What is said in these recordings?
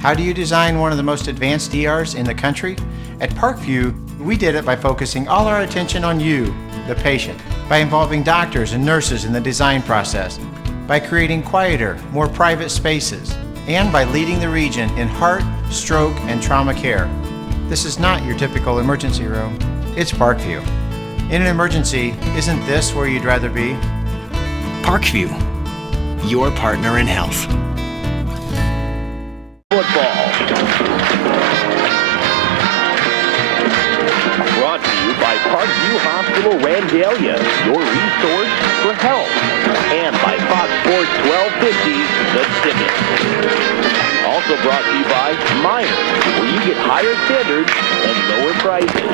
How do you design one of the most advanced ERs in the country? At Parkview, we did it by focusing all our attention on you, the patient, by involving doctors and nurses in the design process, by creating quieter, more private spaces, and by leading the region in heart, stroke, and trauma care. This is not your typical emergency room. It's Parkview. In an emergency, isn't this where you'd rather be? Parkview, your partner in health. Football. Brought to you by Parkview Hospital Randalia, your resource for health. And by Fox Sports 1250, The Ticket. Also brought to you by Myers, where you get higher standards and lower prices.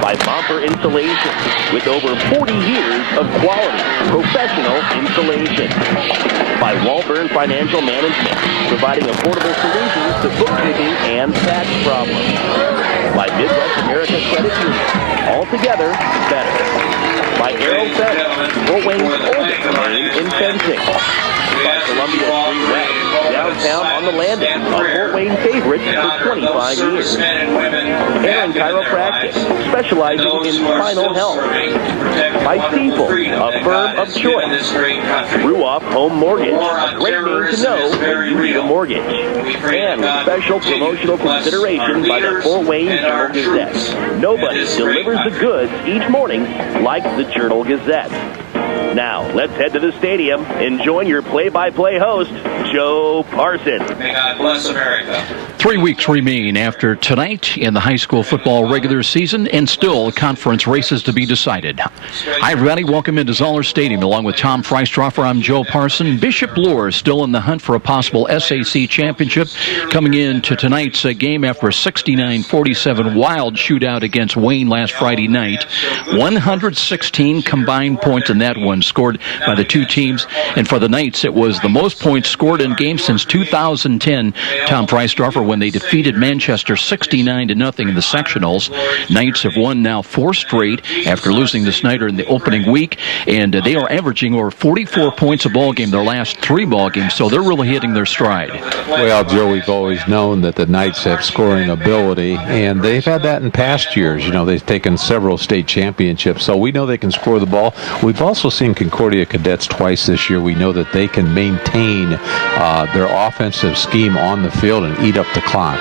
By Momper Insulation, with over 40 years of quality, professional insulation. By Walburn Financial Management, providing affordable solutions to bookkeeping and tax problems. By Midwest America Credit Union, altogether better. By Aero Fence, Fort Wayne's oldest name in fencing. By Columbia Street West, downtown on the Landing, a Fort Wayne favorite for 25 years. Aaron Chiropractic, specializing in spinal health. By Stiefel, a firm of choice. Ruoff Home Mortgage, a great name to know when you need a mortgage. And special promotional consideration by the Fort Wayne Journal-Gazette. Nobody delivers the goods each morning like the Journal-Gazette. Now, let's head to the stadium and join your play-by-play host, Joe Parson. May God bless America. 3 weeks remain after tonight in the high school football regular season, and still conference races to be decided. Hi, everybody. Welcome into Zoller Stadium. Along with Tom Freistroffer, I'm Joe Parson. Bishop Luers still in the hunt for a possible SAC championship, coming into tonight's game after a 69-47 wild shootout against Wayne last Friday night. 116 combined points in that one scored by the two teams, and for the Knights it was the most points scored in games since 2010. Tom Freistroffer, when they defeated Manchester 69-0 in the sectionals. Knights have won now 4 straight after losing to Snyder in the opening week, and they are averaging over 44 points a ball game their last 3 ball games, so they're really hitting their stride. Well, Joe, we've always known that the Knights have scoring ability, and they've had that in past years. You know, they've taken several state championships, so we know they can score the ball. We've also seen Concordia Cadets twice this year. We know that they can maintain their offensive scheme on the field and eat up the clock.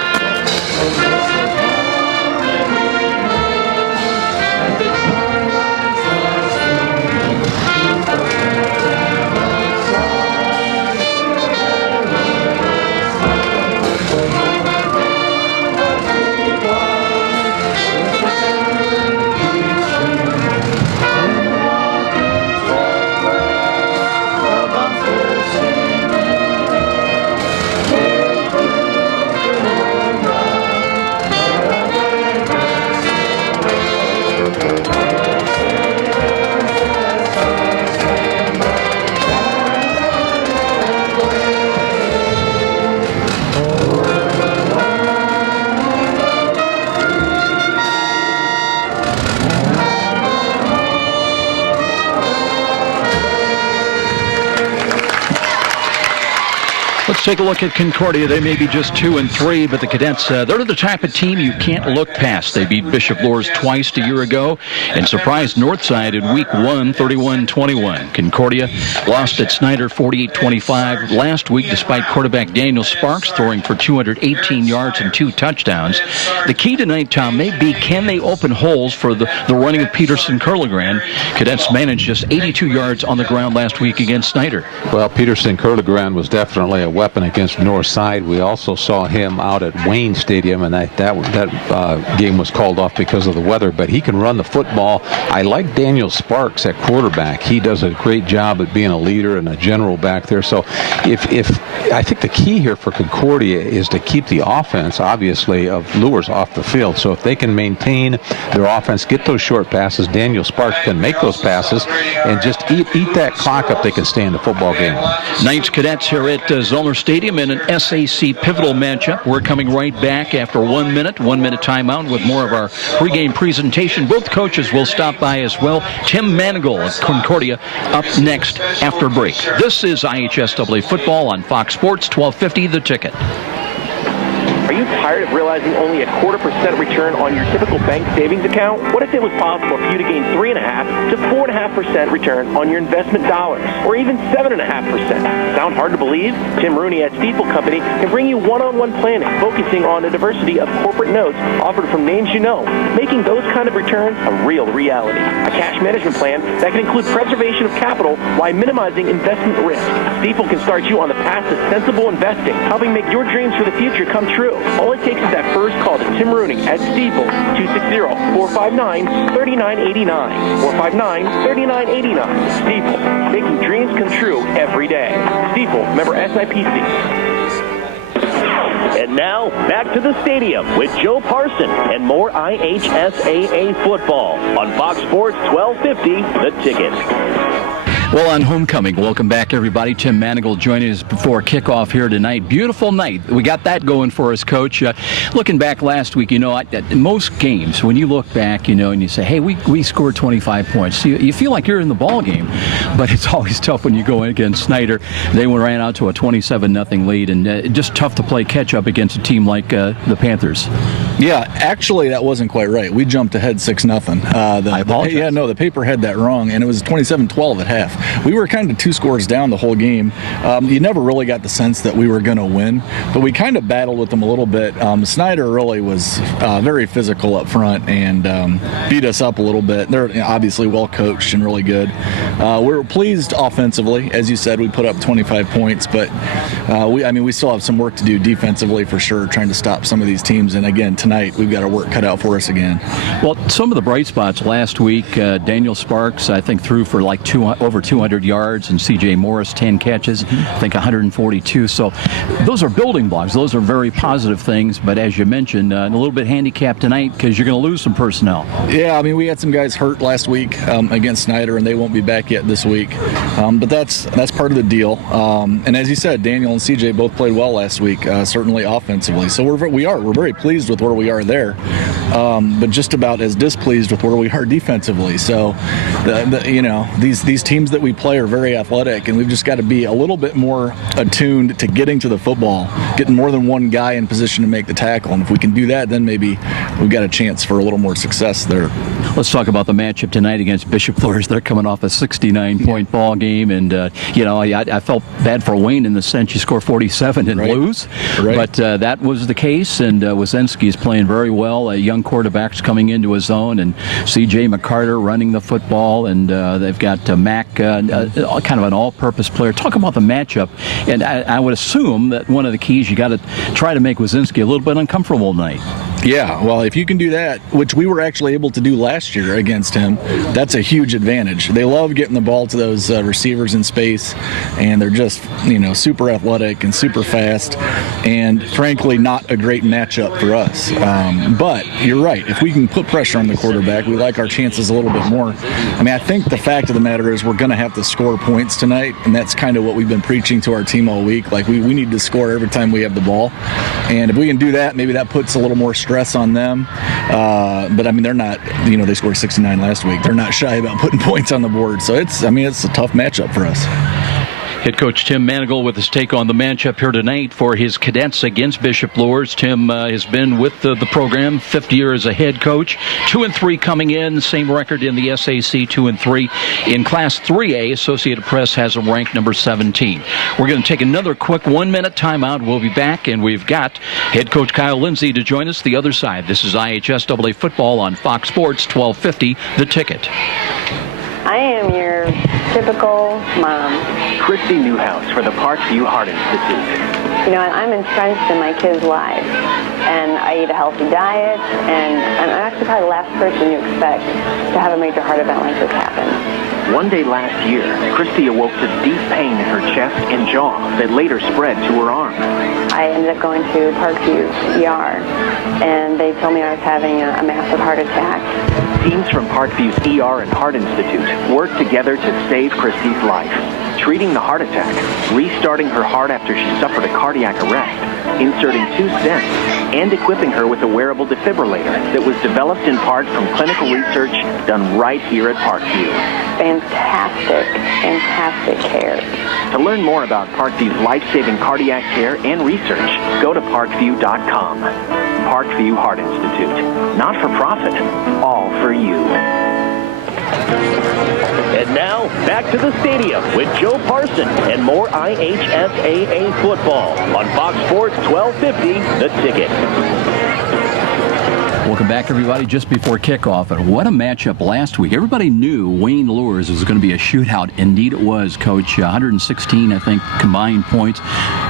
Let's take a look at Concordia. They may be just 2-3, but the Cadets, they're the type of team you can't look past. They beat Bishop Luers twice a year ago and surprised Northside in week 1, 31-21. Concordia lost at Snyder 48-25 last week, despite quarterback Daniel Sparks throwing for 218 yards and 2 touchdowns. The key tonight, Tom, may be can they open holes for the running of Peterson Curligran. Cadets managed just 82 yards on the ground last week against Snyder. Well, Peterson Curligran was definitely a weapon against Northside. We also saw him out at Wayne Stadium, and that game was called off because of the weather, but he can run the football. I like Daniel Sparks at quarterback. He does a great job at being a leader and a general back there. So if I think the key here for Concordia is to keep the offense, obviously, of Luers off the field. So if they can maintain their offense, get those short passes, Daniel Sparks can make those passes, and just eat that clock up, they can stay in the football game. Knights Cadets here at Zoller Stadium in an SAC pivotal matchup. We're coming right back after 1 minute timeout with more of our pregame presentation. Both coaches will stop by as well. Tim Manigal of Concordia up next after break. This is IHSAA football on Fox Sports 1250, The Ticket. Are you tired of realizing only a 0.25% return on your typical bank savings account? What if it was possible for you to gain 3.5% to 4.5% return on your investment dollars, or even 7.5%? Sound hard to believe? Tim Rooney at Steeple Company can bring you one-on-one planning, focusing on a diversity of corporate notes offered from names you know, making those kind of returns a real reality. A cash management plan that can include preservation of capital while minimizing investment risk. Steeple can start you on the path to sensible investing, helping make your dreams for the future come true. All it takes is that first call to Tim Rooney at Steeple, 260-459-3989. 459-3989. Steeple, making dreams come true every day. Steeple, member SIPC. And now, back to the stadium with Joe Parson and more IHSAA football on Fox Sports 1250, The Ticket. Well, on homecoming, welcome back, everybody. Tim Manigault joining us before kickoff here tonight. Beautiful night. We got that going for us, Coach. Looking back last week, in most games, when you look back, and you say, hey, we scored 25 points. You feel like you're in the ball game, but it's always tough when you go in against Snyder. They ran out to a 27-0 lead, and just tough to play catch-up against a team like the Panthers. Yeah, actually, that wasn't quite right. We jumped ahead 6-0. I apologize. The paper had that wrong, and it was 27-12 at half. We were kind of 2 scores down the whole game. You never really got the sense that we were going to win, but we kind of battled with them a little bit. Snyder really was very physical up front and beat us up a little bit. They're obviously well coached and really good. We were pleased offensively. As you said, we put up 25 points, but we still have some work to do defensively for sure, trying to stop some of these teams. And again, tonight, we've got our work cut out for us again. Well, some of the bright spots last week, Daniel Sparks, I think, threw for like over 200 yards, and C.J. Morris, 10 catches, I think 142. So those are building blocks. Those are very positive things. But as you mentioned, a little bit handicapped tonight because you're going to lose some personnel. Yeah, we had some guys hurt last week against Snyder, and they won't be back yet this week. But that's part of the deal. And as you said, Daniel and C.J. both played well last week, certainly offensively. So we're very pleased with where we are there, but just about as displeased with where we are defensively. So these teams that we play are very athletic, and we've just got to be a little bit more attuned to getting to the football, getting more than one guy in position to make the tackle. And if we can do that, then maybe we've got a chance for a little more success there. Let's talk about the matchup tonight against Bishop Luers. They're coming off a 69-point ball game, and I felt bad for Wayne in the sense you score 47 and lose. Right. But that was the case, and Wazenski is playing very well. Young quarterback's coming into his own, and C.J. McCarter running the football, and they've got Mac, kind of an all-purpose player. Talk about the matchup, and I would assume that one of the keys, you got to try to make Wazenski a little bit uncomfortable tonight. Yeah, well, if you can do that, which we were actually able to do last year against him, that's a huge advantage. They love getting the ball to those receivers in space, and they're just, super athletic and super fast, and frankly, not a great matchup for us. But you're right. If we can put pressure on the quarterback, we like our chances a little bit more. I think the fact of the matter is we're going to have to score points tonight, and that's kind of what we've been preaching to our team all week. Like, we need to score every time we have the ball, and if we can do that, maybe that puts a little more stress on them. But they're not, they scored 69 last week. They're not shy about putting points on the board. So it's a tough matchup for us. Head coach Tim Manigault with his take on the matchup here tonight for his cadets against Bishop Luers. Tim has been with the program 50 years as a head coach. 2-3 coming in, same record in the SAC, 2-3. In Class 3A, Associated Press has him ranked number 17. We're going to take another quick 1-minute timeout. We'll be back, and we've got head coach Kyle Lindsay to join us the other side. This is IHSAA football on Fox Sports 1250, The Ticket. I am your typical mom. Christy Newhouse for the Parkview Heart Institute. I'm entrenched in my kids' lives, and I eat a healthy diet, and I'm actually probably the last person you expect to have a major heart event like this happen. One day last year, Christy awoke to deep pain in her chest and jaw that later spread to her arm. I ended up going to Parkview ER, and they told me I was having a massive heart attack. Teams from Parkview's ER and Heart Institute worked together to save Christy's life, treating the heart attack, restarting her heart after she suffered a cardiac arrest, inserting 2 stents, and equipping her with a wearable defibrillator that was developed in part from clinical research done right here at Parkview. Fantastic care. To learn more about Parkview's life-saving cardiac care and research, go to parkview.com. Parkview Heart Institute. Not for profit, all for you. And now, back to the stadium with Joe Parson and more IHSAA football on Fox Sports 1250, The Ticket. Welcome back, everybody. Just before kickoff, and what a matchup last week. Everybody knew Wayne Luers was going to be a shootout. Indeed it was, Coach. 116, I think, combined points,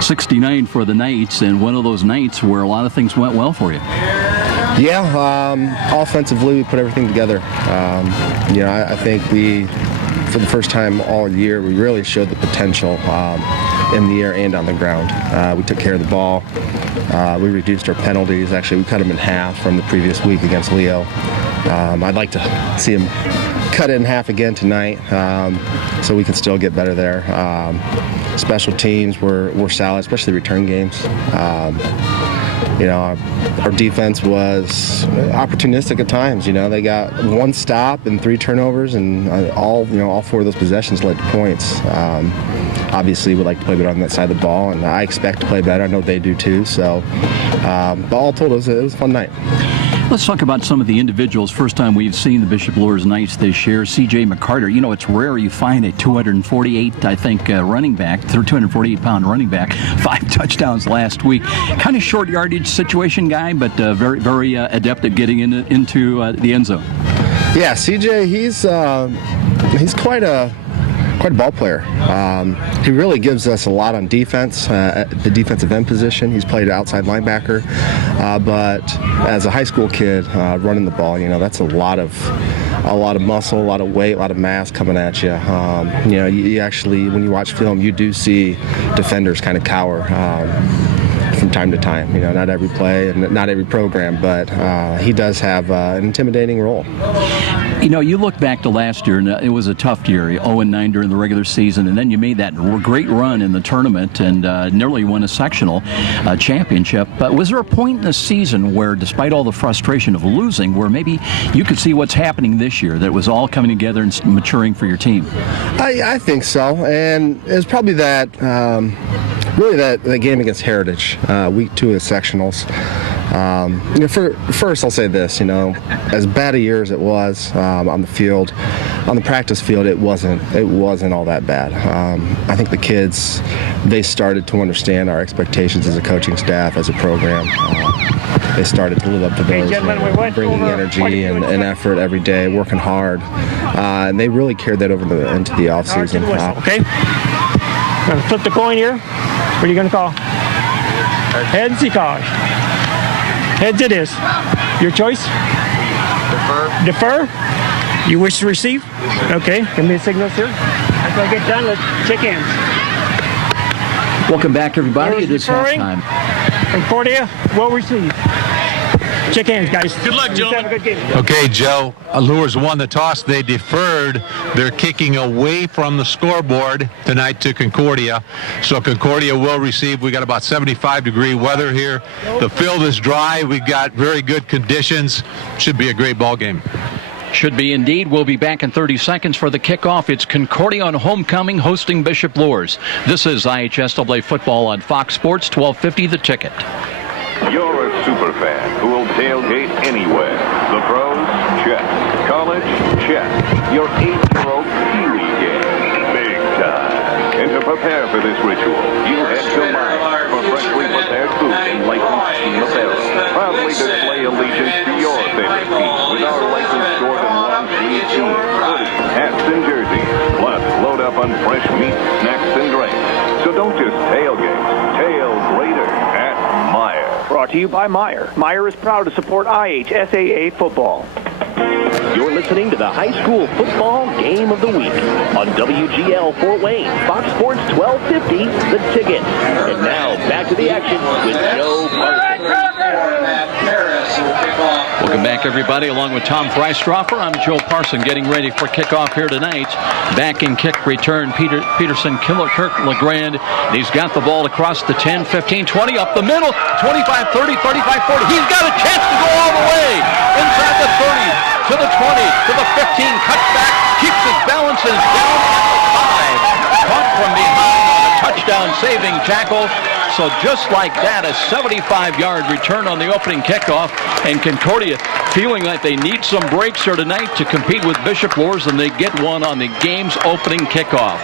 69 for the Knights, and one of those nights where a lot of things went well for you. Yeah, offensively, we put everything together. I think for the first time all year, we really showed the potential in the air and on the ground. We took care of the ball. We reduced our penalties. Actually, we cut them in half from the previous week against Leo. I'd like to see them cut it in half again tonight, so we can still get better there. Special teams were solid, especially return games. Our defense was opportunistic at times. They got 1 stop and 3 turnovers, and all 4 of those possessions led to points. Obviously, we'd like to play better on that side of the ball, and I expect to play better. I know they do too. So, but all told, it was a fun night. Let's talk about some of the individuals. First time we've seen the Bishop Luers Knights this year. C.J. McCarter. It's rare you find a 248, I think, running back, 248-pound running back, 5 touchdowns last week. Kind of short yardage situation guy, but very, very adept at getting into the end zone. Yeah, C.J. He's quite a ball player. He really gives us a lot on defense, the defensive end position. He's played outside linebacker, but as a high school kid running the ball, that's a lot of muscle, a lot of weight, a lot of mass coming at you. You actually, when you watch film, you do see defenders kind of cower from time to time. Not every play and not every program, but he does have an intimidating role. You look back to last year, and it was a tough year, 0-9 during the regular season, and then you made that great run in the tournament and nearly won a sectional championship. But was there a point in the season where, despite all the frustration of losing, where maybe you could see what's happening this year, that it was all coming together and maturing for your team? I think so, and it was probably that really that game against Heritage, week 2 of sectionals. First, I'll say this, as bad a year as it was on the field, on the practice field, it wasn't all that bad. I think the kids, they started to understand our expectations as a coaching staff, as a program. They started to live up to those, bringing energy and effort every day, working hard, and they really carried that over into the off season. Okay. I'm gonna flip the coin here. What are you gonna call? Heads, he calls. Heads it is. Your choice? Defer. You wish to receive? Okay, give me a signal, sir. After I get done, let's shake hands. Welcome back, everybody. It is halftime. Concordia will receive. Shake hands, guys. Good luck, Joe. Have a good game. Okay, Joe. Luers won the toss. They deferred. They're kicking away from the scoreboard tonight to Concordia. So Concordia will receive. We got about 75-degree weather here. The field is dry. We've got very good conditions. Should be a great ball game. Should be indeed. We'll be back in 30 seconds for the kickoff. It's Concordia on homecoming hosting Bishop Luers. This is IHSAA football on Fox Sports 1250 The Ticket. You're a super fan who will tailgate anywhere. The pros? Check. College? Check. Your 8-year-old Pee-wee game? Big time. And to prepare for this ritual, you head to Myers for freshly prepared food and licensed team apparel. Proudly display allegiance to your favorite team with our licensed Jordan 1 team, hoodies, hats, and jerseys. Plus, load up on fresh meat, snacks, and drinks. So don't just tailgate. Tail greater at Myers. Brought to you by Meijer. Meijer is proud to support IHSAA football. You're listening to the high school football game of the week on WGL Fort Wayne, Fox Sports 1250, The Ticket. And now back to the action with Joe Parson. Welcome back, everybody. Along with Tom Freistroffer, I'm Joe Parson, getting ready for kickoff here tonight. Back in kick return, Peterson Kirk LeGrand. He's got the ball across the 10, 15, 20, up the middle, 25, 30, 35, 40. He's got a chance to go all the way. Inside the 30, to the 20, to the 15, cuts back, keeps his balance, and is down at the 5. Caught from behind on a touchdown-saving tackle. So just like that, a 75-yard return on the opening kickoff, and Concordia feeling like they need some breaks here tonight to compete with Bishop Luers, and they get one on the game's opening kickoff.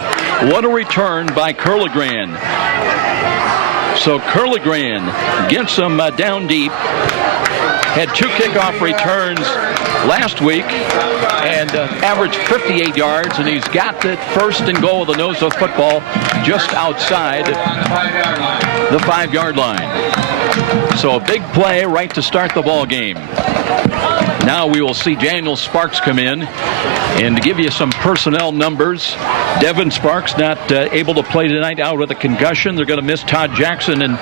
What a return by Curlegrand. So Curlegrand gets them down deep. Had 2 kickoff returns last week and averaged 58 yards, and he's got the first and goal of the nose of football just outside the 5-yard line. So a big play right to start the ball game. Now we will see Daniel Sparks come in, and to give you some personnel numbers, Devin Sparks not able to play tonight, out with a concussion. They're going to miss Todd Jackson and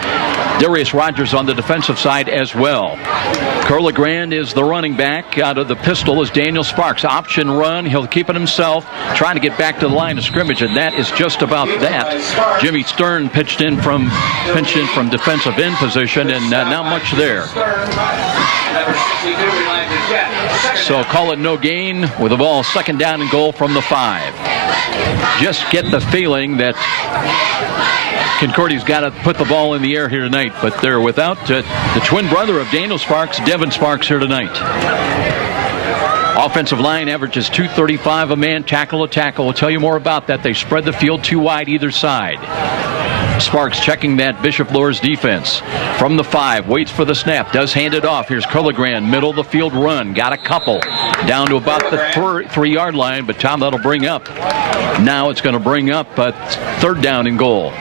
Darius Rogers on the defensive side as well. Curlegrand is the running back. Out of the pistol is Daniel Sparks. Option run. He'll keep it himself, trying to get back to the line of scrimmage, and that is just about that. Jimmy Stern pitched in from defensive end position, and not much there. So call it no gain with the ball second down and goal from the 5. Just get the feeling that Concordia's got to put the ball in the air here tonight, but they're without the twin brother of Daniel Sparks, Devin Sparks, here tonight. Offensive line averages 235 a man, tackle to tackle. We'll tell you more about that. They spread the field 2 wide either side. Sparks checking that Bishop Luers defense. From the 5, waits for the snap, does hand it off. Here's Curlegrand, middle of the field run. Got a couple. Down to about the 3-yard line, but Tom, that'll bring up. Now it's going to bring up third down and goal.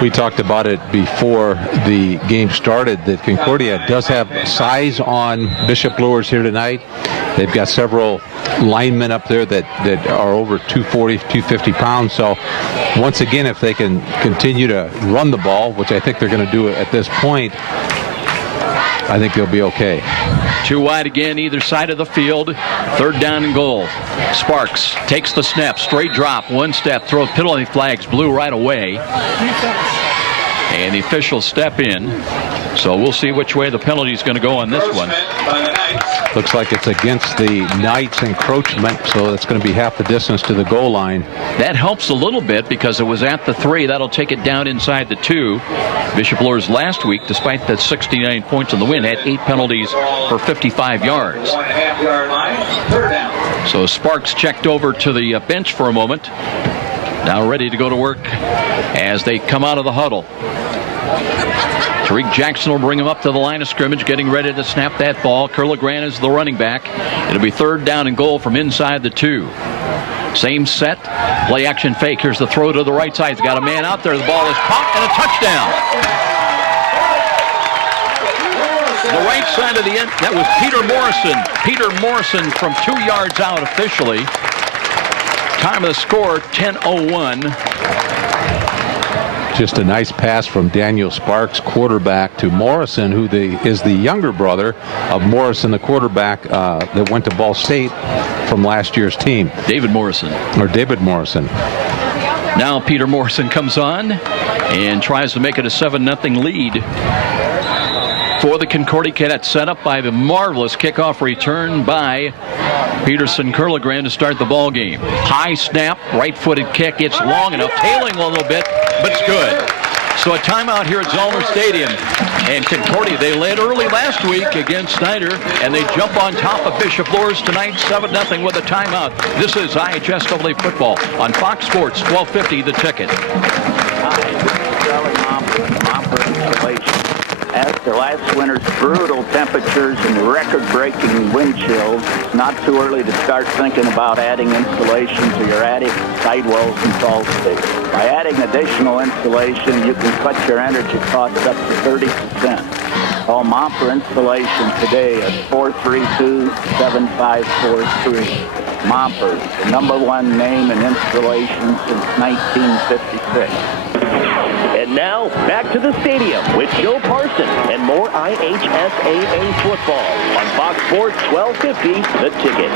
We talked about it before the game started that Concordia does have size on Bishop Luers here tonight. They've got several linemen up there that are over 240, 250 pounds. So once again, if they can continue to run the ball, which I think they're going to do at this point, I think they'll be okay. 2 wide again, either side of the field. Third down and goal. Sparks takes the snap, straight drop, 1 step, throw, penalty flags blew right away. And the officials step in. So we'll see which way the penalty is going to go on this one. Looks like it's against the Knights' encroachment, so it's going to be half the distance to the goal line. That helps a little bit because it was at the 3. That'll take it down inside the 2. Bishop Luers last week, despite the 69 points in the win, had 8 penalties for 55 yards. So Sparks checked over to the bench for a moment. Now ready to go to work as they come out of the huddle. Tariq Jackson will bring him up to the line of scrimmage, getting ready to snap that ball. Curlegrand is the running back. It'll be third down and goal from inside the 2. Same set, play action fake. Here's the throw to the right side. He's got a man out there. The ball is caught and a touchdown. The right side of the end, that was Peter Morrison. Peter Morrison from 2 yards out officially. Time of the score, 10:01. Just a nice pass from Daniel Sparks, quarterback, to Morrison, who is the younger brother of Morrison, the quarterback that went to Ball State from last year's team. David Morrison. Now Peter Morrison comes on and tries to make it a 7-0 lead for the Concordia Cadets, set up by the marvelous kickoff return by Peterson Curlegrand to start the ball game. High snap, right-footed kick. It's long enough, tailing a little bit, but it's good. So a timeout here at Zollner Stadium. And Concordia, they led early last week against Snyder, and they jump on top of Bishop Luers tonight, 7-0 with a timeout. This is IHSAA football on Fox Sports, 1250 The Ticket. After last winter's brutal temperatures and record-breaking wind chills, it's not too early to start thinking about adding insulation to your attic, sidewalls, and crawl space. By adding additional insulation, you can cut your energy costs up to 30%. Call Momper Installation today at 432-7543. Momper, the #1 name in installation since 1956. And now, back to the stadium with Joe Parson and more IHSAA football on Fox Sports 1250, The Ticket.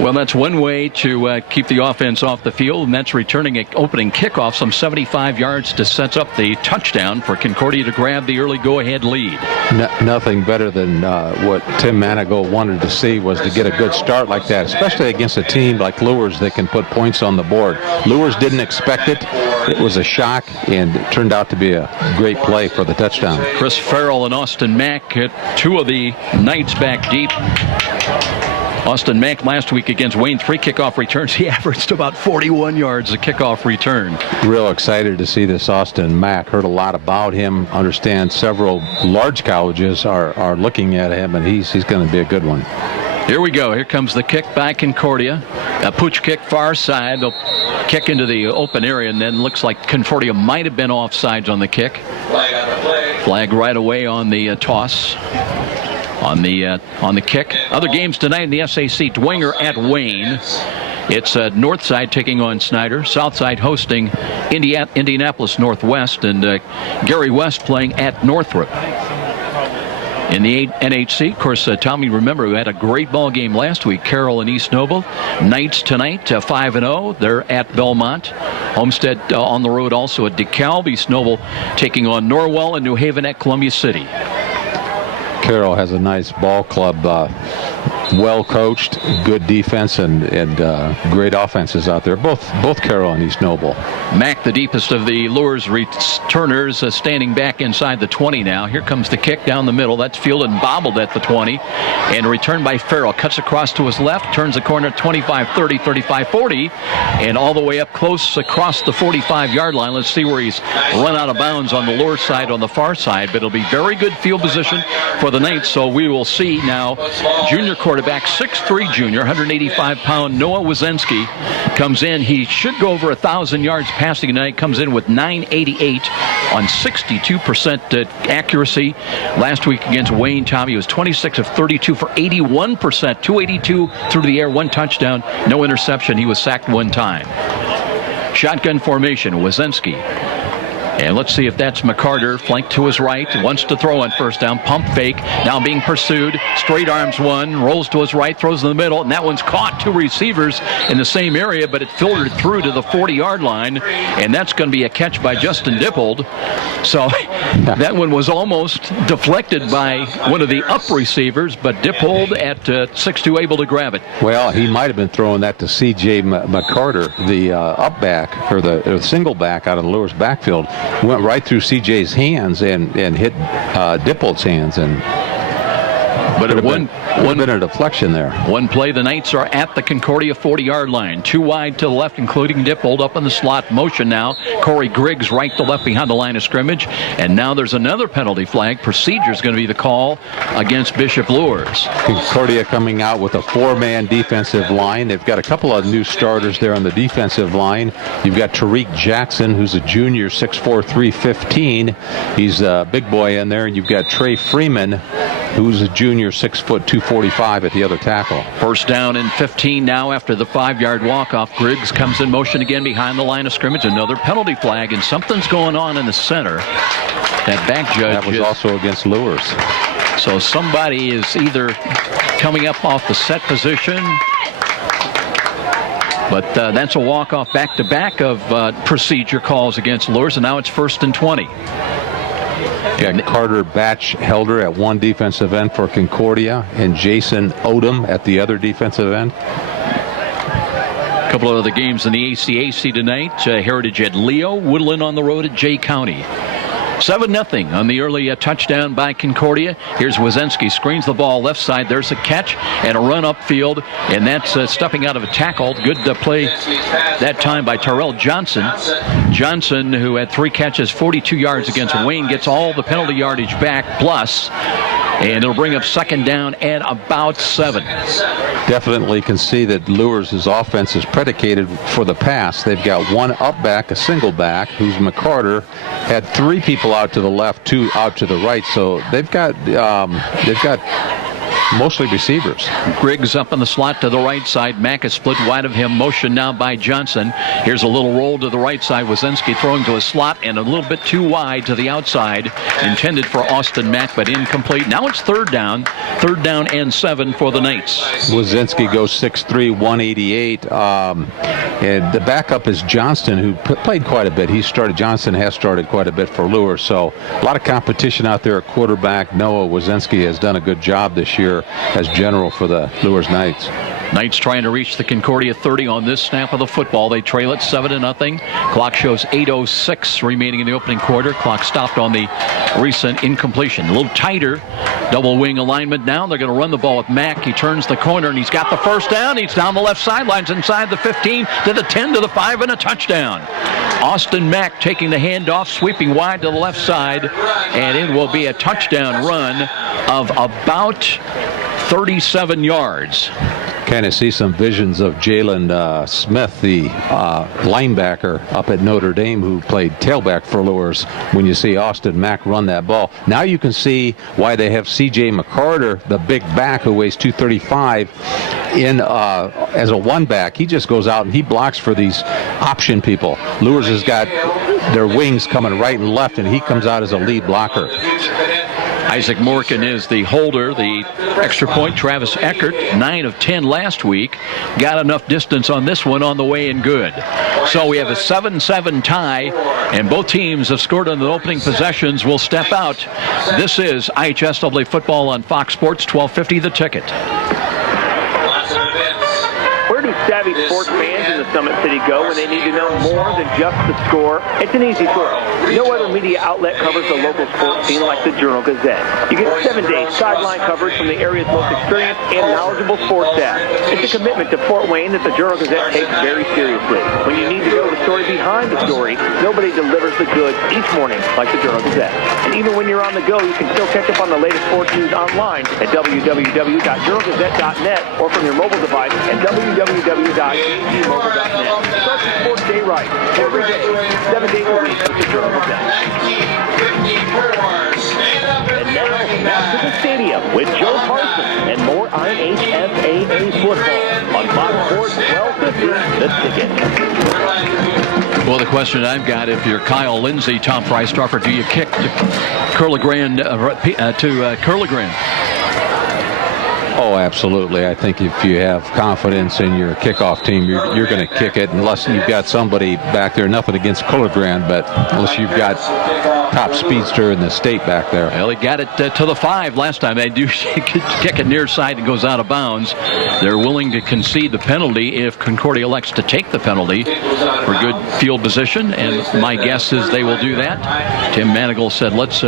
Well, that's one way to keep the offense off the field, and that's returning an opening kickoff some 75 yards to set up the touchdown for Concordia to grab the early go-ahead lead. Nothing better than what Tim Manigault wanted to see was to get a good start like that, especially against a team like Luers that can put points on the board. Luers didn't expect it. It was a shock, and it turned out to be a great play for the touchdown. Chris Farrell and Austin Mack hit two of the Knights back deep. Austin Mack last week against Wayne, 3 kickoff returns. He averaged about 41 yards a kickoff return. Real excited to see this Austin Mack. Heard a lot about him. Understand several large colleges are looking at him, and he's going to be a good one. Here we go. Here comes the kick by Concordia. A pooch kick far side. They'll kick into the open area, and then looks like Concordia might have been offsides on the kick. Flag right away on the toss. On the kick. Other games tonight in the SAC, Dwenger at Wayne. It's north side taking on Snyder. South side hosting Indianapolis Northwest, and Gary West playing at Northrop. In the NHC, of course, Tommy, remember, we had a great ball game last week. Carroll and East Noble. Knights tonight, 5-0. They're at Belmont. Homestead on the road also at DeKalb. East Noble taking on Norwell, and New Haven at Columbia City. Carroll has a nice ball club, well coached, good defense, and great offenses out there. Both Carroll and East Noble. Mack, the deepest of the Luers returners, standing back inside the 20 now. Here comes the kick down the middle. That's fielded and bobbled at the 20. And returned by Farrell. Cuts across to his left, turns the corner 25-30, 35-40, and all the way up close across the 45-yard line. Let's see where he's run out of bounds on the Luers side, on the far side. But it'll be very good field position for the Knights. So we will see now junior quarterback, 6'3 junior, 185-pound Noah Wazensky comes in. He should go over 1,000 yards passing tonight. Comes in with 988 on 62% accuracy. Last week against Wayne, Tommy was 26 of 32 for 81%, 282 through the air, 1 touchdown, no interception. He was sacked 1 time. Shotgun formation, Wazensky. And let's see if that's McCarter, flanked to his right, wants to throw on first down, pump fake, now being pursued, straight arms one, rolls to his right, throws in the middle, and that one's caught. 2 receivers in the same area, but it filtered through to the 40-yard line, and that's going to be a catch by Justin Dippold. So that one was almost deflected by one of the up receivers, but Dippold at 6'2", able to grab it. Well, he might have been throwing that to C.J. McCarter, the up back, or the single back out of the Luers backfield. Went right through C.J.'s hands and hit Dippold's hands, and but it one been a deflection there. One play, the Knights are at the Concordia 40-yard line. 2 wide to the left, including Dippold up in the slot motion now. Corey Griggs right to left behind the line of scrimmage. And now there's another penalty flag. Procedure is going to be the call against Bishop Luers. Concordia coming out with a 4-man defensive line. They've got a couple of new starters there on the defensive line. You've got Tariq Jackson, who's a junior, 6'4", 315. He's a big boy in there. And you've got Trey Freeman, who's a junior, 6 foot 245 at the other tackle. First down and 15 now after the 5-yard walk-off. Griggs comes in motion again behind the line of scrimmage. Another penalty flag, and something's going on in the center. That back judge. That was also against Luers. So somebody is either coming up off the set position, but that's a walk-off back-to-back of procedure calls against Luers, and now it's 1st and 20. Got Carter Batchelder at one defensive end for Concordia, and Jason Odom at the other defensive end. A couple of other games in the ACAC tonight. Heritage at Leo, Woodland on the road at Jay County. 7-0 on the early touchdown by Concordia. Here's Wazensky, screens the ball left side. There's a catch and a run upfield, and that's stepping out of a tackle. Good play that time by Terrell Johnson. Johnson, who had 3 catches, 42 yards against Wayne, gets all the penalty yardage back plus, and it'll bring up 2nd down and about 7. Definitely can see that Luers' offense is predicated for the pass. They've got 1 up back, a single back, who's McCarter. Had 3 people out to the left, 2 out to the right. So they've got mostly receivers. Griggs up in the slot to the right side. Mack is split wide of him. Motion now by Johnson. Here's a little roll to the right side. Wazinski throwing to a slot and a little bit too wide to the outside. Intended for Austin Mack, but incomplete. Now it's third down. Third down and 7 for the Knights. Wazinski goes 6'3", 188. And the backup is Johnston, who played quite a bit. Johnston has started quite a bit for Luers, so a lot of competition out there at quarterback. Noah Wazinski has done a good job this year as general for the Luers Knights. Knights trying to reach the Concordia 30 on this snap of the football. They trail it 7-0. Clock shows 8:06 remaining in the opening quarter. Clock stopped on the recent incompletion. A little tighter double wing alignment now. They're going to run the ball with Mack. He turns the corner and he's got the first down. He's down the left sidelines inside the 15 to the 10 to the 5 and a touchdown. Austin Mack taking the handoff, sweeping wide to the left side, and it will be a touchdown run of about 37 yards. Kind of see some visions of Jalen Smith, the linebacker up at Notre Dame, who played tailback for Luers, when you see Austin Mack run that ball. Now you can see why they have C.J. McCarter, the big back who weighs 235, in as a one back. He just goes out and he blocks for these option people. Luers has got their wings coming right and left, and he comes out as a lead blocker. Isaac Morgan is the holder. The extra point, Travis Eckert, 9 of 10 last week. Got enough distance on this one on the way and good. So we have a 7-7 tie, and both teams have scored on the opening possessions. Will step out. This is IHSAA football on Fox Sports, 1250 The Ticket. Where do savvy sports fans in the Summit City go when they need to know more than just the score? It's an easy choice. No other media outlet covers the local sports scene like the Journal-Gazette. You get 7 days sideline coverage from the area's most experienced and knowledgeable sports staff. It's a commitment to Fort Wayne that the Journal-Gazette takes very seriously. When you need to know the story behind the story, nobody delivers the goods each morning like the Journal-Gazette. And even when you're on the go, you can still catch up on the latest sports news online at www.journalgazette.net or from your mobile device at www.gmobile.net. Start the sports day right, every day, 7 days a week with the Journal-Gazette. And now, back to the stadium with Joe Parsons and more IHSAA football on Fox Sports 1250, The Ticket. Well, the question I've got, if you're Kyle Lindsey, Tom Freistroffer, do you kick to Curligran? Oh, absolutely. I think if you have confidence in your kickoff team, you're going to kick it, unless you've got somebody back there. Nothing against Curligran, but unless you've got top speedster in the state back there. Well, he got it to the 5 last time. They do kick it near side and goes out of bounds. They're willing to concede the penalty if Concordia elects to take the penalty for good field position, and my guess is they will do that. Tim Manigal said, let's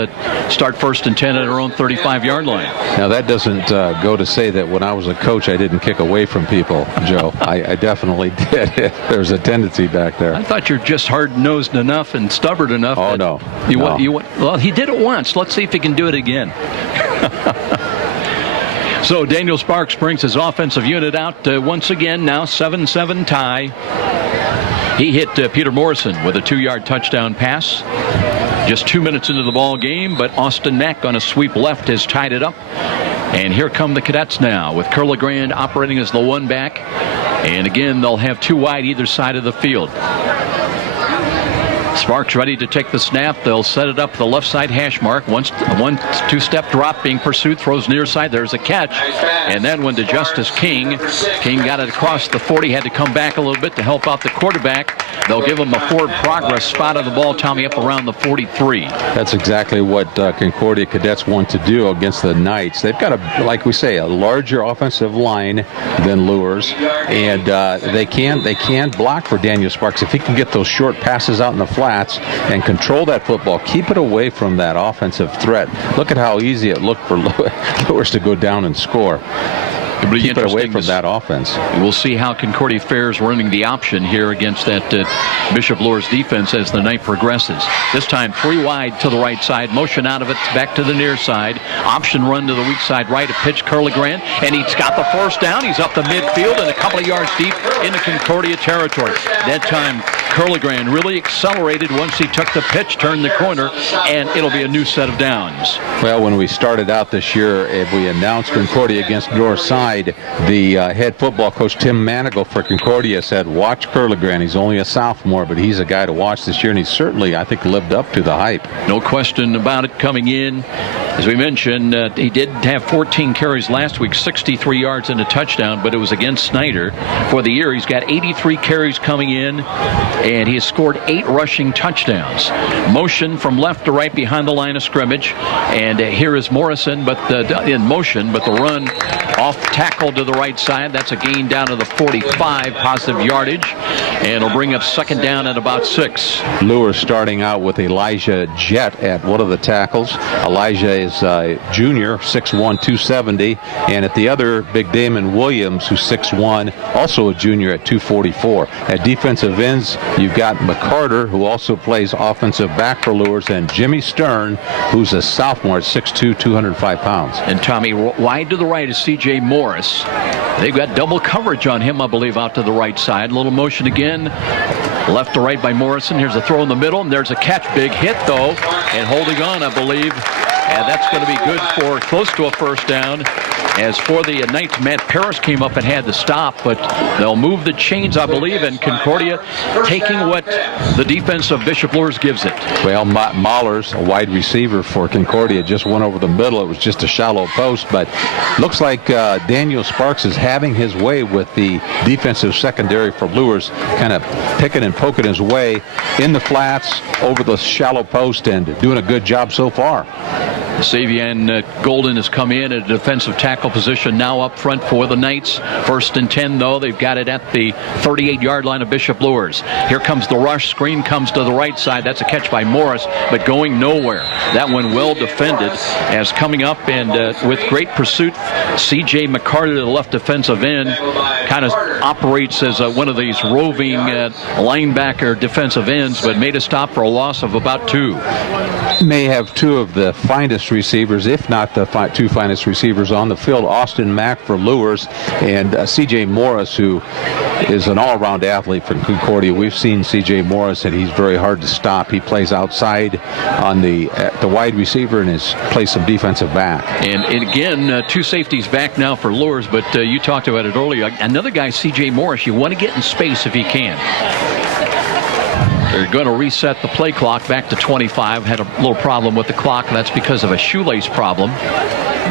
start 1st and 10 at our own 35-yard line. Now, that doesn't go to say that when I was a coach, I didn't kick away from people, Joe. I definitely did. There's a tendency back there. I thought you're just hard-nosed enough and stubborn enough. Oh, no. Well, he did it once. Let's see if he can do it again. So Daniel Sparks brings his offensive unit out once again. Now 7-7 tie. He hit Peter Morrison with a 2-yard touchdown pass. Just 2 minutes into the ball game, but Austin Mack on a sweep left has tied it up. And here come the Cadets now with Curligran operating as the one back. And again, they'll have 2 wide either side of the field. Sparks ready to take the snap. They'll set it up the left side hash mark. One 2-step drop being pursued. Throws near side. There's a catch. And then when to Justice King got it across the 40. Had to come back a little bit to help out the quarterback. They'll give him a forward progress spot of the ball, Tommy, up around the 43. That's exactly what Concordia Cadets want to do against the Knights. They've got, like we say, a larger offensive line than Luers. And they can block for Daniel Sparks. If he can get those short passes out in the flats and control that football, keep it away from that offensive threat. Look at how easy it looked for Luers to go down and score. Keep it away from that offense. We'll see how Concordia fares running the option here against that Bishop Luers defense as the night progresses. This time 3 wide to the right side. Motion out of it back to the near side. Option run to the weak side right. A pitch Curligran, and he's got the first down. He's up the midfield and a couple of yards deep into Concordia territory. That time Curligran really accelerated once he took the pitch, turned the corner, and it'll be a new set of downs. Well, when we started out this year, we announced Concordia against Northside. The head football coach, Tim Manigal for Concordia, said, watch Curligran. He's only a sophomore, but he's a guy to watch this year, and he certainly, I think, lived up to the hype. No question about it coming in. As we mentioned, he did have 14 carries last week, 63 yards and a touchdown, but it was against Snyder. For the year, he's got 83 carries coming in, and he has scored 8 rushing touchdowns. Motion from left to right behind the line of scrimmage, and here is Morrison, but in motion, but the run off tackle to the right side. That's a gain down to the 45, positive yardage, and it'll bring up second down at about 6. Luers starting out with Elijah Jett at one of the tackles. Elijah is a junior, 6'1", 270, and at the other, Big Damon Williams, who's 6'1", also a junior at 244. At defensive ends, you've got McCarter, who also plays offensive back for Luers, and Jimmy Stern, who's a sophomore at 6'2", 205 pounds. And Tommy, wide to the right is C.J. Morris. They've got double coverage on him, I believe, out to the right side. A little motion again. Left to right by Morrison. Here's a throw in the middle, and there's a catch. Big hit, though, and holding on, I believe. And that's going to be good for close to a first down. As for the Knights, Matt Paris came up and had the stop, but they'll move the chains, I believe, and Concordia taking what the defense of Bishop Luers gives it. Well, Mahlers, a wide receiver for Concordia, just went over the middle. It was just a shallow post, but looks like Daniel Sparks is having his way with the defensive secondary for Luers, kind of picking and poking his way in the flats over the shallow post and doing a good job so far. Savian Golden has come in at a defensive tackle position now up front for the Knights. 1st and 10, though. They've got it at the 38-yard line of Bishop Luers. Here comes the rush. Screen comes to the right side. That's a catch by Morris, but going nowhere. That one well defended. As coming up and with great pursuit, C.J. McCarter, the left defensive end, kind of operates as one of these roving linebacker defensive ends, but made a stop for a loss of about 2. May have 2 of the finest receivers, if not the 2 finest receivers on the field. Austin Mack for Luers and C.J. Morris, who is an all-around athlete for Concordia. We've seen C.J. Morris, and he's very hard to stop. He plays outside on the wide receiver and plays some defensive back. And again, 2 safeties back now for Luers, but you talked about it earlier. Another guy, C.J. Morris, you want to get in space if you can. They're going to reset the play clock back to 25. Had a little problem with the clock, and that's because of a shoelace problem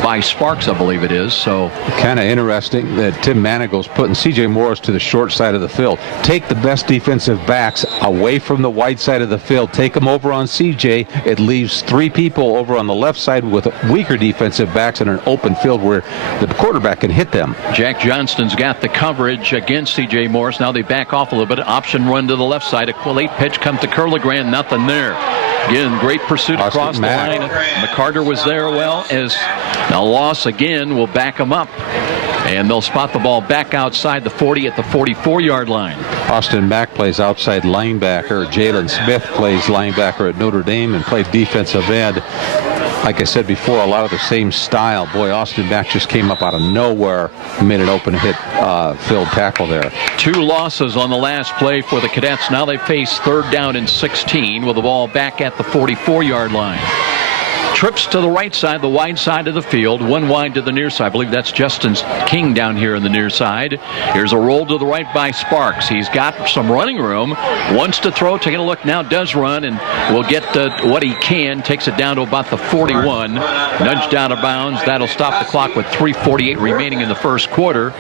by Sparks, I believe it is. So kind of interesting that Tim Manigal's putting C.J. Morris to the short side of the field. Take the best defensive backs away from the wide side of the field. Take them over on C.J. It leaves 3 people over on the left side with weaker defensive backs in an open field where the quarterback can hit them. Jack Johnston's got the coverage against C.J. Morris. Now they back off a little bit. Option run to the left side. A late pitch comes to Curligran. Nothing there. Again, great pursuit across the line. McCarter was there well as now loss again will back them up. And they'll spot the ball back outside the 40 at the 44-yard line. Austin Mack plays outside linebacker. Jalen Smith plays linebacker at Notre Dame and played defensive end. Like I said before, a lot of the same style. Boy, Austin Mack just came up out of nowhere and made an open hit filled tackle there. 2 losses on the last play for the Cadets. Now they face 3rd down and 16 with the ball back at the 44-yard line. Trips to the right side, the wide side of the field. 1 wide to the near side. I believe that's Justin King down here in the near side. Here's a roll to the right by Sparks. He's got some running room. Wants to throw. Taking a look now. Does run and will get what he can. Takes it down to about the 41. Nudged out of bounds. That'll stop the clock with 3:48 remaining in the first quarter.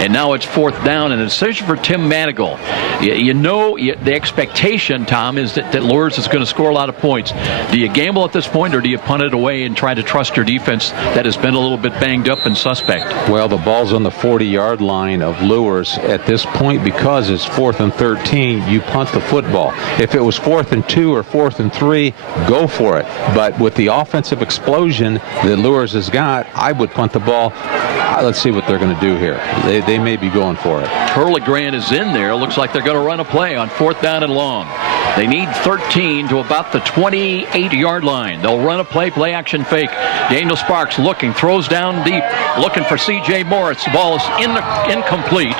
And now it's 4th down and a decision for Tim Manigal. You know the expectation, Tom, is that Luers is going to score a lot of points. Do you gamble at this point or do you punt it away and try to trust your defense that has been a little bit banged up and suspect? Well, the ball's on the 40-yard line of Luers at this point. Because it's 4th and 13, you punt the football. If it was 4th and 2 or 4th and 3, go for it. But with the offensive explosion that Luers has got, I would punt the ball. Let's see what they're going to do here. They may be going for it. Curligran is in there. Looks like they're going to run a play on 4th down and long. They need 13 to about the 28-yard line. They'll run a play action fake. Daniel Sparks looking, throws down deep, looking for C.J. Morris. The ball is incomplete.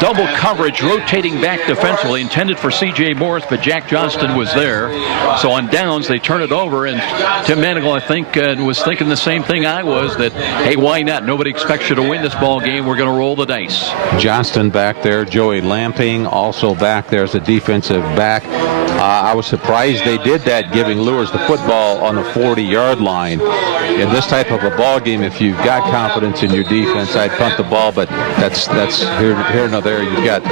double coverage, rotating back defensively, intended for C.J. Morris, but Jack Johnston was there. So on downs, they turn it over, and Tim Manigal, I think, was thinking the same thing I was, that, hey, why not? Nobody expects you to win this ball game. We're going to roll the dice. Johnston back there, Joey Lamping also back there as a defensive back. I was surprised they did that, giving Luers the football on the 40-yard line. In this type of a ball game, if you've got confidence in your defense, I'd punt the ball, but that's here nor there. You've got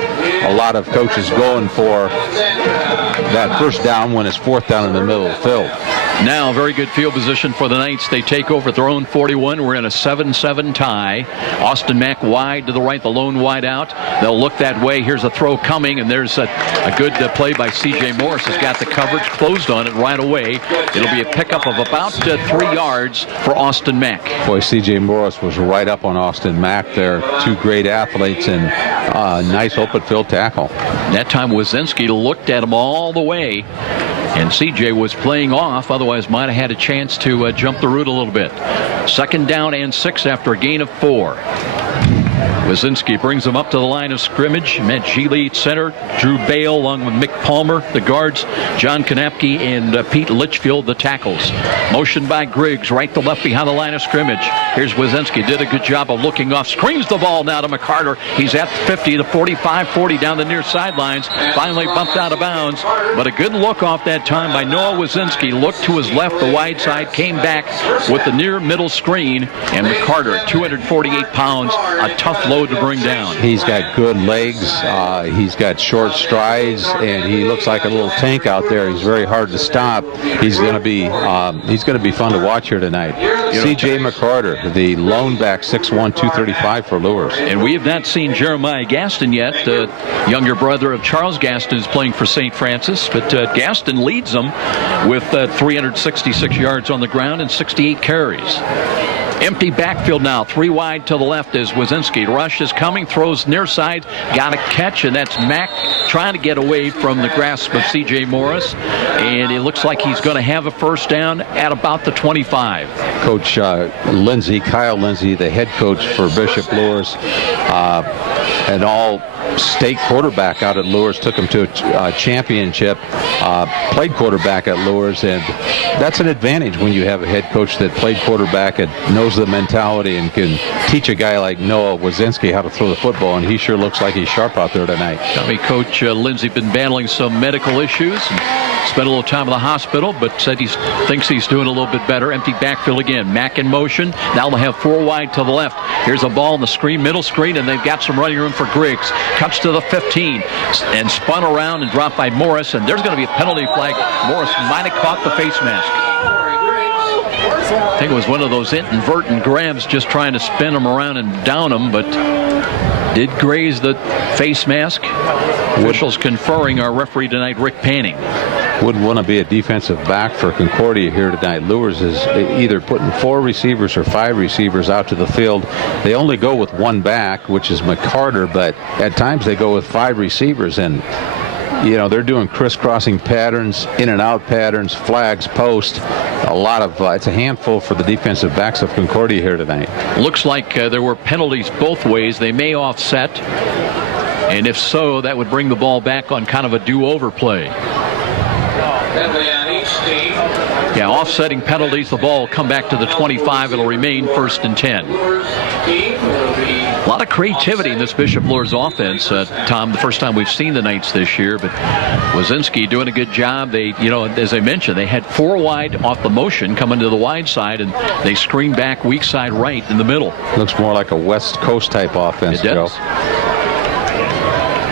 a lot of coaches going for that first down when it's fourth down in the middle of the field. Now, very good field position for the Knights. They take over at their own 41. We're in a 7-7 tie. Austin Mack wide to the right, the lone wide out. They'll look that way. Here's a throw coming, and there's a good play by C.J. Morris. Has got the coverage closed on it right away. It'll be a pickup of about 3 yards for Austin Mack. Boy, C.J. Morris was right up on Austin Mack there. Two great athletes and nice open field tackle. That time Wazinski looked at him all the way, and C.J. was playing off, otherwise might have had a chance to jump the route a little bit. 2nd down and 6 after a gain of 4. Wazinski brings them up to the line of scrimmage. Matt Gili at center. Drew Bale along with Mick Palmer, the guards. John Konapke and Pete Litchfield, the tackles. Motion by Griggs, right to left behind the line of scrimmage. Here's Wazinski. Did a good job of looking off. Screens the ball now to McCarter. He's at 50, the 45, 40 down the near sidelines. Finally bumped out of bounds. But a good look off that time by Noah Wazinski. Looked to his left, the wide side. Came back with the near middle screen. And McCarter at 248 pounds. A tough load to bring down. He's got good legs. He's got short strides, and he looks like a little tank out there. He's very hard to stop. He's going to be fun to watch here tonight. C.J. McCarter, the lone back, 6'1", 235 for Luers. And we have not seen Jeremiah Gaston yet. The younger brother of Charles Gaston is playing for St. Francis, but Gaston leads them with 366 yards on the ground and 68 carries. Empty backfield now, 3 wide to the left as Wazinski. Rush is coming, throws near side, got a catch, and that's Mack trying to get away from the grasp of C.J. Morris. And it looks like he's going to have a first down at about the 25. Coach Lindsay, Kyle Lindsay, the head coach for Bishop Luers, an all-state quarterback out at Luers, took him to a championship, played quarterback at Luers, and that's an advantage when you have a head coach that played quarterback and knows the mentality and can teach a guy like Noah Wazinski how to throw the football, and he sure looks like he's sharp out there tonight. Coach Lindsay been battling some medical issues and spent a little time in the hospital, but said he thinks he's doing a little bit better. Empty backfield again. Mack in motion. Now they'll have 4 wide to the left. Here's a ball in the screen, middle screen, and they've got some running room for Griggs. Cuts to the 15 and spun around and dropped by Morris, and there's going to be a penalty flag. Morris might have caught the face mask. I think it was one of those inadvertent grabs, just trying to spin him around and down him, but did graze the face mask. Officials conferring our referee tonight, Rick Panning. Wouldn't want to be a defensive back for Concordia here tonight. Luers is either putting 4 receivers or 5 receivers out to the field. They only go with 1 back, which is McCarter, but at times they go with 5 receivers, and they're doing crisscrossing patterns, in and out patterns, flags, post. A lot of it's a handful for the defensive backs of Concordia here tonight. Looks like there were penalties both ways. They may offset, and if so, that would bring the ball back on kind of a do-over play. Yeah, offsetting penalties. The ball will come back to the 25. It'll remain 1st and 10. A lot of creativity in this Bishop Luers offense, Tom. The first time we've seen the Knights this year, but Wazinski doing a good job. They, as I mentioned, they had 4 wide off the motion coming to the wide side, and they screened back weak side right in the middle. Looks more like a West Coast type offense, Joe. Joe.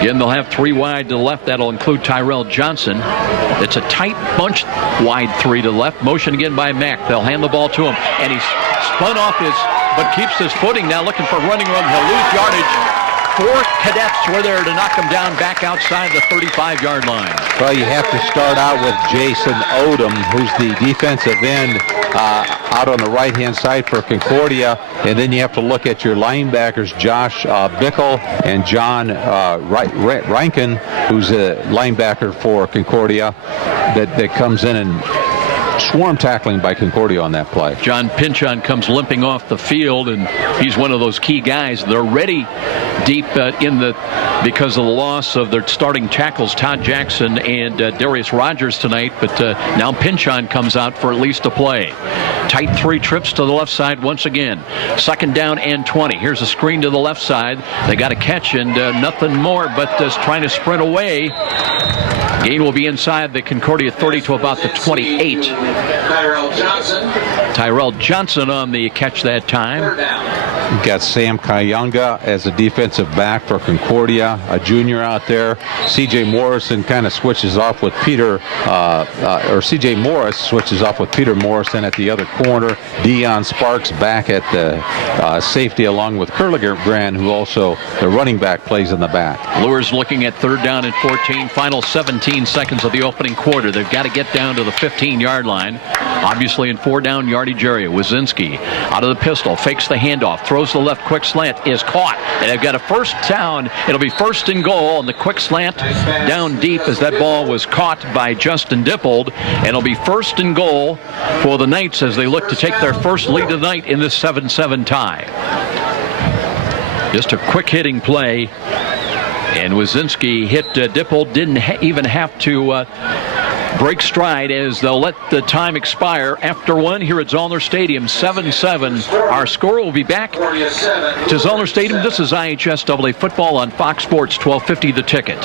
Again, they'll have 3 wide to the left. That'll include Tyrell Johnson. It's a tight bunch, wide 3 to the left. Motion again by Mack. They'll hand the ball to him, and he's spun off but keeps his footing now, looking for running room. He'll lose yardage. 4 cadets were there to knock him down back outside the 35-yard line. Well, you have to start out with Jason Odom, who's the defensive end out on the right-hand side for Concordia, and then you have to look at your linebackers, Josh Bickle and John Rankin, who's a linebacker for Concordia, that comes in and swarm tackling by Concordia on that play. John Pinchon comes limping off the field, and he's one of those key guys. They're ready deep because of the loss of their starting tackles, Todd Jackson and Darius Rogers tonight, but now Pinchon comes out for at least a play. Tight 3 trips to the left side once again. 2nd down and 20. Here's a screen to the left side. They got a catch and nothing more but trying to sprint away. Gain will be inside the Concordia 30 to about the 28. Tyrell Johnson on the catch that time. You've got Sam Kayunga as a defensive back for Concordia, a junior out there. C.J. Morrison kind of switches off with C.J. Morris switches off with Peter Morrison at the other corner. Deion Sparks back at the safety along with Curligan, who also, the running back, plays in the back. Luers looking at 3rd down and 14. Final 17 seconds of the opening quarter. They've got to get down to the 15-yard line. Obviously in 4-down yardage area. Wazinski out of the pistol, fakes the handoff, throws the left quick slant, is caught, and they've got a 1st down. It'll be 1st and goal, and the quick slant down deep as that ball was caught by Justin Dippold, and it'll be 1st and goal for the Knights as they look to take their first lead of the night in this 7-7 tie. Just a quick hitting play, and Wazinski hit Dippold, didn't even have to break stride as they'll let the time expire after 1 here at Zollner Stadium. 7-7. Our score will be back to Zollner Stadium. This is IHSAA football on Fox Sports 1250 The Ticket.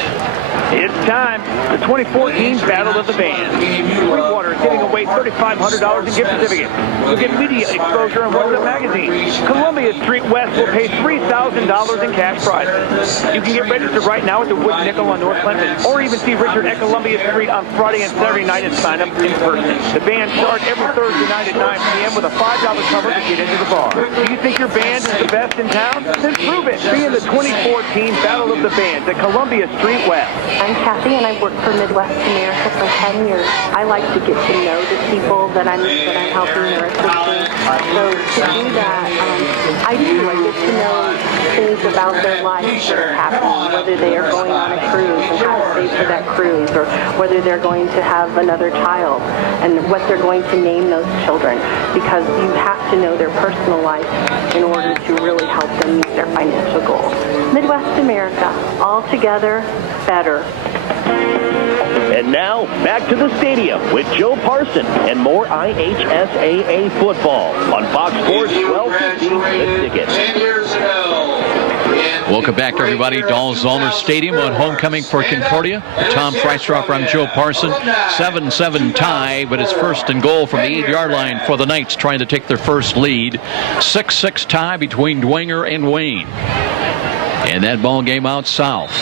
It's time. The 2014 Battle of the Bands. Sweetwater is giving away $3,500 in gift certificates. You'll get media exposure on one of the magazines. Columbia Street West will pay $3,000 in cash prizes. You can get registered right now at the Wood Nickel on North Clinton, or even see Richard at Columbia Street on Friday and Saturday night and sign up in person. The band starts every Thursday night at 9 p.m. with a $5 cover to get into the bar. Do you think your band is the best in town? Then prove it. Be in the 2014 Battle of the Bands at Columbia Street West. I'm Kathy, and I've worked for Midwest America for 10 years. I like to get to know the people that I'm helping or assisting. So to do that, I get to know things about their lives that are happening, whether they are going on a cruise and how to save for that cruise, or whether they're going to have another child and what they're going to name those children, because you have to know their personal life in order to really help them meet their financial goals. Midwest America, all together, better. And now, back to the stadium with Joe Parson and more IHSAA football on Fox Sports 1250 The Ticket. 10 years ago. Welcome back, everybody. Zollner Stadium on homecoming for Concordia. Tom Freistroffer, I'm Joe Parson. 7-7 tie, but it's 1st and goal from the 8-yard line for the Knights, trying to take their first lead. 6-6 tie between Dwenger and Wayne. And that ball game out south.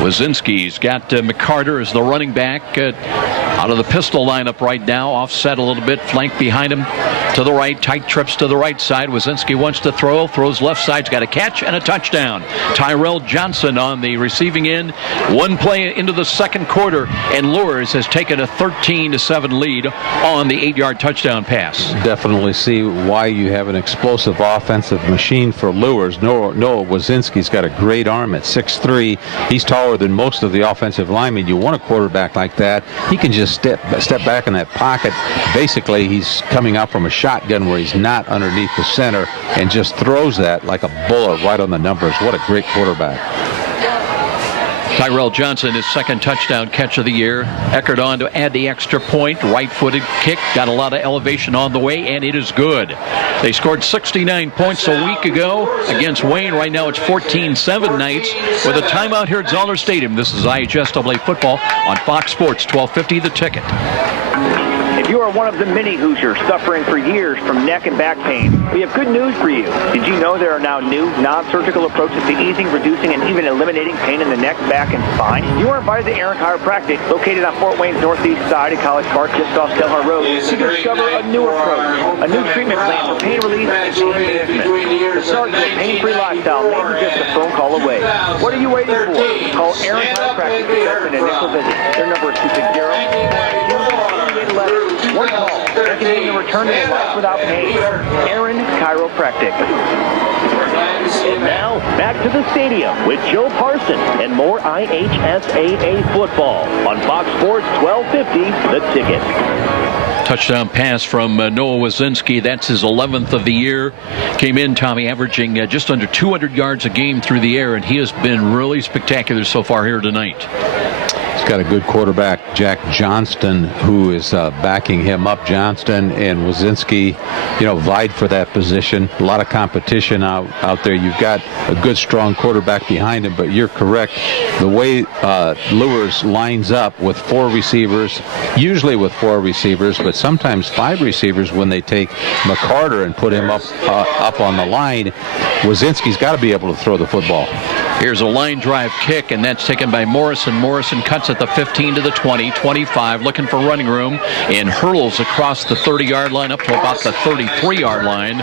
Wazinski's got McCarter as the running back out of the pistol lineup right now. Offset a little bit, flank behind him to the right. Tight trips to the right side. Wazinski wants to throw, throws left side's got a catch and a touchdown. Tyrell Johnson on the receiving end. 1 play into the 2nd quarter, and Luers has taken a 13-7 lead on the 8-yard touchdown pass. Definitely see why you have an explosive offensive machine for Luers. Noah Wazinski's got a great arm at 6'3". He's taller than most of the offensive linemen. You want a quarterback like that. He can just step back in that pocket. Basically, he's coming out from a shotgun where he's not underneath the center and just throws that like a bullet right on the numbers. What a great quarterback. Tyrell Johnson, his 2nd touchdown catch of the year. Eckert on to add the extra point. Right-footed kick. Got a lot of elevation on the way, and it is good. They scored 69 points a week ago against Wayne. Right now it's 14-7 Knights with a timeout here at Zollner Stadium. This is IHSAA football on Fox Sports 1250 The Ticket. If you are one of the many Hoosiers suffering for years from neck and back pain, we have good news for you. Did you know there are now new non-surgical approaches to easing, reducing, and even eliminating pain in the neck, back, and spine? You are invited to Aaron Chiropractic, located on Fort Wayne's northeast side at College Park, just off Stelhar Road, to discover a new approach, a new treatment plan for pain relief and pain management. The start to a pain-free lifestyle may be just a phone call away. What are you waiting for? Call Aaron Chiropractic to set up an initial visit. Their number is 260-288-11. One call. That can mean the return to life without pain. Aaron Chiropractic. And now, back to the stadium with Joe Parson and more IHSAA football on Fox Sports 1250 The Ticket. Touchdown pass from Noah Wazinski. That's his 11th of the year. Came in, Tommy, averaging just under 200 yards a game through the air, and he has been really spectacular so far here tonight. He's got a good quarterback, Jack Johnston, who is backing him up. Johnston and Wazinski, vied for that position. A lot of competition out there. You've got a good, strong quarterback behind him, but you're correct. The way Luers lines up with 4 receivers, usually with 4 receivers, but sometimes 5 receivers when they take McCarter and put him up on the line, Wazinski's got to be able to throw the football. Here's a line drive kick, and that's taken by Morrison. Morrison cuts at the 15 to the 20, 25, looking for running room, and hurls across the 30-yard line up to about the 33-yard line.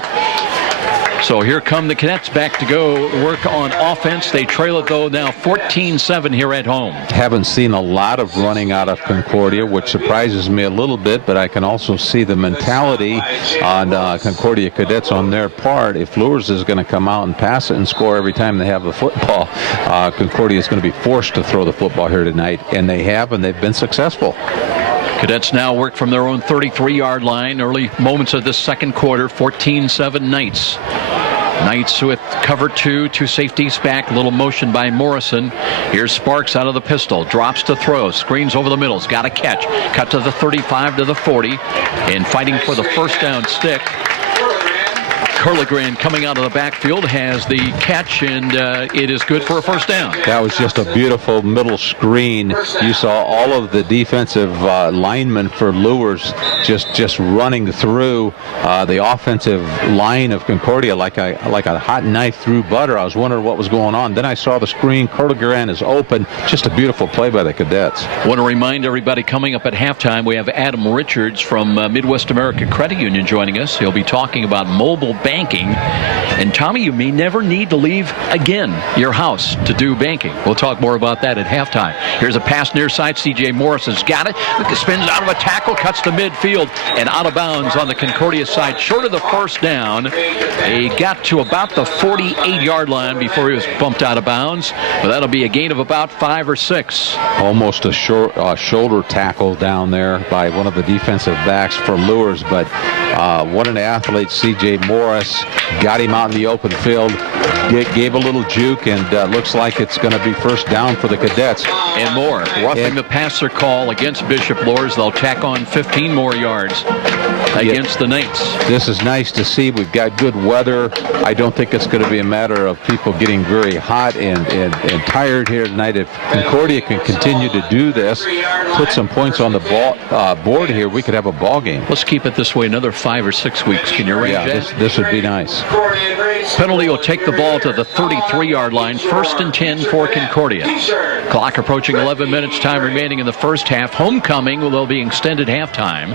So here come the Cadets back to go work on offense. They trail it, though, now 14-7 here at home. Haven't seen a lot of running out of Concordia, which surprises me a little bit, but I can also see the mentality on Concordia Cadets on their part. If Luers is going to come out and pass it and score every time they have the football, Concordia is going to be forced to throw the football here tonight, and they have, and they've been successful. Cadets now work from their own 33-yard line. Early moments of this second quarter, 14-7 Knights. Knights with cover 2 safeties back. Little motion by Morrison. Here's Sparks out of the pistol. Drops to throw. Screens over the middle. He's got a catch. Cut to the 35 to the 40. And fighting for the first down stick. Curligran coming out of the backfield has the catch, and it is good for a first down. That was just a beautiful middle screen. You saw all of the defensive linemen for Luers just running through the offensive line of Concordia like a hot knife through butter. I was wondering what was going on. Then I saw the screen. Curligran is open. Just a beautiful play by the Cadets. I want to remind everybody, coming up at halftime, we have Adam Richards from Midwest America Credit Union joining us. He'll be talking about mobile banking. And Tommy, you may never need to leave again your house to do banking. We'll talk more about that at halftime. Here's a pass near side. C.J. Morris has got it. Spins out of a tackle, cuts to midfield, and out of bounds on the Concordia side, short of the first down. He got to about the 48-yard line before he was bumped out of bounds. But that'll be a gain of about 5 or 6. Almost a shoulder tackle down there by one of the defensive backs for Luers, but what an athlete, C.J. Morris. Got him out in the open field, gave a little juke, and looks like it's going to be first down for the Cadets. And more. Roughing the passer call against Bishop Luers. They'll tack on 15 more yards against the Knights. This is nice to see. We've got good weather. I don't think it's going to be a matter of people getting very hot and tired here tonight. If Concordia can continue to do this, put some points on the board here, we could have a ball game. Let's keep it this way another 5 or 6 weeks. Can you arrange that? This would be nice. Penalty will take the ball to the 33-yard line. 1st and 10 for Concordia. Clock approaching 11 minutes, time remaining in the first half. Homecoming, will be extended halftime.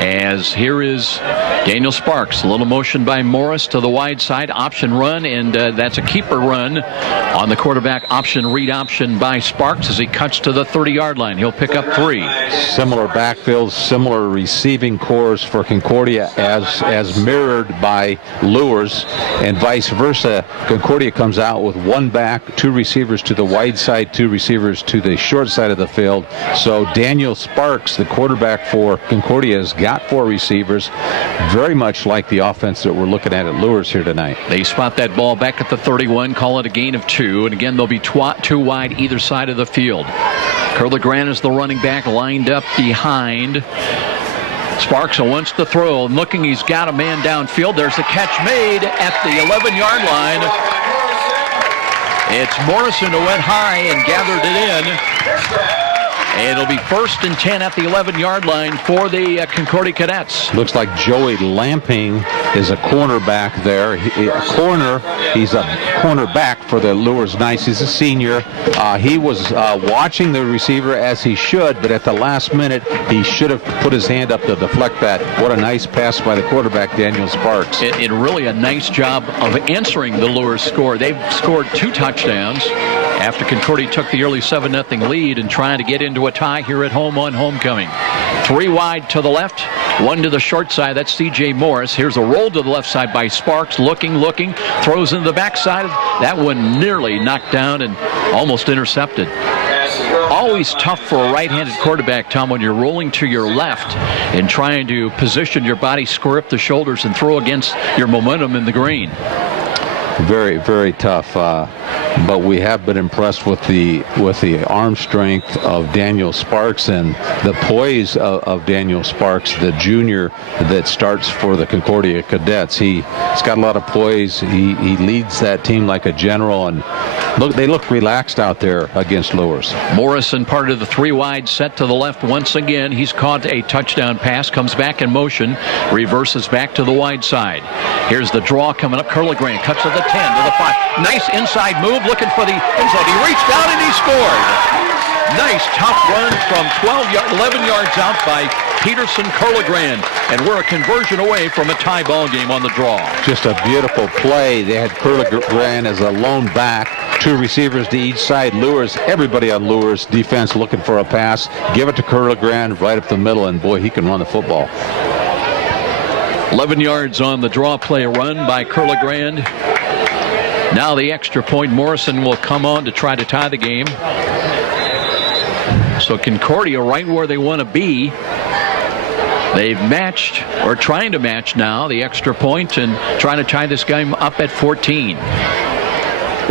As here is Daniel Sparks. A little motion by Morris to the wide side. Option run, and that's a keeper run on the quarterback. Option read option by Sparks as he cuts to the 30-yard line. He'll pick up 3. Similar backfields, similar receiving cores for Concordia as mirrored by Luers, and vice versa. Concordia comes out with 1 back, 2 receivers to the wide side, 2 receivers to the short side of the field. So Daniel Sparks, the quarterback for Concordia, has got 4 receivers, very much like the offense that we're looking at Luers here tonight. They spot that ball back at the 31, call it a gain of 2, and again they'll be 2 wide either side of the field. Curligran is the running back, lined up behind. Sparks wants to throw, looking, he's got a man downfield. There's the catch made at the 11-yard line. It's Morrison who went high and gathered it in. And it'll be 1st and 10 at the 11-yard line for the Concordia Cadets. Looks like Joey Lamping is a cornerback there. He's a cornerback for the Luers Knights. He's a senior. He was watching the receiver as he should, but at the last minute, he should have put his hand up to deflect that. What a nice pass by the quarterback, Daniel Sparks. It really a nice job of answering the Luers score. They've scored 2 touchdowns after Concordia took the early 7-0 lead and trying to get into a tie here at home on homecoming. 3 wide to the left, 1 to the short side. That's C.J. Morris. Here's a roll to the left side by Sparks. Looking, throws into the backside. That one nearly knocked down and almost intercepted. always tough for a right-handed quarterback, Tom, when you're rolling to your left and trying to position your body, square up the shoulders, and throw against your momentum in the green. Very, very tough. But we have been impressed with the arm strength of Daniel Sparks and the poise of Daniel Sparks, the junior that starts for the Concordia Cadets. He's got a lot of poise. He leads that team like a general, and they look relaxed out there against Luers. Morrison, part of the 3-wide set to the left once again. He's caught a touchdown pass, comes back in motion, reverses back to the wide side. Here's the draw coming up. Curligrand cuts to the 10, to the 5. Nice inside move, looking for the end zone. He reached out and he scored. Nice tough run from 11 yards out by Peterson Curligrand, and we're a conversion away from a tie ball game on the draw. Just a beautiful play. They had Curligrand as a lone back, 2 receivers to each side. Luers, everybody on Luers defense looking for a pass. Give it to Curligrand right up the middle, and boy, he can run the football. 11 yards on the draw play run by Curligrand. Now the extra point. Morrison will come on to try to tie the game. So Concordia right where they want to be. They've matched, or trying to match now, the extra point and trying to tie this game up at 14.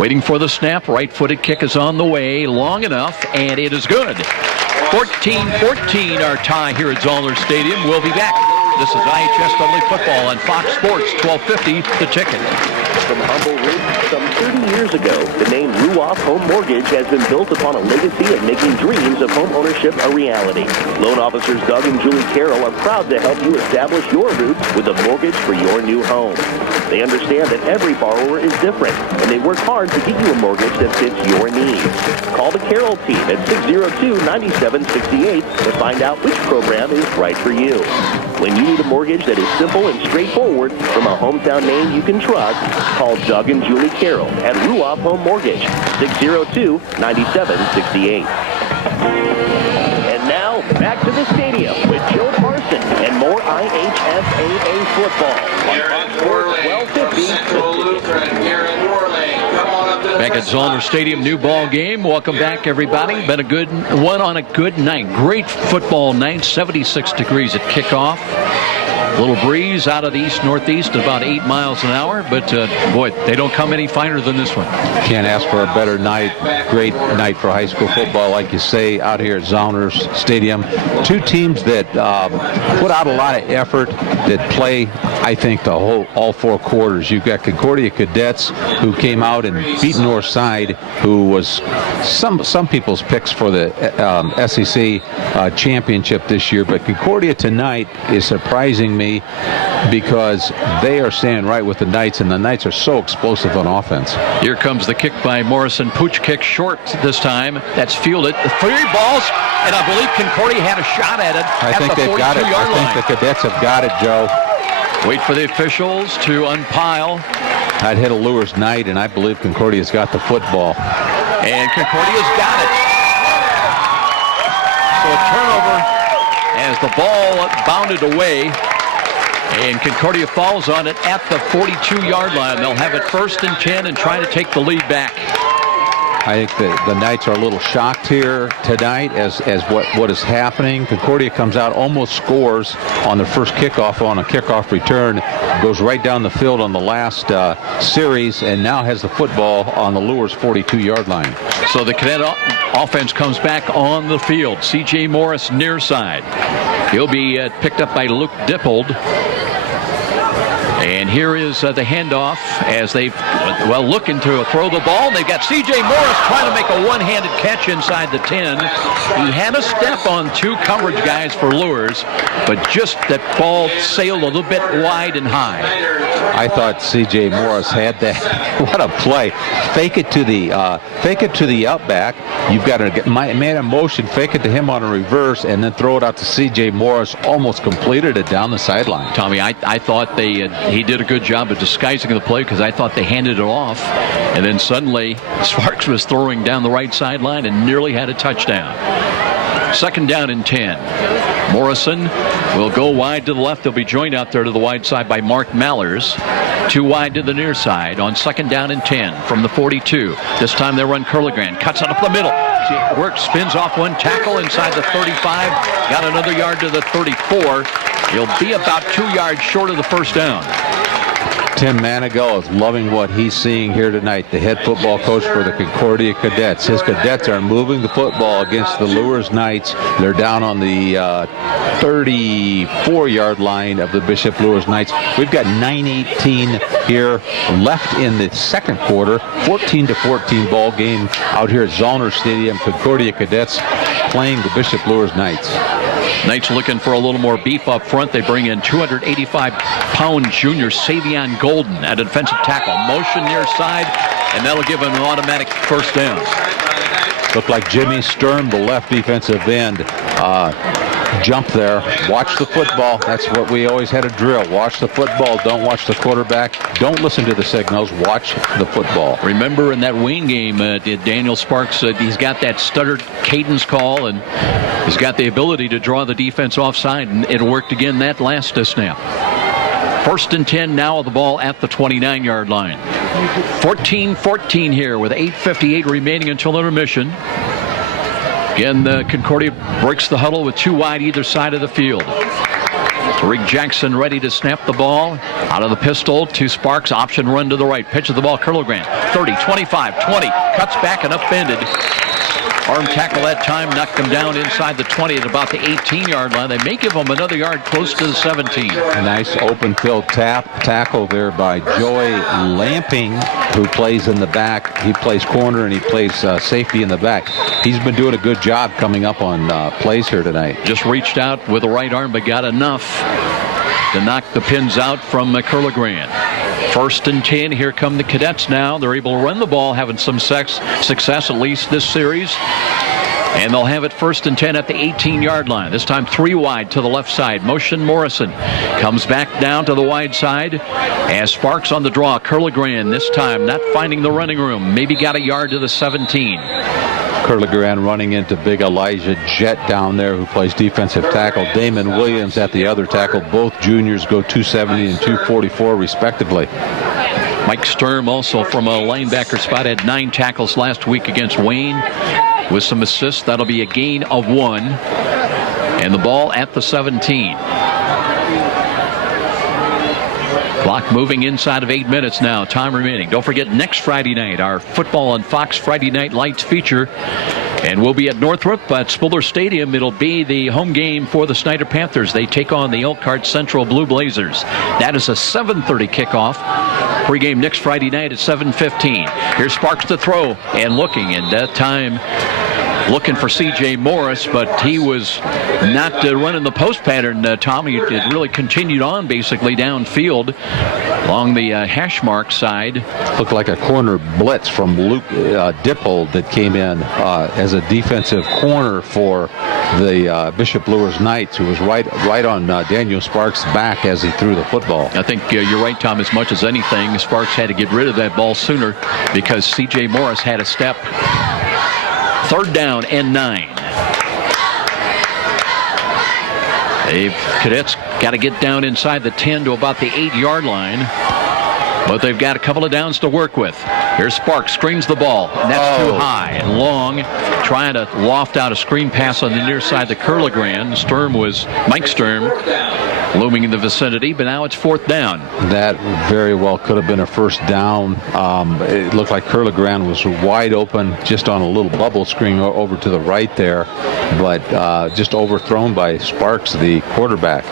Waiting for the snap. Right-footed kick is on the way. Long enough, and it is good. 14-14 our tie here at Zollner Stadium. We'll be back. This is IHSAA football on Fox Sports 1250, The Ticket. From Humble Ridge, some 30 years ago, the name Ruoff Home Mortgage has been built upon a legacy of making dreams of home ownership a reality. Loan officers Doug and Julie Carroll are proud to help you establish your roots with a mortgage for your new home. They understand that every borrower is different, and they work hard to get you a mortgage that fits your needs. Call the Carroll team at 602-9768 to find out which program is right for you. When you need a mortgage that is simple and straightforward from a hometown name you can trust, call Doug and Julie Carroll at Ruoff Home Mortgage, 602-9768. And now, back to the stadium with Joe Parson and more IHSAA football. Here in Whirling, from Central Lutheran here in Whirling. Come on up to the Back at Zollner Stadium, new ball game. Welcome back, everybody. Been a good one on a good night. Great football night. 76 degrees at kickoff. A little breeze out of the east-northeast, about 8 miles an hour. But, boy, they don't come any finer than this one. Can't ask for a better night. Great night for high school football, like you say, out here at Zollner Stadium. 2 teams that put out a lot of effort, that play, I think, all 4 quarters. You've got Concordia Cadets, who came out and beat Northside, who was some people's picks for the SEC championship this year. But Concordia tonight is surprising me because they are staying right with the Knights, and the Knights are so explosive on offense. Here comes the kick by Morrison. Pooch kick short this time. That's fielded. 3 balls, and I believe Concordia had a shot at it I think they've got it. I think the Cadets have got it, Joe. Wait for the officials to unpile. I'd hit a Luers Knight, and I believe Concordia's got the football. And Concordia's got it. So a turnover as the ball bounded away. And Concordia falls on it at the 42-yard line. They'll have it 1st and 10 and try to take the lead back. I think the Knights are a little shocked here tonight as what is happening. Concordia comes out, almost scores on the first kickoff on a kickoff return, goes right down the field on the last series, and now has the football on the Luers 42-yard line. So the Cadet offense comes back on the field. C.J. Morris near side. He'll be picked up by Luke Dippold. And here is the handoff as they looking to throw the ball. They've got C.J. Morris trying to make a one-handed catch inside the 10. He had a step on 2 coverage guys for Luers, but just that ball sailed a little bit wide and high. I thought C.J. Morris had that. What a play! Fake it to the outback. You've got a man in motion. Fake it to him on a reverse, and then throw it out to C.J. Morris. Almost completed it down the sideline. Tommy, I thought he did a good job of disguising the play because I thought they handed it off, and then suddenly Sparks was throwing down the right sideline and nearly had a touchdown. 2nd down and 10. Morrison will go wide to the left. They'll be joined out there to the wide side by Mark Mallers. 2 wide to the near side on 2nd down and 10 from the 42. This time they run Curligrand. Cuts it up the middle. works, spins off one tackle inside the 35, got another yard to the 34. He'll be about 2 yards short of the first down. Tim Manigault is loving what he's seeing here tonight, the head football coach for the Concordia Cadets. His cadets are moving the football against the Luers Knights. They're down on the 34-yard line of the Bishop Luers Knights. We've got 9:18 here left in the second quarter. 14-14 ball game out here at Zollner Stadium. Concordia Cadets playing the Bishop Luers Knights. Knights looking for a little more beef up front. They bring in 285-pound junior Savion Golden at a defensive tackle. Motion near side, and that'll give him an automatic first down. Looked like Jimmy Sturm, the left defensive end, jumped there. Watch the football. That's what we always had a drill. Watch the football. Don't watch the quarterback. Don't listen to the signals. Watch the football. Remember in that Wayne game, Daniel Sparks, he's got that stuttered cadence call, and he's got the ability to draw the defense offside, and it worked again that last snap. 1st and 10 now of the ball at the 29-yard line. 14-14 here with 8:58 remaining until intermission. Again, Concordia breaks the huddle with 2 wide either side of the field. Tariq Jackson ready to snap the ball. Out of the pistol to Sparks. Option run to the right. Pitch of the ball. Curligran. 30, 25, 20. Cuts back and upended. Arm tackle that time. Knocked him down inside the 20 at about the 18-yard line. They may give him another yard close to the 17. Nice open field tackle there by Joy Lamping, who plays in the back. He plays corner and he plays safety in the back. He's been doing a good job coming up on plays here tonight. Just reached out with the right arm, but got enough to knock the pins out from Curligran. 1st and 10. Here come the Cadets now. They're able to run the ball, having some success at least this series. And they'll have it 1st and 10 at the 18-yard line. This time 3 wide to the left side. Motion Morrison comes back down to the wide side as Sparks on the draw. Curligran this time not finding the running room. Maybe got a yard to the 17. Curligran running into big Elijah Jett down there, who plays defensive tackle. Damon Williams at the other tackle. Both juniors go 270 and 244 respectively. Mike Sturm also from a linebacker spot had 9 tackles last week against Wayne with some assists. That'll be a gain of 1. And the ball at the 17. Clock moving inside of 8 minutes now. Time remaining. Don't forget, next Friday night, our Football on Fox Friday Night Lights feature. And we'll be at Northrop at Spiller Stadium. It'll be the home game for the Snyder Panthers. They take on the Elkhart Central Blue Blazers. That is a 7:30 kickoff. Pre-game next Friday night at 7:15. Here's Sparks to throw and looking. And that time looking for C.J. Morris, but he was not running the post pattern, Tom. It really continued on basically downfield along the hash mark side. Looked like a corner blitz from Luke Dippold that came in as a defensive corner for the Bishop Luers Knights, who was right on Daniel Sparks' back as he threw the football. I think you're right, Tom. As much as anything, Sparks had to get rid of that ball sooner because C.J. Morris had a step. 3rd down and 9. The Cadets got to get down inside the 10 to about the 8-yard line. But they've got a couple of downs to work with. Here's Sparks, screens the ball, and that's too high and long. Trying to loft out a screen pass on the near side to Curligran. Mike Sturm looming in the vicinity, but now it's 4th down. That very well could have been a first down. It looked like Curligran was wide open just on a little bubble screen over to the right there, but just overthrown by Sparks, the quarterback.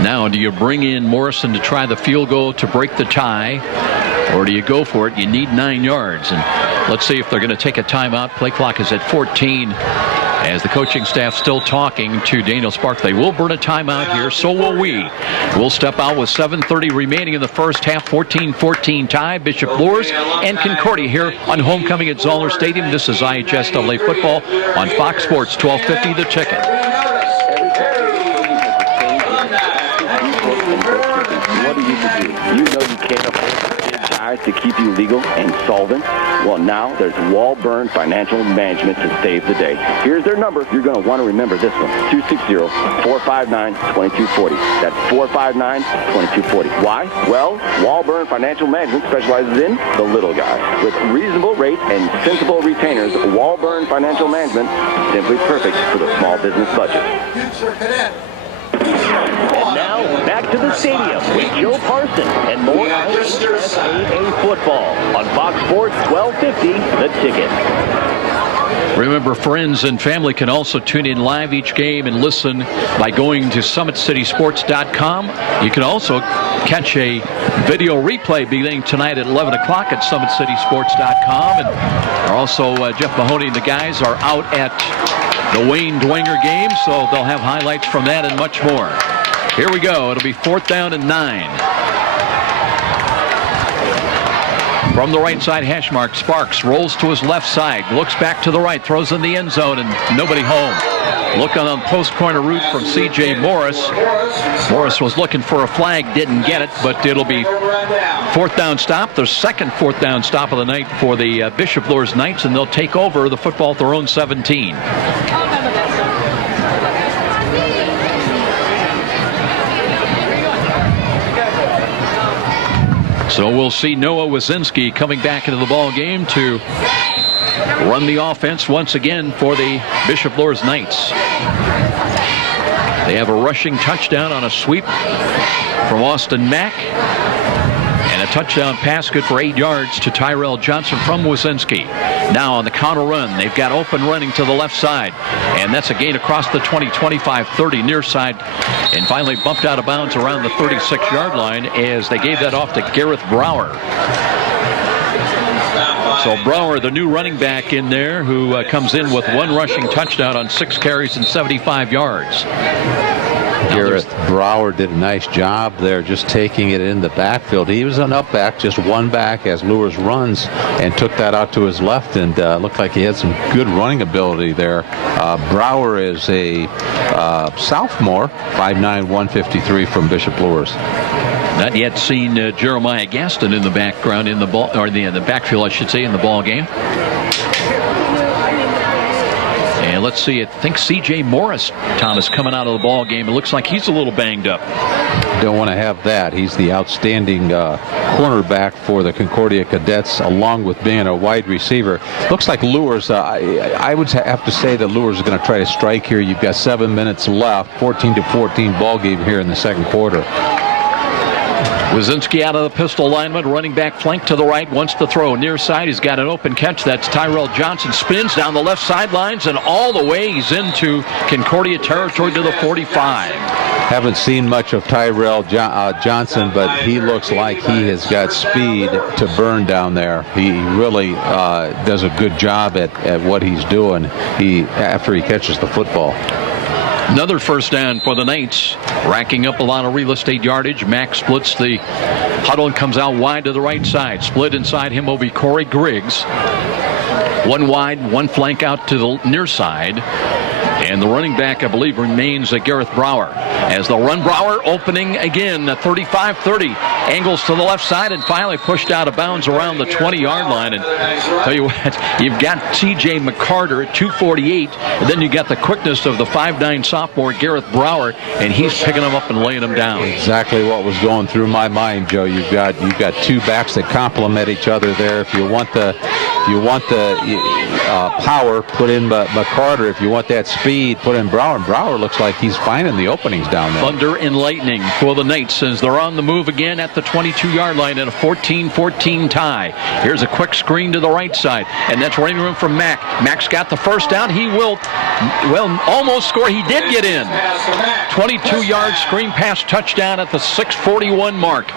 Now, do you bring in Morrison to try the field goal to break the tie, or do you go for it? You need 9 yards. And let's see if they're going to take a timeout. Play clock is at 14. As the coaching staff still talking to Daniel Sparks. They will burn a timeout here, so will we. We'll step out with 7:30 remaining in the first half. 14-14 tie. Bishop Luers and Concordia here on homecoming at Zollner Stadium. This is IHSAA football on Fox Sports 1250 The Ticket. What do? You know you can't afford guys to keep you legal and solvent? Well, now there's Walburn Financial Management to save the day. Here's their number. You're going to want to remember this one, 260-459-2240. That's 459-2240. Why? Well, Walburn Financial Management specializes in the little guy. With reasonable rates and sensible retainers, Walburn Financial Management, simply perfect for the small business budget. And now, back to the stadium with Joe Parson and more IHSAA football on Fox Sports 1250, The Ticket. Remember, friends and family can also tune in live each game and listen by going to SummitCitySports.com. You can also catch a video replay beginning tonight at 11 o'clock at SummitCitySports.com. And also, Jeff Mahoney and the guys are out at the Wayne Dwenger game, so they'll have highlights from that and much more. Here we go. It'll be 4th down and 9. From the right side hash mark, Sparks rolls to his left side, looks back to the right, throws in the end zone, and nobody home. Look on the post corner route from C.J. Morris. Morris was looking for a flag, didn't get it, but it'll be 4th down stop, the second 4th down stop of the night for the Bishop Luers Knights, and they'll take over the football at their own 17. So we'll see Noah Wazinski coming back into the ball game to run the offense once again for the Bishop Luers Knights. They have a rushing touchdown on a sweep from Austin Mack. And a touchdown pass good for 8 yards to Tyrell Johnson from Wazinski. Now on the counter run, they've got open running to the left side. And that's a gain across the 20, 25, 30 near side. And finally bumped out of bounds around the 36-yard line as they gave that off to Gareth Brower. So Brower, the new running back in there, who comes in with 1 rushing touchdown on 6 carries and 75 yards. Gareth Brower did a nice job there just taking it in the backfield. He was an up back, just one back as Luers runs, and took that out to his left, and looked like he had some good running ability there. Brower is a sophomore, 5'9", 153 from Bishop Luers. Not yet seen Jeremiah Gaston in the background in the ball, or the backfield, I should say, in the ball game. And let's see, I think C.J. Morris, Thomas, coming out of the ball game. It looks like he's a little banged up. Don't want to have that. He's the outstanding cornerback for the Concordia Cadets, along with being a wide receiver. Looks like Luers, I would have to say that Luers is going to try to strike here. You've got 7 minutes left, 14-14 ball game here in the second quarter. Wazinski out of the pistol alignment, running back flank to the right, wants to throw near side. He's got an open catch. That's Tyrell Johnson. Spins down the left sidelines and all the way he's into Concordia territory to the 45. Haven't seen much of Tyrell Johnson, but he looks like he has got speed to burn down there. He really does a good job at what he's doing after he catches the football. Another first down for the Knights, racking up a lot of real estate yardage. Mack splits the huddle and comes out wide to the right side. Split inside him will be Corey Griggs. 1 wide, 1 flank out to the near side. And the running back, I believe, remains Gareth Brower. As the run, Brower opening again, 35-30. Angles to the left side and finally pushed out of bounds around the 20-yard line. And tell you what, you've got T.J. McCarter at 248. And then you got the quickness of the 5'9" sophomore Gareth Brower, and he's picking them up and laying them down. Exactly what was going through my mind, Joe. You've got 2 backs that complement each other there. If you want the power, put in McCarter. If you want that speed, put in Brower. And Brower looks like he's finding the openings down there. Thunder and lightning for the Knights as they're on the move again at the 22-yard line at a 14-14 tie. Here's a quick screen to the right side, and that's running room from Mack. Mack's got the first down. He will, almost score. He did get in. 22-yard screen pass touchdown at the 6:41 mark.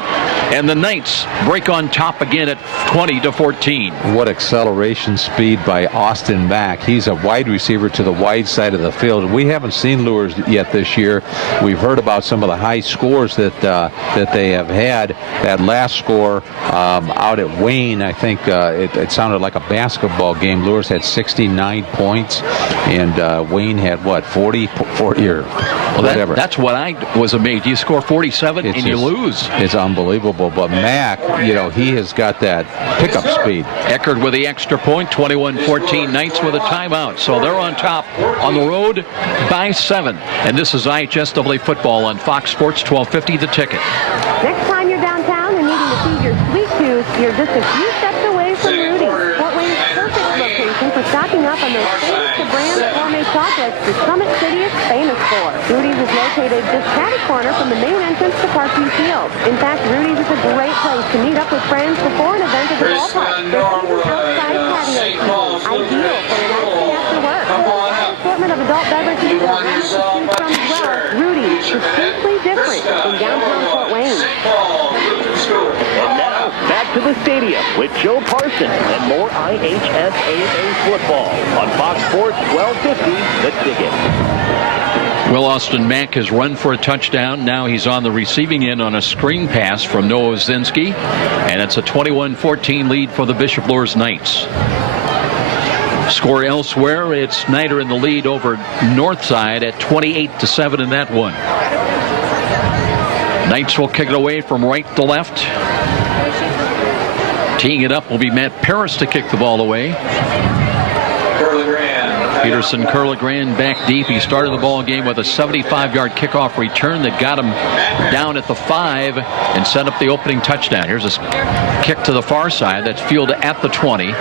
And the Knights break on top again at 20-14. What acceleration speed by Austin Mack. He's a wide receiver to the wide side of the field. We haven't seen Luers yet this year. We've heard about some of the high scores that they have had. That last score out at Wayne, I think it sounded like a basketball game. Luers had 69 points, and Wayne had, what, 40 or whatever. That's what I was amazed. You score 47 and you lose. It's unbelievable. unbelievable. But Mack, he has got that pickup speed. Eckerd with the extra point, 21-14. Knights with a timeout. So they're on top on the road by 7. And this is IHSAA football on Fox Sports 1250, The Ticket. Next time you're downtown and needing to feed your sweet tooth, you're just a few steps away from Rudy's. Fort Wayne's perfect location for stocking up on those famous-to-brand gourmet chocolates the Summit City is famous for. Rudy's is located just catty corner from the main entrance to Parkview Field. In fact, Rudy's is a great place to meet up with friends before an event at the ballpark. There's even outside patio seating, ideal for relaxing after work. An assortment of adult beverages and drinks to choose from as well. Rudy's is simply different in downtown Fort Wayne. And now, back to the stadium with Joe Parson and more IHSAA football on Fox Sports 1250, The Ticket. Well, Austin Mack has run for a touchdown. Now he's on the receiving end on a screen pass from Noah Zinski. And it's a 21-14 lead for the Bishop Luers Knights. Score elsewhere, it's Snyder in the lead over Northside at 28-7 in that one. Knights will kick it away from right to left. Teeing it up will be Matt Paris to kick the ball away. Peterson Curligran back deep. He started the ball game with a 75-yard kickoff return that got him down at the 5 and set up the opening touchdown. Here's a kick to the far side. That's fielded at the 20.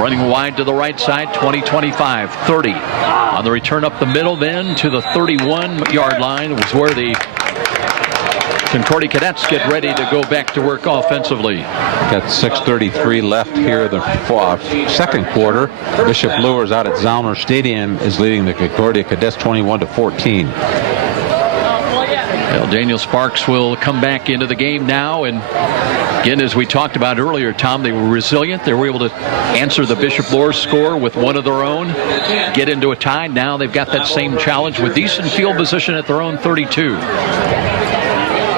Running wide to the right side, 20, 25, 30. On the return up the middle then to the 31-yard line was where the Concordia Cadets get ready to go back to work offensively. Got 6:33 left here in the second quarter. Bishop Luers out at Zauner Stadium is leading the Concordia Cadets 21-14. Well, Daniel Sparks will come back into the game now, and again, as we talked about earlier, Tom, they were resilient. They were able to answer the Bishop Luers score with one of their own, get into a tie. Now they've got that same challenge with decent field position at their own 32.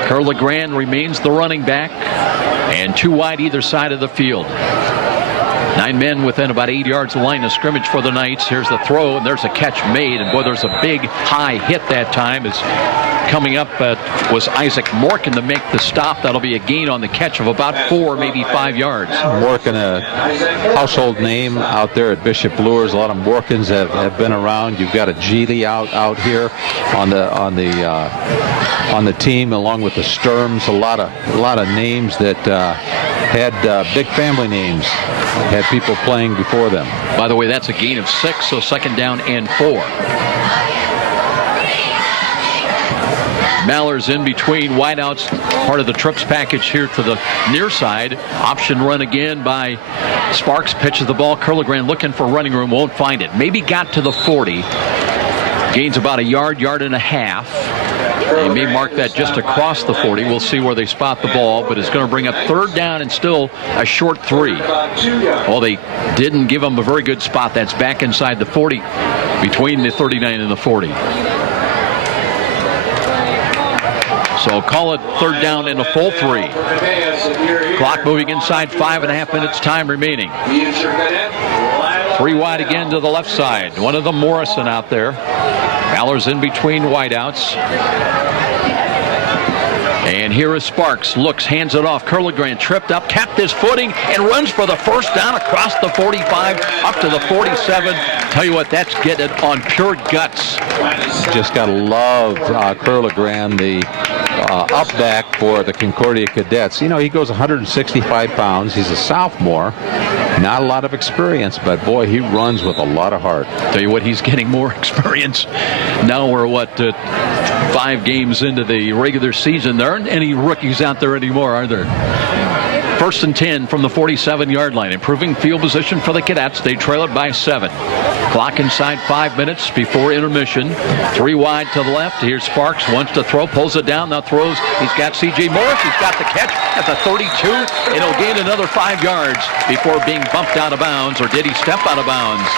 Curligran remains the running back, and 2 wide either side of the field. 9 men within about 8 yards of the line of scrimmage for the Knights. Here's the throw, and there's a catch made. And boy, there's a big high hit that time. It's coming up was Isaac Morkin to make the stop. That'll be a gain on the catch of about 4, maybe 5 yards. Morkin, a household name out there at Bishop Luers. A lot of Morkins have been around. You've got a Geely out here on the team, along with the Sturms. A lot of names that had big family names. Had people playing before them. By the way, that's a gain of 6, so second down and 4. Maller's in between wideouts, part of the trips package here to the near side. Option run again by Sparks. Pitches the ball. Curligran looking for running room, won't find it. Maybe got to the 40. Gains about a yard and a half. They may mark that just across the 40. We'll see where they spot the ball, but it's going to bring up third down and still a short 3. Well, they didn't give them a very good spot. That's back inside the 40, between the 39 and the 40. So call it third down and a full 3. Clock moving inside, 5.5 minutes time remaining. 3 wide again to the left side. One of them Morrison out there. Maller's in between wideouts. And here is Sparks. Looks, hands it off. Curligran tripped up, kept his footing, and runs for the first down across the 45 up to the 47. Tell you what, that's getting it on pure guts. Just got to love Curligran, the up back for the Concordia Cadets. You know, he goes 165 pounds. He's a sophomore. Not a lot of experience, but boy, he runs with a lot of heart. Tell you what, he's getting more experience. Now we're, 5 games into the regular season. There aren't any rookies out there anymore, are there? First and 10 from the 47-yard line. Improving field position for the Cadets. They trail it by 7. Clock inside 5 minutes before intermission. 3 wide to the left. Here's Sparks. Wants to throw. Pulls it down. Now throws. He's got C.J. Morris. He's got the catch at the 32. And he'll gain another 5 yards before being bumped out of bounds. Or did he step out of bounds?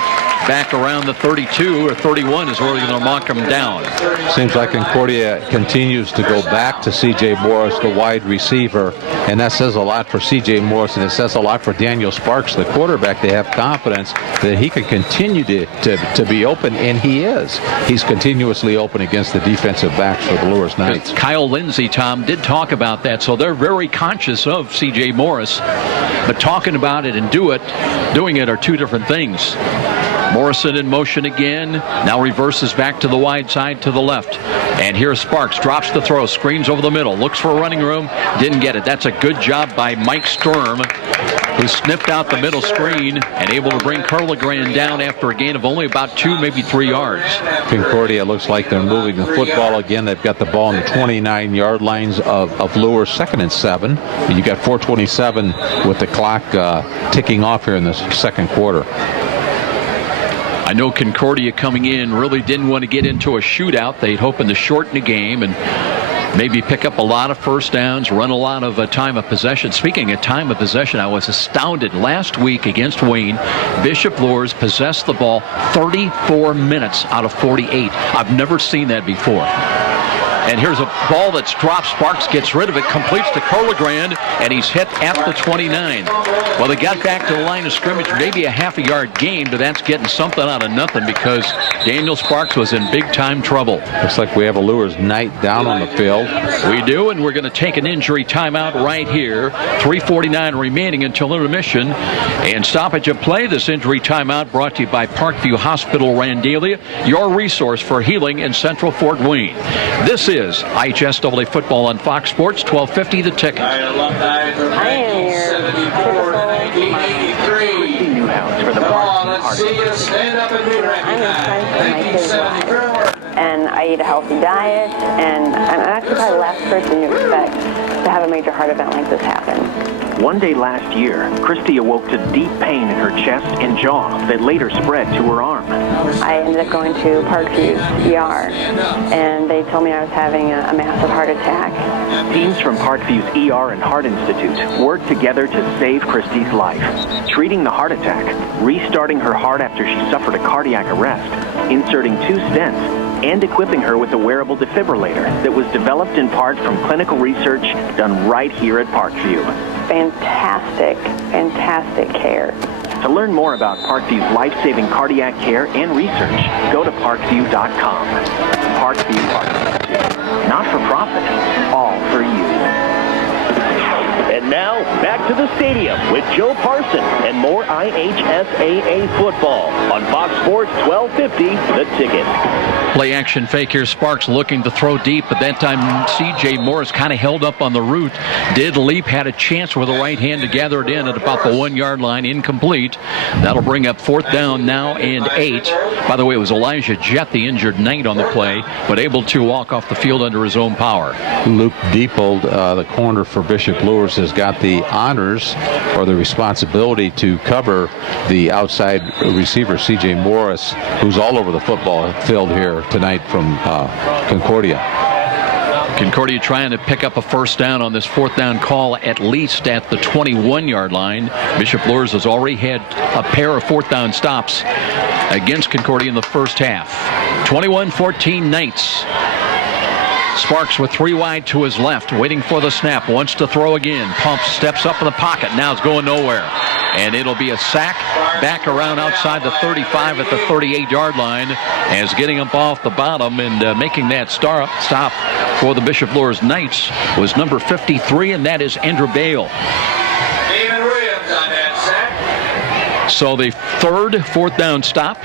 back around the 32 or 31 is where they're going to mark them down. Seems like Concordia continues to go back to C.J. Morris, the wide receiver, and that says a lot for C.J. Morris, and it says a lot for Daniel Sparks, the quarterback. They have confidence that he can continue to be open, and he is. He's continuously open against the defensive backs for the Luers Knights. Kyle Lindsey, Tom, did talk about that, so they're very conscious of C.J. Morris, but talking about it and doing it are two different things. Morrison in motion again, now reverses back to the wide side to the left. And here's Sparks, drops the throw, screens over the middle, looks for a running room, didn't get it. That's a good job by Mike Sturm, who sniffed out the middle screen and able to bring Curligran down after a gain of only about 2, maybe 3 yards. Concordia looks like they're moving the football again. They've got the ball in the 29-yard lines of Luers, 2nd and 7. You got 4:27 with the clock ticking off here in the second quarter. I know Concordia coming in really didn't want to get into a shootout. They'd hoping to shorten the game and maybe pick up a lot of first downs, run a lot of time of possession. Speaking of time of possession, I was astounded last week against Wayne. Bishop Luers possessed the ball 34 minutes out of 48. I've never seen that before. And here's a ball that's dropped. Sparks gets rid of it, completes to Curligran, and he's hit at the 29. Well, they got back to the line of scrimmage, maybe a half-a-yard gain, but that's getting something out of nothing because Daniel Sparks was in big-time trouble. Looks like we have a Luers Knight down on the field. We do, and we're going to take an injury timeout right here. 3:49 remaining until intermission. And stoppage of play. This injury timeout brought to you by Parkview Hospital Randalia, your resource for healing in Central Fort Wayne. This is IHSAA football on Fox Sports, 1250 The Ticket. I am your Newhouse for the Boston Heart. I'm excited for my kids' lives. And I eat a healthy diet, and I'm actually probably the last person you expect to have a major heart event like this happen. One day last year, Christy awoke to deep pain in her chest and jaw that later spread to her arm. I ended up going to Parkview's ER, and they told me I was having a massive heart attack. Teams from Parkview's ER and Heart Institute worked together to save Christy's life, treating the heart attack, restarting her heart after she suffered a cardiac arrest, inserting 2 stents, and equipping her with a wearable defibrillator that was developed in part from clinical research done right here at Parkview. Fantastic, fantastic care. To learn more about Parkview's life-saving cardiac care and research, go to parkview.com. Parkview Heart. Not for profit, all for you. And now, back to the stadium with Joe Parson and more IHSAA football on Fox Sports 1250, The Ticket. Play action fake here. Sparks looking to throw deep, but that time C.J. Morris kind of held up on the route. Did leap, had a chance with the right hand to gather it in at about the 1-yard line. Incomplete. That'll bring up 4th down now and 8. By the way, it was Elijah Jett, the injured Knight, on the play, but able to walk off the field under his own power. Luke Diepold, the corner for Bishop Luers, has got the honors or the responsibility to cover the outside receiver C.J. Morris, who's all over the football field here tonight from Concordia. Concordia trying to pick up a first down on this 4th down call, at least at the 21-yard line. Bishop Luers has already had a pair of 4th down stops against Concordia in the first half. 21-14 Knights. Sparks with 3 wide to his left, waiting for the snap, wants to throw again. Pumps, steps up in the pocket, now it's going nowhere. And it'll be a sack back around outside the 35 at the 38-yard line, as getting up off the bottom and making that stop for the Bishop Luers Knights was number 53, and that is Andrew Bale. David Williams on that sack. So the 4th down stop.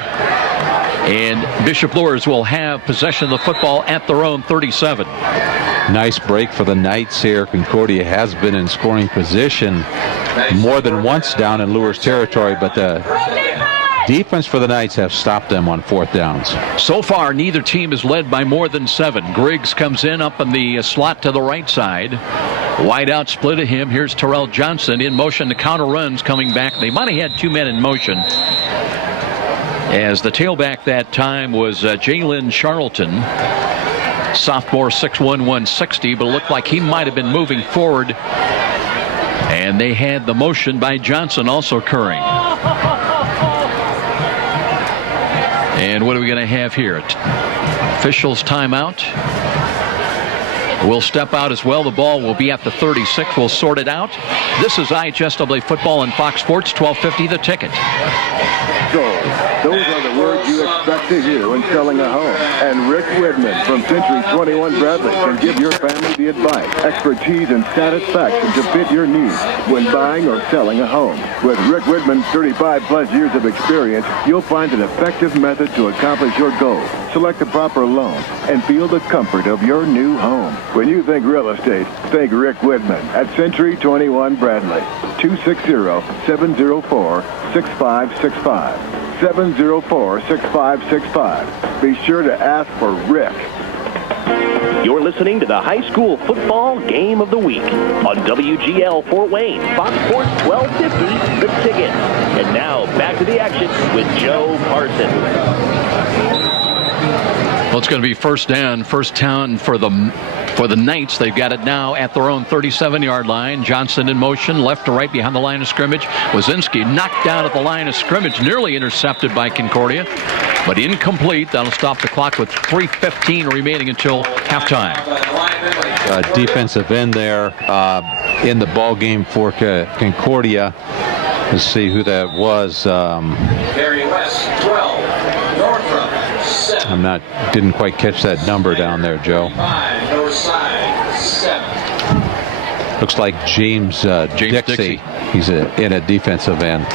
And Bishop Luers will have possession of the football at their own 37. Nice break for the Knights here. Concordia has been in scoring position more than once down in Luers territory, but the defense for the Knights have stopped them on 4th downs. So far, neither team is led by more than 7. Griggs comes in up in the slot to the right side. Wide out split of him. Here's Terrell Johnson in motion. The counter runs coming back. They might have had 2 men in motion, as the tailback that time was Jalen Charlton, sophomore, 6'1", 160, but it looked like he might have been moving forward. And they had the motion by Johnson also occurring. And what are we going to have here? Officials timeout. We'll step out as well. The ball will be at the 36. We'll sort it out. This is IHSAA football on Fox Sports, 1250 The Ticket. So, those are the words you expect to hear when selling a home. And Rick Widman from Century 21 Bradley can give your family the advice, expertise, and satisfaction to fit your needs when buying or selling a home. With Rick Widman's 35-plus years of experience, you'll find an effective method to accomplish your goals. Select the proper loan and feel the comfort of your new home. When you think real estate, think Rick Widman at Century 21 Bradley, 260-704-6565. 704-6565. Be sure to ask for Rick. You're listening to the high school football game of the week on WGL Fort Wayne, Fox Sports 1250, The Ticket. And now back to the action with Joe Parsons. Well, it's going to be first down for the Knights. They've got it now at their own 37-yard line. Johnson in motion, left to right behind the line of scrimmage. Wazinski knocked down at the line of scrimmage, nearly intercepted by Concordia, but incomplete. That'll stop the clock with 3:15 remaining until halftime. Defensive end there in the ball game for Concordia. Let's see who that was. Gary West, 12. Northrop, 7. Didn't quite catch that number down there, Joe. 5, north side, 7. Looks like James Dixie. He's in a defensive end.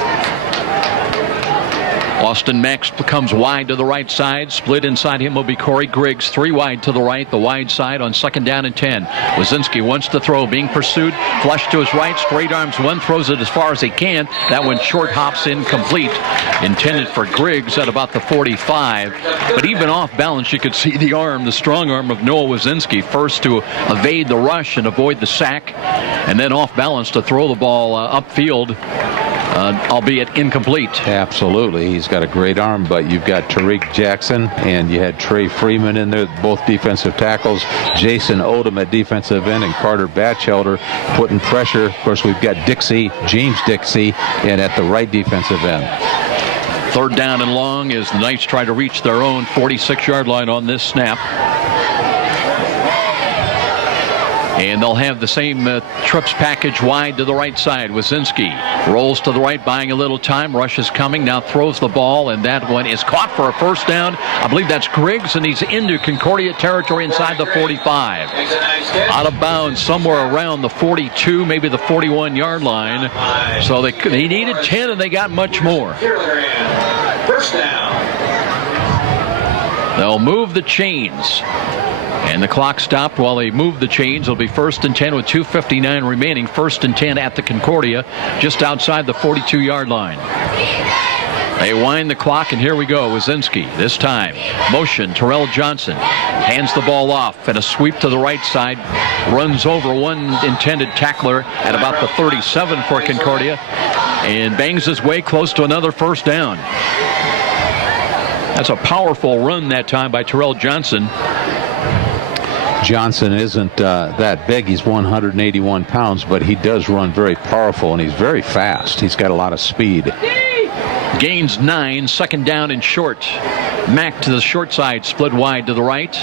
Austin Max comes wide to the right side. Split inside him will be Corey Griggs. 3 wide to the right, the wide side on 2nd down and 10. Wazinski wants to throw, being pursued. Flush to his right, straight arms one, throws it as far as he can. That one short hops incomplete. Intended for Griggs at about the 45. But even off balance, you could see the strong arm of Noah Wazinski. First to evade the rush and avoid the sack. And then off balance to throw the ball upfield. Albeit incomplete. Absolutely. He's got a great arm, but you've got Tariq Jackson and you had Trey Freeman in there, both defensive tackles. Jason Odom at defensive end and Carter Batchelder putting pressure. Of course, we've got James Dixie, and at the right defensive end. 3rd down and long as the Knights try to reach their own 46-yard line on this snap. And they'll have the same trips package wide to the right side. Wazinski rolls to the right, buying a little time. Rush is coming, now throws the ball, and that one is caught for a first down. I believe that's Griggs, and he's into Concordia territory inside the 45. Out of bounds somewhere around the 42, maybe the 41-yard line. So they needed 10, and they got much more. First down. They'll move the chains. And the clock stopped while they moved the chains. It'll be 1st and 10 with 2:59 remaining. 1st and 10 at the Concordia, just outside the 42-yard line. They wind the clock, and here we go. Wazinski, this time. Motion, Terrell Johnson. Hands the ball off, and a sweep to the right side. Runs over one intended tackler at about the 37 for Concordia. And bangs his way close to another first down. That's a powerful run that time by Terrell Johnson. Johnson isn't that big. He's 181 pounds, but he does run very powerful, and he's very fast. He's got a lot of speed. Gains 9, 2nd down and short. Mack to the short side, split wide to the right.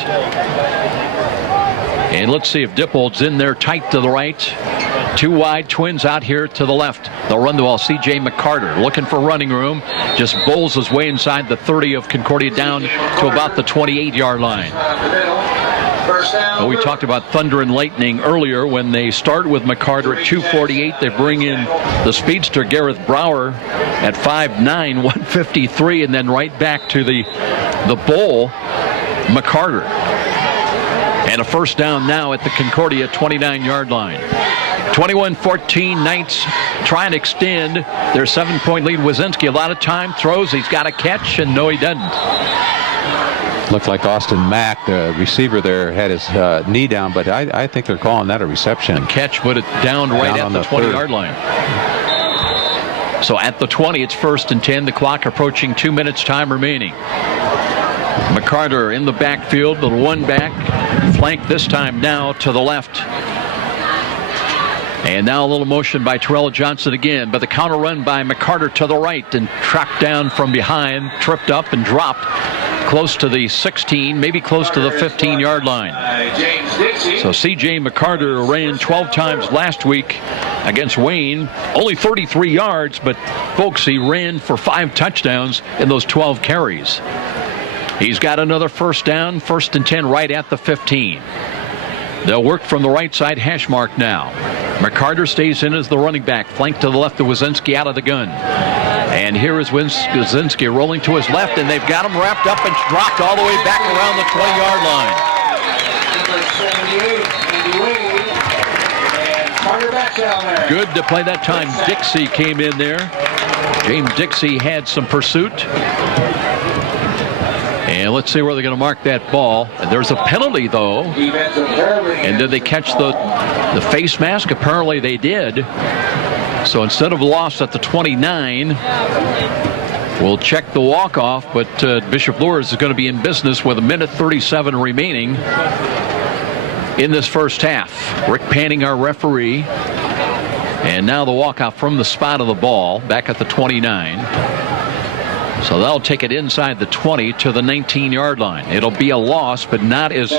And let's see if Dippold's in there tight to the right. 2 wide, Twins out here to the left. They'll run the ball. C.J. McCarter looking for running room. Just bowls his way inside the 30 of Concordia down to about the 28-yard line. Well, we talked about thunder and lightning earlier. When they start with McCarter at 248, they bring in the speedster Gareth Brower at 5'9", 153, and then right back to the bull, McCarter. And a first down now at the Concordia 29-yard line. 21-14, Knights try and extend their 7-point lead. Wazinski, a lot of time, throws. He's got a catch, and no, he doesn't. Looked like Austin Mack, the receiver there, had his knee down, but I think they're calling that a reception. A catch, but it's down right at the 20-yard line. So at the 20, it's 1st and 10. The clock approaching 2 minutes time remaining. McCarter in the backfield, the one back, flank this time now to the left. And now a little motion by Terrell Johnson again, but the counter run by McCarter to the right and tracked down from behind, tripped up and dropped close to the 16, maybe close to the 15-yard line. So C.J. McCarter ran 12 times last week against Wayne, only 33 yards, but folks, he ran for 5 touchdowns in those 12 carries. He's got another first down, 1st and 10 right at the 15. They'll work from the right side hash mark now. McCarter stays in as the running back, flanked to the left of Wazinski out of the gun. And here is Wazinski rolling to his left, and they've got him wrapped up and dropped all the way back around the 20-yard line. Good to play that time. Dixie came in there. James Dixie had some pursuit. And let's see where they're going to mark that ball. And there's a penalty, though. And did they catch the face mask? Apparently they did. So instead of a loss at the 29, we'll check the walk-off. But Bishop Luers is going to be in business with 1:37 remaining in this first half. Rick Panning, our referee. And now the walk-off from the spot of the ball back at the 29. So they'll take it inside the 20 to the 19-yard line. It'll be a loss, but not as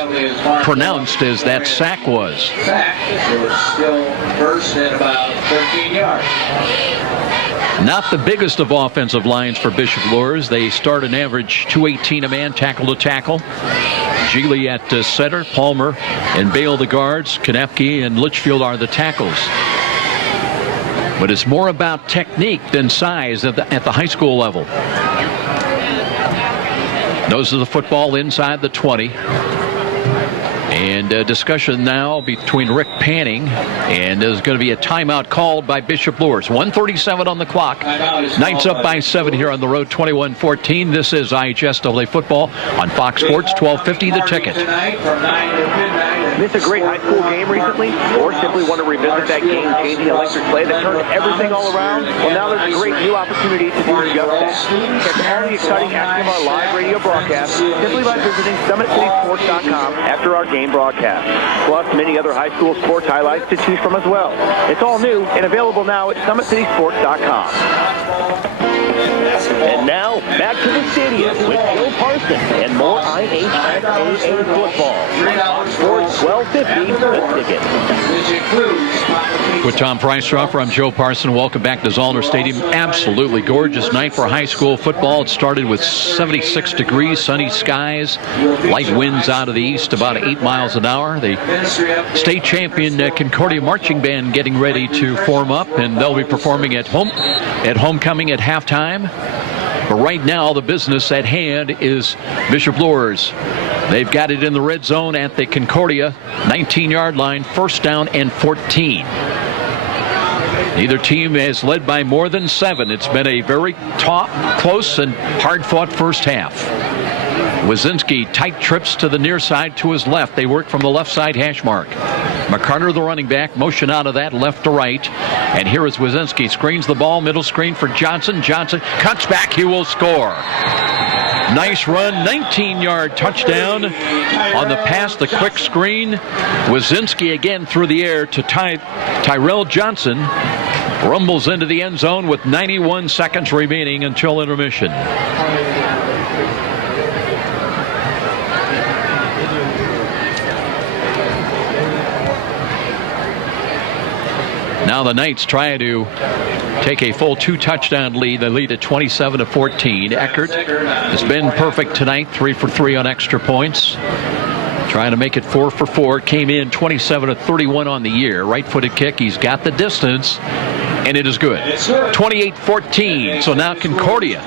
pronounced as that sack was. It was still first at about 13 yards. Not the biggest of offensive lines for Bishop Luers. They start an average 218 a man, tackle to tackle. Geely at center, Palmer and Bale the guards, Konepke and Litchfield are the tackles. But it's more about technique than size at the high school level. Nose of the football inside the 20. And discussion now between Rick Panning, and there's going to be a timeout called by Bishop Luers. 1:37 on the clock. Knights up by 7 here on the road, 21-14. This is IHSAA football on Fox Sports, 1250 The Ticket. Missed a great high school game recently, or simply want to revisit that game-changing electric play that turned everything all around? Well, now there's a great new opportunity to do just that. Catch all the exciting action of our live radio broadcast simply by visiting SummitCitySports.com after our game broadcast. Plus, many other high school sports highlights to choose from as well. It's all new and available now at SummitCitySports.com. And now, back to the stadium with Joe Parson and more IHSAA football. Fox Sports 1250, The Ticket. With Tom Price-Stroffer, I'm Joe Parson. Welcome back to Zollner Stadium. Absolutely gorgeous night for high school football. It started with 76 degrees, sunny skies, light winds out of the east, about 8 miles an hour. The state champion Concordia Marching Band getting ready to form up, and they'll be performing at homecoming at halftime. But right now, the business at hand is Bishop Luers. They've got it in the red zone at the Concordia 19-yard line, 1st down and 14. Neither team has led by more than 7. It's been a very close and hard-fought first half. Wazinski tight trips to the near side to his left. They work from the left side hash mark. McCarter, the running back, motion out of that left to right. And here is Wazinski. Screens the ball, middle screen for Johnson. Johnson cuts back. He will score. Nice run, 19-yard touchdown on the pass, the quick screen. Wazinski again through the air to Tyrell Johnson. Rumbles into the end zone with 91 seconds remaining until intermission. Now the Knights try to take a full 2-touchdown lead. They lead at 27-14. Eckert has been perfect tonight, 3 for 3 on extra points. Trying to make it 4 for 4. Came in 27-31 on the year. Right-footed kick. He's got the distance, and it is good. 28-14. So now Concordia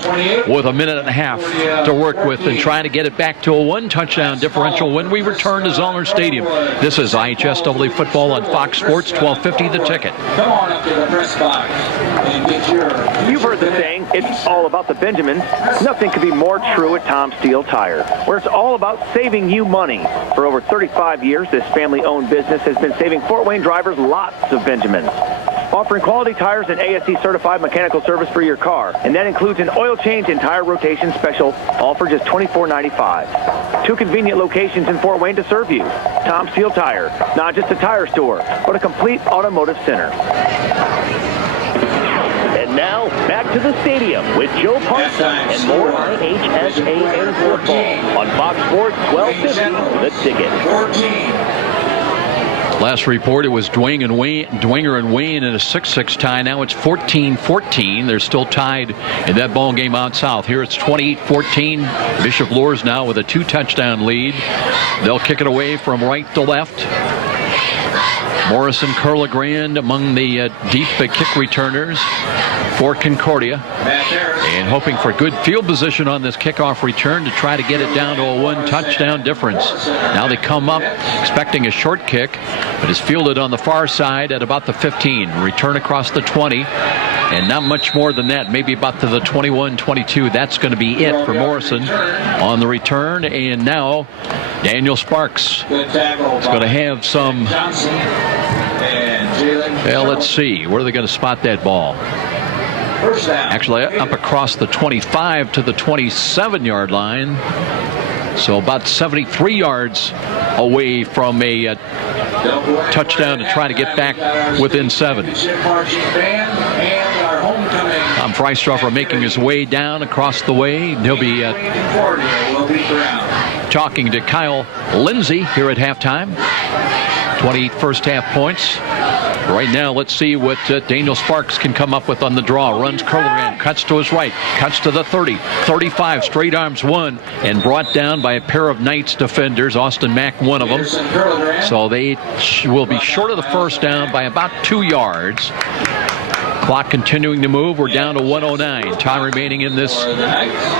with a minute and a half to work with and trying to get it back to a 1-touchdown differential when we return to Zollner Stadium. This is IHSAA football on Fox Sports, 1250 The Ticket. Come on up to the press box and get your... You've heard the saying, it's all about the Benjamins. Nothing could be more true at Tom Steel Tire, where it's all about saving you money. For over 35 years, this family-owned business has been saving Fort Wayne drivers lots of Benjamins. offering quality tires and ASE certified mechanical service for your car. And that includes an oil change and tire rotation special, all for just $24.95. 2 convenient locations in Fort Wayne to serve you. Tom Steel Tire, not just a tire store, but a complete automotive center. And now, back to the stadium with Joe Parson and more IHSAA football on Fox Sports 1250, The Ticket. Last report, it was Dwenger and Wayne in a 6-6 tie. Now it's 14-14. They're still tied in that ball game out south. Here it's 28-14. Bishop Luers now with a 2-touchdown lead. They'll kick it away from right to left. Morrison, Curlegrand among the deep kick returners for Concordia. And hoping for good field position on this kickoff return to try to get it down to a 1-touchdown difference. Now they come up expecting a short kick, but it's fielded on the far side at about the 15. Return across the 20. And not much more than that, maybe about to the 21-22. That's going to be it for Morrison on the return. And now Daniel Sparks is going to have some, well, let's see, where are they going to spot that ball? Actually, up across the 25 to the 27-yard line. So about 73 yards away from a touchdown to try to get back within 7. Tom Freistroffer making his way down across the way. He'll be talking to Kyle Lindsay here at halftime. 28 first-half points. Right now, let's see what Daniel Sparks can come up with on the draw. Runs Curlegrand, cuts to his right, cuts to the 30, 35, straight arms one, and brought down by a pair of Knights defenders, Austin Mack, one of them. So they will be short of the first down by about 2 yards. Clock continuing to move. We're down to 1:09. Time remaining in this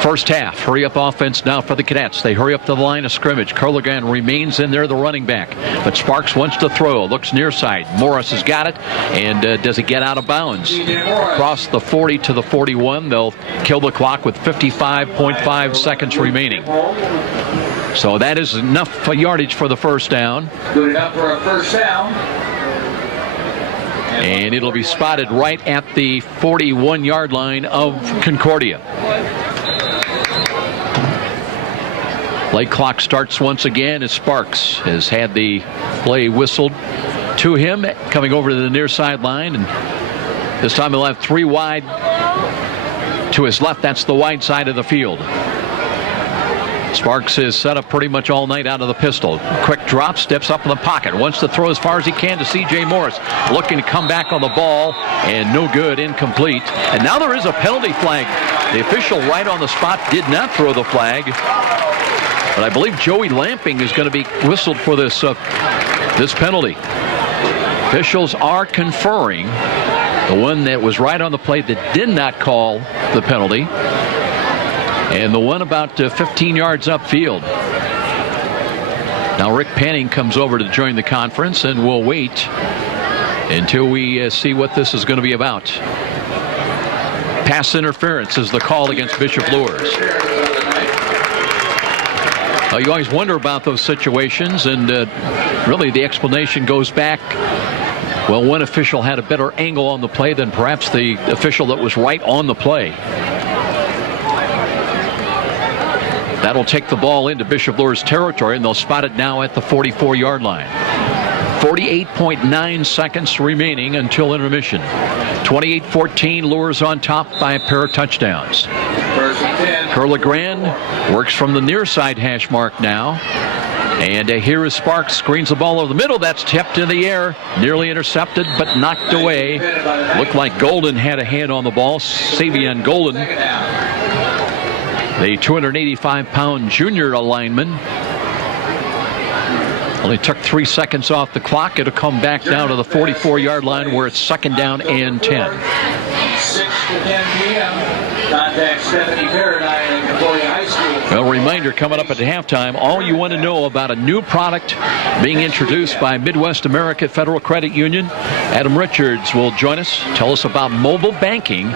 first half. Hurry up offense now for the Cadets. They hurry up to the line of scrimmage. Curlegrand remains in there, the running back. But Sparks wants to throw. Looks near side. Morris has got it. And does it get out of bounds? Across the 40 to the 41. They'll kill the clock with 55.5 seconds remaining. So that is enough yardage for the first down. Good enough for a first down. And it'll be spotted right at the 41-yard line of Concordia. Play clock starts once again as Sparks has had the play whistled to him, coming over to the near sideline. And this time he'll have 3 wide to his left. That's the wide side of the field. Sparks is set up pretty much all night out of the pistol. Quick drop, steps up in the pocket. Wants to throw as far as he can to C.J. Morris. Looking to come back on the ball, and no good, incomplete. And now there is a penalty flag. The official right on the spot did not throw the flag. But I believe Joey Lamping is going to be whistled for this penalty. Officials are conferring. The one that was right on the play that did not call the penalty. And the one about 15 yards upfield. Now Rick Panning comes over to join the conference, and we'll wait until we see what this is going to be about. Pass interference is the call against Bishop Luers. You always wonder about those situations, and really the explanation goes back. Well, one official had a better angle on the play than perhaps the official that was right on the play. That'll take the ball into Bishop Luers territory, and they'll spot it now at the 44-yard line. 48.9 seconds remaining until intermission. 28-14, Luers on top by a pair of touchdowns. Curlegrand works from the near side hash mark now. And here is Sparks, screens the ball over the middle. That's tipped in the air, nearly intercepted, but knocked away. Looked like Golden had a hand on the ball. Savion Golden, the 285-pound junior lineman. Only took 3 seconds off the clock. It'll come back down to the 44-yard line where it's 2nd down and 10. 6 to 10 p.m. Contact Stephanie Paradine at Concordia High School. Well, reminder coming up at halftime, all you want to know about a new product being introduced by Midwest America Federal Credit Union. Adam Richards will join us, tell us about mobile banking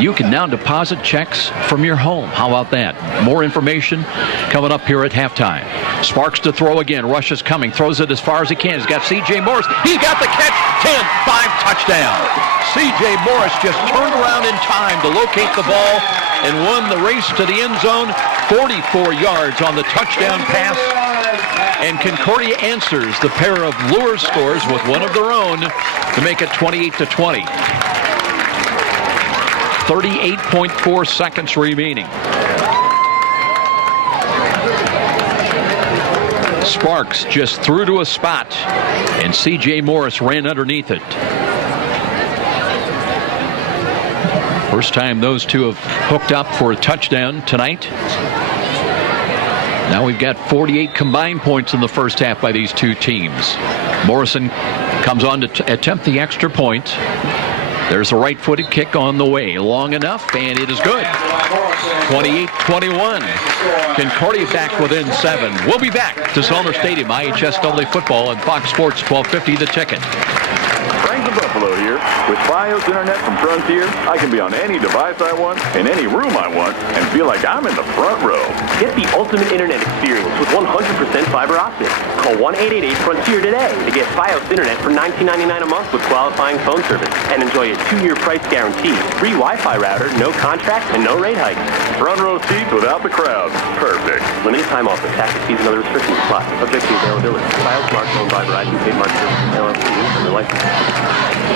you can now deposit checks from your home. How about that? More information coming up here at halftime. Sparks to throw again. Rush is coming. Throws it as far as he can. He's got C.J. Morris. He's got the catch. 10-5 touchdown. C.J. Morris just turned around in time to locate the ball and won the race to the end zone. 44 yards on the touchdown pass. And Concordia answers the pair of Luers scores with one of their own to make it 28-20. 38.4 seconds remaining. Sparks just threw to a spot, and C.J. Morris ran underneath it. First time those two have hooked up for a touchdown tonight. Now we've got 48 combined points in the first half by these two teams. Morrison comes on to attempt the extra point. There's a right-footed kick on the way. Long enough, and it is good. 28-21. Concordia back within 7. We'll be back to Zollner Stadium, IHSAA football, and Fox Sports 1250 The Ticket. Frank the Buffalo here. With Fios Internet from Frontier, I can be on any device I want, in any room I want, and feel like I'm in the front row. Get the ultimate internet experience with 100% fiber optic. Call 1-888-FRONTIER today to get Fios Internet for $19.99 a month with qualifying phone service and enjoy a 2-year price guarantee, free Wi-Fi router, no contract, and no rate hike. Front row seats without the crowd. Perfect. Limited time offer. Taxes, fees, and other restrictions apply. Subject to availability. Fios smartphone by Verizon Trademark Services LLC and their license.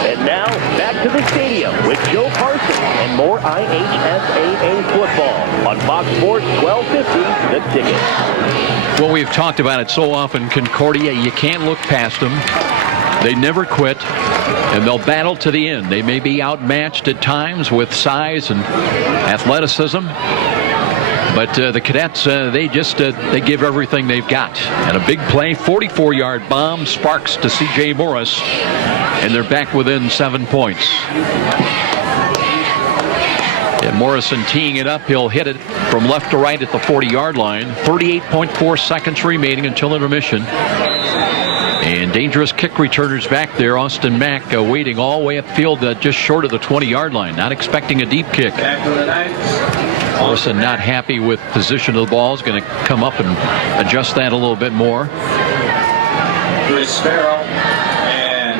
And now, back to the stadium with Joe Parson and more IHSAA football on Fox Sports 1250, The Ticket. Well, we've talked about it so often. Concordia, you can't look past them. They never quit, and they'll battle to the end. They may be outmatched at times with size and athleticism, but the Cadets, they give everything they've got. And a big play, 44-yard bomb, Sparks to C.J. Morris, and they're back within 7 points. And Morrison teeing it up. He'll hit it from left to right at the 40-yard line. 38.4 seconds remaining until intermission. And dangerous kick returners back there. Austin Mack waiting all the way upfield just short of the 20-yard line. Not expecting a deep kick. Morrison not happy with position of the ball. Is going to come up and adjust that a little bit more. Chris Farrell.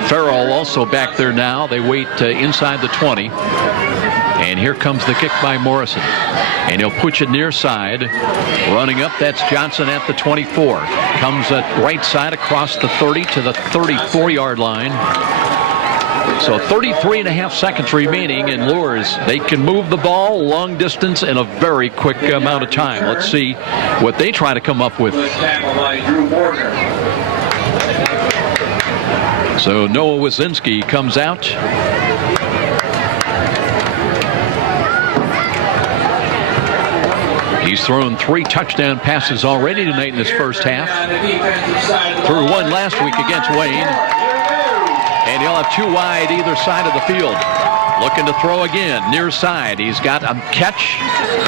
Farrell also back there now. They wait inside the 20. And here comes the kick by Morrison. And he'll push it near side. Running up, that's Johnson at the 24. Comes at right side across the 30 to the 34-yard line. So 33.5 seconds remaining, and Luers, they can move the ball long distance in a very quick amount of time. Let's see what they try to come up with. So Noah Wazinski comes out. He's thrown 3 touchdown passes already tonight in this first half. Threw one last week against Wayne. And he'll have 2 wide either side of the field. Looking to throw again, near side. He's got a catch,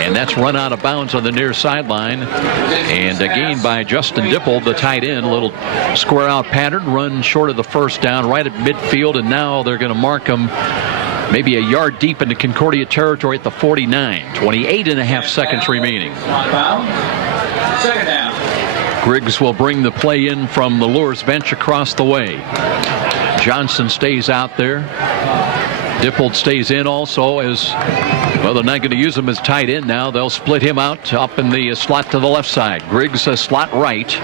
and that's run out of bounds on the near sideline. And a gain by Justin Dipple, the tight end. A little square out pattern, run short of the first down, right at midfield, and now they're going to mark him maybe a yard deep into Concordia territory at the 49. 28.5 seconds remaining. Second down. Griggs will bring the play in from the Luers bench across the way. Johnson stays out there. Dippold stays in also as, well, they're not going to use him as tight end now. They'll split him out up in the slot to the left side. Griggs slot right.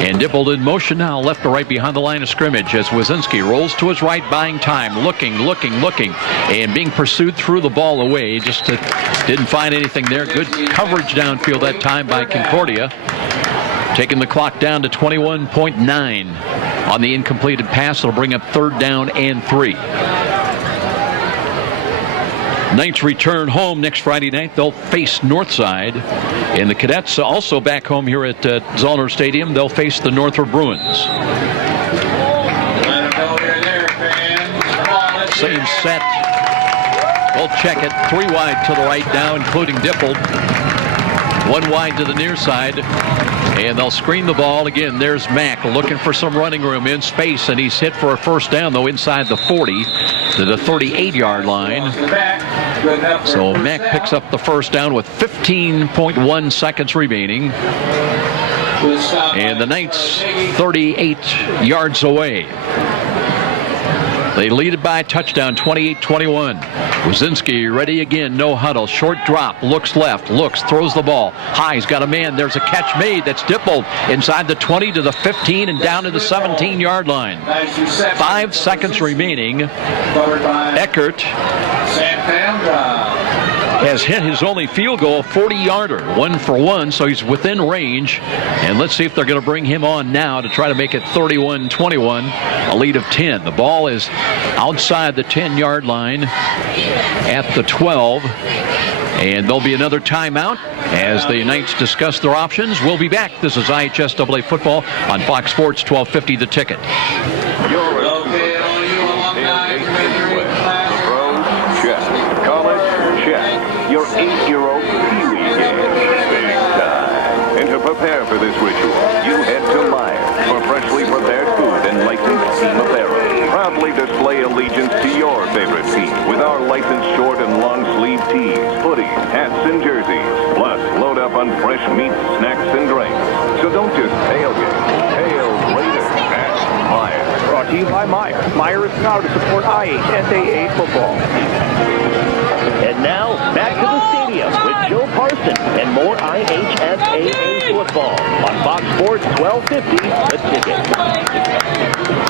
And Dippold in motion now left to right behind the line of scrimmage as Wazinski rolls to his right, buying time, looking, and being pursued, threw the ball away. Just didn't find anything there. Good coverage downfield that time by Concordia. Taking the clock down to 21.9 on the incompleted pass. It'll bring up 3rd down and 3. Knights return home next Friday night. They'll face Northside. And the Cadets also back home here at Zollner Stadium. They'll face the Northrop Bruins. Same set. They'll check it. 3 wide to the right now, including Dippold. 1 wide to the near side. And they'll screen the ball again. There's Mack looking for some running room in space, and he's hit for a first down, though, inside the 40. to the 38-yard line. So Mack picks up the first down with 15.1 seconds remaining. And the Knights 38 yards away. They lead it by a touchdown, 28-21. Wazinski ready again, no huddle, short drop, looks left, looks, throws the ball. High, he's got a man, there's a catch made that's Dipple inside the 20 to the 15 and down to the 17-yard line. 5 seconds remaining. Eckert has hit his only field goal, 40-yarder, 1 for 1, so he's within range. And let's see if they're going to bring him on now to try to make it 31-21, a lead of 10. The ball is outside the 10-yard line at the 12. And there'll be another timeout as the Knights discuss their options. We'll be back. This is IHSAA football on Fox Sports 1250 The Ticket. Your 8-year-old Pee-wee game. Big time. And to prepare for this ritual, you head to Myers for freshly prepared food and licensed team apparel. Proudly display allegiance to your favorite team with our licensed short and long sleeve tees, hoodies, hats, and jerseys. Plus, load up on fresh meats, snacks, and drinks. So don't just tailgate. Tail later at Myers. Brought to you by Meyer. Meyer is proud to support IHSAA football. And now, back to the stadium with Joe Parson and more IHSAA football on Fox Sports 1250, The Ticket.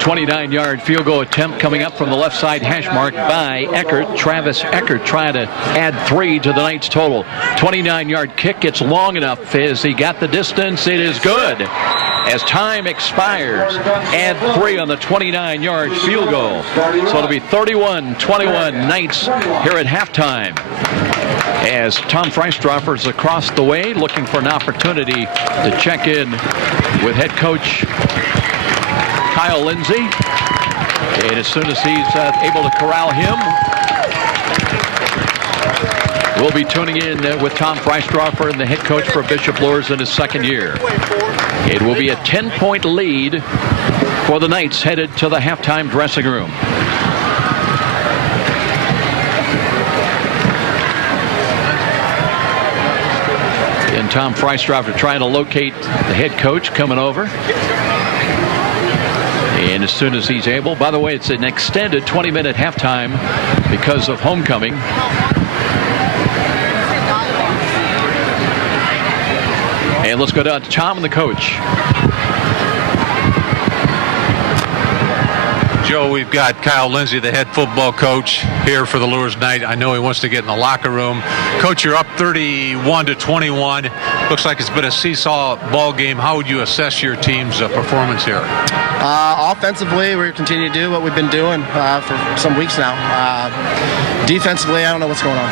29-yard field goal attempt coming up from the left side hash mark by Eckert. Travis Eckert trying to add 3 to the Knights total. 29-yard kick gets long enough as he got the distance. It is good. As time expires, add 3 on the 29-yard field goal. So it'll be 31-21 Knights here at halftime. As Tom Freistroffer is across the way looking for an opportunity to check in with head coach Kyle Lindsey. And as soon as he's able to corral him, we'll be tuning in with Tom Freistroffer and the head coach for Bishop Luers in his second year. It will be a 10-point lead for the Knights headed to the halftime dressing room. And Tom Freistroffer trying to locate the head coach coming over. And as soon as he's able, by the way, it's an extended 20-minute halftime because of homecoming. And let's go down to Tom and the coach. Joe, we've got Kyle Lindsey, the head football coach, here for the Luers night. I know he wants to get in the locker room. Coach, you're up 31-21. Looks like it's been a seesaw ball game. How would you assess your team's performance here? Offensively, we continue to do what we've been doing for some weeks now. Defensively, I don't know what's going on.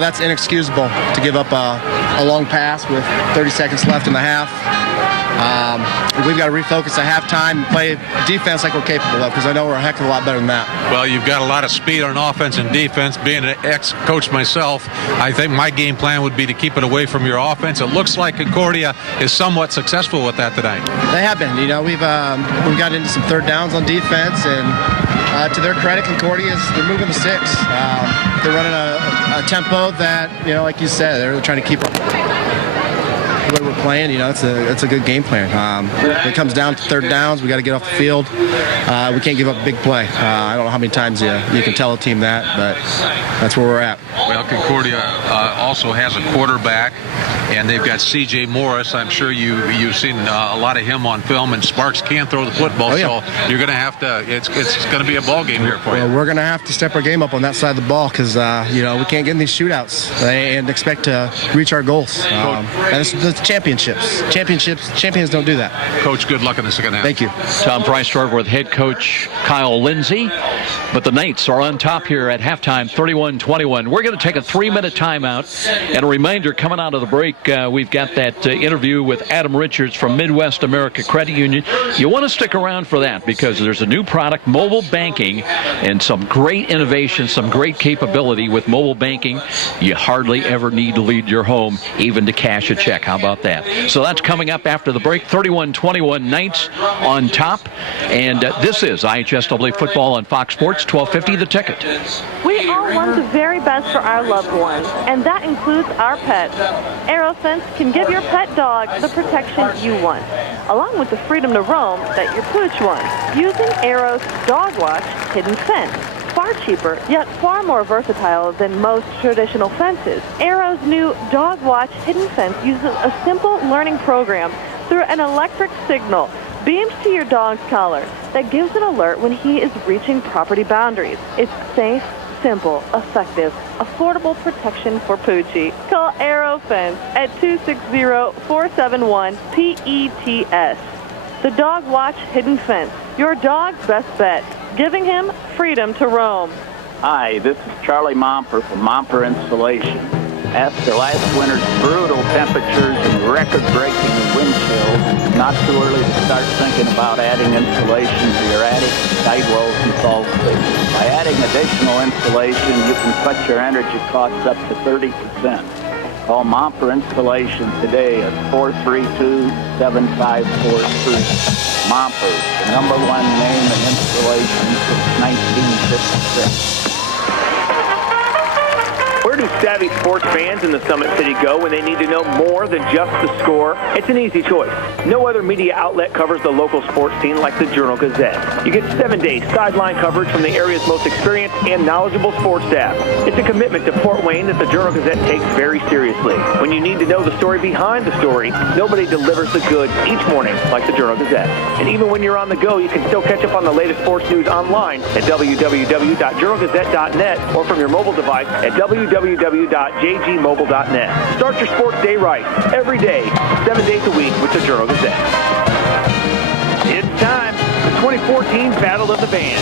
That's inexcusable to give up a long pass with 30 seconds left in the half. We've got to refocus at halftime and play defense like we're capable of, because I know we're a heck of a lot better than that. Well, you've got a lot of speed on offense and defense. Being an ex-coach myself, I think my game plan would be to keep it away from your offense. It looks like Concordia is somewhat successful with that tonight. They have been. We've got into some third downs on defense, and to their credit, Concordia they're moving the sticks. They're running a tempo that, like you said, they're trying to keep up the way we're playing. It's a good game plan. When it comes down to third downs, we got to get off the field. We can't give up a big play. I don't know how many times you can tell a team that, but that's where we're at. Well, Concordia also has a quarterback, and they've got C.J. Morris. I'm sure you've seen a lot of him on film, and Sparks can throw the football, so you're going to have to. It's going to be a ball game here for you. Well, we're going to have to step our game up on that side of the ball, because we can't get in these shootouts and expect to reach our goals. And it's the championships. Champions don't do that. Coach, good luck in the second half. Thank you. Tom Freistroffer with head coach Kyle Lindsey. But the Knights are on top here at halftime, 31-21. We're going to take a 3-minute timeout. And a reminder, coming out of the break, we've got that interview with Adam Richards from Midwest America Credit Union. You want to stick around for that because there's a new product, mobile banking, and some great innovation, some great capability with mobile banking. You hardly ever need to leave your home, even to cash a check. How about that? So that's coming up after the break. 31-21 Knights on top. And this is IHSAA football on Fox Sports, 1250 The Ticket. We all want the very best for our loved ones, and that includes our pets. AeroFence can give your pet dog the protection you want, along with the freedom to roam that your pooch wants. Using Aero's Dog Watch Hidden Fence. Far cheaper, yet far more versatile than most traditional fences. Aero's new Dog Watch Hidden Fence uses a simple learning program through an electric signal beamed to your dog's collar that gives an alert when he is reaching property boundaries. It's safe, simple, effective, affordable protection for Poochie. Call AeroFence at 260-471-PETS. The Dog Watch Hidden Fence, your dog's best bet, giving him freedom to roam. Hi, this is Charlie Momper from Momper Installation. After last winter's brutal temperatures and record-breaking wind chills, it's not too early to start thinking about adding insulation to your attic, sidewalls, and crawl space. By adding additional insulation, you can cut your energy costs up to 30%. Call Momper Installation today at 432-7543. Momper, the #1 name in installation since 1956. Where do savvy sports fans in the Summit City go when they need to know more than just the score? It's an easy choice. No other media outlet covers the local sports scene like the Journal-Gazette. You get 7-day sideline coverage from the area's most experienced and knowledgeable sports staff. It's a commitment to Fort Wayne that the Journal-Gazette takes very seriously. When you need to know the story behind the story, nobody delivers the goods each morning like the Journal-Gazette. And even when you're on the go, you can still catch up on the latest sports news online at www.journalgazette.net or from your mobile device at www.jgmobile.net. Start your sports day right, every day, 7 days a week with the Journal-Gazette. It's time, the 2014 Battle of the Bands.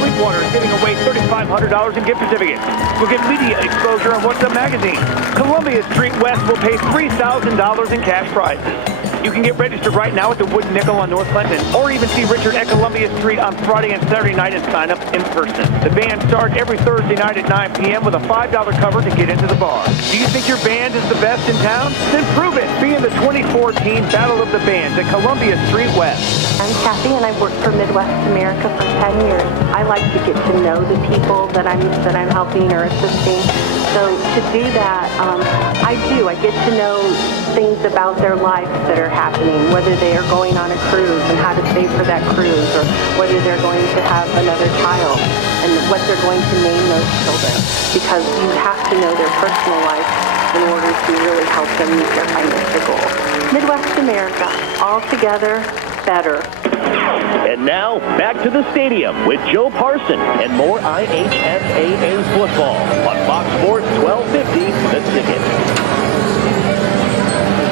Sweetwater is giving away $3,500 in gift certificates. We'll get media exposure on What's Up magazine. Columbia Street West will pay $3,000 in cash prizes. You can get registered right now at the Wooden Nickel on North Clinton, or even see Richard at Columbia Street on Friday and Saturday night and sign up in person. The band starts every Thursday night at 9 p.m. with a $5 cover to get into the bar. Do you think your band is the best in town? Then prove it. Be in the 2014 Battle of the Bands at Columbia Street West. I'm Kathy, and I've worked for Midwest America for 10 years. I like to get to know the people that I'm helping or assisting. So to do that, I get to know things about their life that are happening, whether they are going on a cruise and how to save for that cruise, or whether they're going to have another child and what they're going to name those children, because you have to know their personal life in order to really help them meet their financial goals. Midwest America, all together, better. And now, back to the stadium with Joe Parson and more IHSAA football on Fox Sports 1250, The Ticket.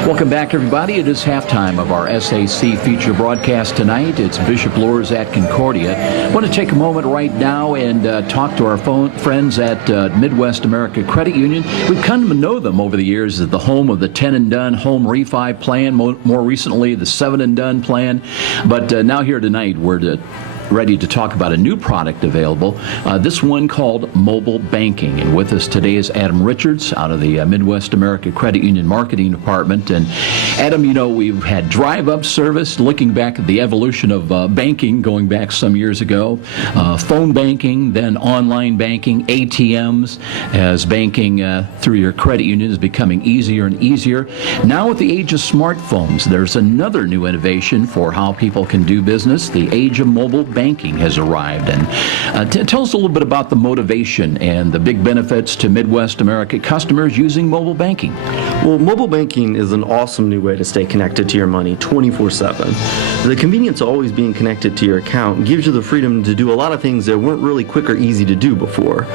Welcome back, everybody. It is halftime of our SAC feature broadcast tonight. It's Bishop Luers at Concordia. I want to take a moment right now and talk to our friends at Midwest America Credit Union. We've come to know them over the years as the home of the 10 and Done Home Refi Plan, more recently the 7 and Done Plan. But now here tonight, we're ready to talk about a new product available, this one called Mobile Banking. And with us today is Adam Richards out of the Midwest America Credit Union Marketing Department. And Adam, you know, we've had drive-up service, looking back at the evolution of banking going back some years ago, phone banking, then online banking, ATMs, as banking through your credit union is becoming easier and easier. Now with the age of smartphones, there's another new innovation for how people can do business. The age of mobile banking has arrived. And tell us a little bit about the motivation and the big benefits to Midwest America customers using mobile banking. Well, mobile banking is an awesome new way to stay connected to your money 24/7. The convenience of always being connected to your account gives you the freedom to do a lot of things that weren't really quick or easy to do before.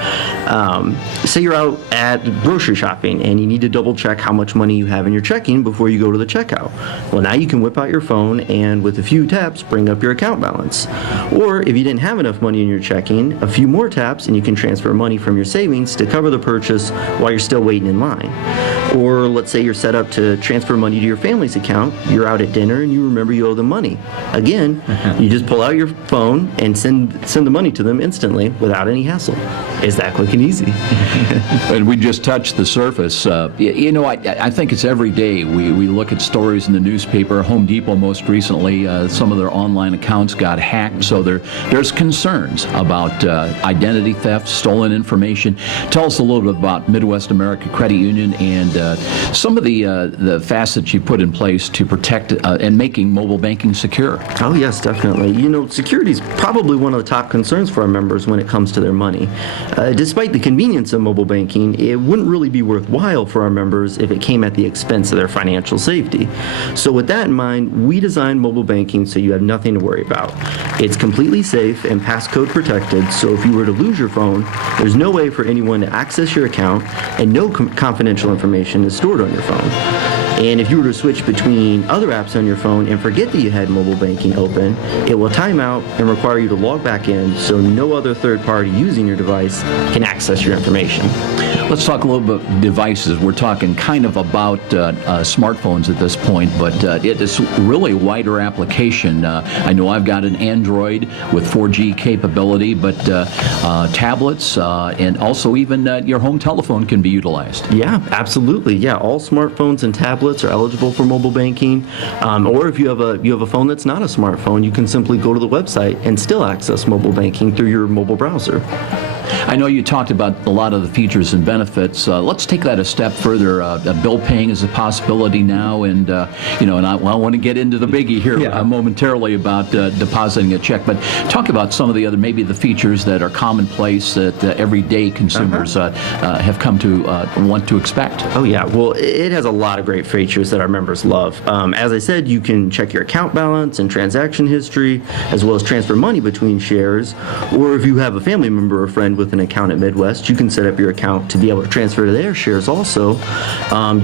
Say you're out at grocery shopping and you need to double check how much money you have in your checking before you go to the checkout. Well, now you can whip out your phone and with a few taps bring up your account balance. Or if you didn't have enough money in your checking, a few more taps and you can transfer money from your savings to cover the purchase while you're still waiting in line. Or let's say you're set up to transfer money to your family's account, you're out at dinner and you remember you owe them money. Again, you just pull out your phone and send the money to them instantly without any hassle. It's that quick and easy. And we just touched the surface. I think it's every day we look at stories in the newspaper. Home Depot most recently, some of their online accounts got hacked, so there's concerns about identity theft, stolen information. Tell us a little bit about Midwest America Credit Union and some of the facets you put in place to protect and making mobile banking secure. Oh yes, definitely. Security is probably one of the top concerns for our members when it comes to their money. Despite the convenience of mobile banking, it wouldn't really be worthwhile for our members if it came at the expense of their financial safety. So with that in mind, we designed mobile banking so you have nothing to worry about. It's completely safe and passcode protected, so if you were to lose your phone, there's no way for anyone to access your account, and no confidential information is stored on your phone. And if you were to switch between other apps on your phone and forget that you had mobile banking open, it will time out and require you to log back in so no other third party using your device can access your information. Let's talk a little bit about devices. We're talking kind of about smartphones at this point, but it is really a wider application. I know I've got an Android with 4G capability, but tablets and also even your home telephone can be utilized. Yeah, absolutely. Yeah, all smartphones and tablets are eligible for mobile banking. Or if you have a phone that's not a smartphone, you can simply go to the website and still access mobile banking through your mobile browser. I know you talked about a lot of the features and benefits. Let's take that a step further. Bill paying is a possibility now, and and I want to get into the biggie here momentarily about depositing a check. But talk about some of the other, maybe the features that are commonplace that everyday consumers have come to want to expect. Oh yeah, well it has a lot of great features that our members love. As I said, you can check your account balance and transaction history, as well as transfer money between shares. Or if you have a family member or friend with an account at Midwest, you can set up your account to be able to transfer to their shares also.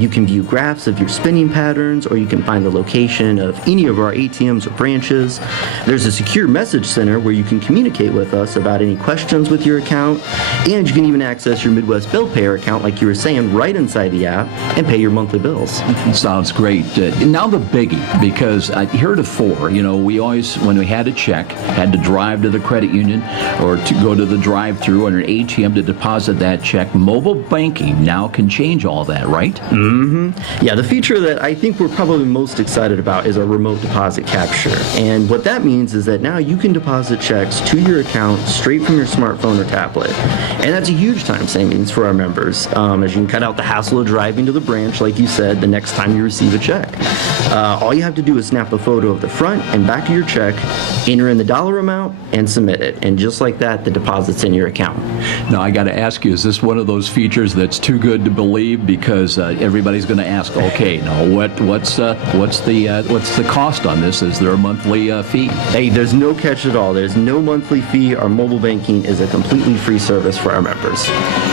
You can view graphs of your spending patterns, or you can find the location of any of our ATMs or branches. There's a secure message center where you can communicate with us about any questions with your account, and you can even access your Midwest Bill Payer account, like you were saying, right inside the app and pay your monthly bills. Sounds great. Now the biggie, because heretofore, we always, when we had a check, had to drive to the credit union or to go to the drive-through or an ATM to deposit that check. Mobile banking now can change all that, right? Mm-hmm. Yeah, the feature that I think we're probably most excited about is our remote deposit capture. And what that means is that now you can deposit checks to your account straight from your smartphone or tablet. And that's a huge time savings for our members, as you can cut out the hassle of driving to the branch, like you said, the next time you receive a check. All you have to do is snap a photo of the front and back of your check, enter in the dollar amount, and submit it. And just like that, the deposit's in your account. Now, I got to ask you, is this one of those features that's too good to believe? Because everybody's going to ask, okay, now what's the cost on this? Is there a monthly fee? Hey, there's no catch at all. There's no monthly fee. Our mobile banking is a completely free service for our members.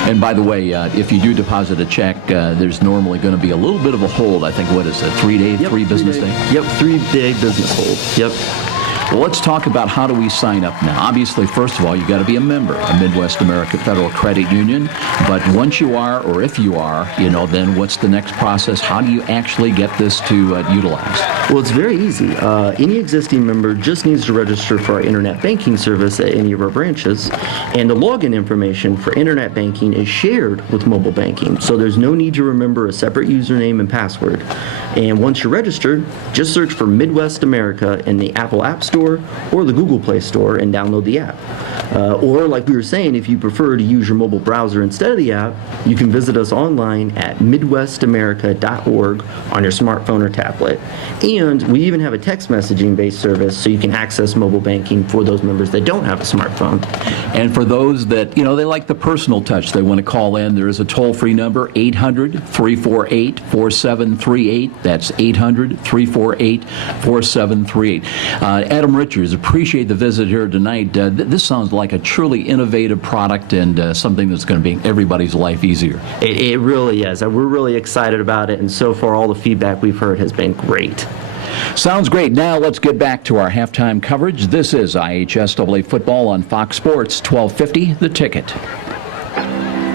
And by the way, if you do deposit a check, there's normally going to be a little bit of a hold. I think, what is it, 3 business day? Yep, 3-day business hold. Yep. Well, let's talk about how do we sign up now. Obviously, first of all, you've got to be a member of Midwest America Federal Credit Union. But once you are, or if you are, then what's the next process? How do you actually get this to utilize? Well, it's very easy. Any existing member just needs to register for our internet banking service at any of our branches. And the login information for internet banking is shared with mobile banking. So there's no need to remember a separate username and password. And once you're registered, just search for Midwest America in the Apple App Store or the Google Play Store and download the app. Or like we were saying, if you prefer to use your mobile browser instead of the app, you can visit us online at midwestamerica.org on your smartphone or tablet. And we even have a text messaging based service so you can access mobile banking for those members that don't have a smartphone. And for those that, they like the personal touch, they want to call in, there is a toll-free number, 800-348-4738. That's 800-348-4738. Adam Richards, appreciate the visit here tonight. This sounds like a truly innovative product and something that's going to make everybody's life easier. It really is. We're really excited about it, and so far all the feedback we've heard has been great. Sounds great. Now let's get back to our halftime coverage. This is IHSAA football on Fox Sports 1250, The Ticket.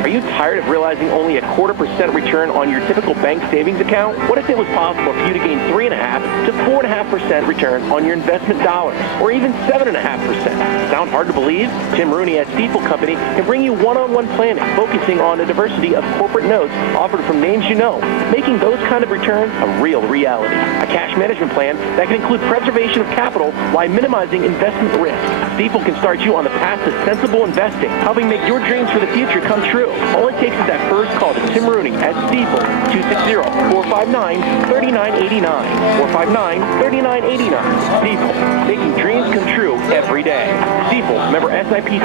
Are you tired of realizing only a 0.25% return on your typical bank savings account? What if it was possible for you to gain 3.5% to 4.5% return on your investment dollars, or even 7.5%? Sound hard to believe? Tim Rooney at Stifel Company can bring you one-on-one planning, focusing on a diversity of corporate notes offered from names you know, making those kind of returns a real reality. A cash management plan that can include preservation of capital while minimizing investment risk. Stifel can start you on the path to sensible investing, helping make your dreams for the future come true. All it takes is that first call to Tim Rooney at Stifel, 260-459-3989. 459-3989. Stifel, making dreams come true every day. Stifel, member SIPC.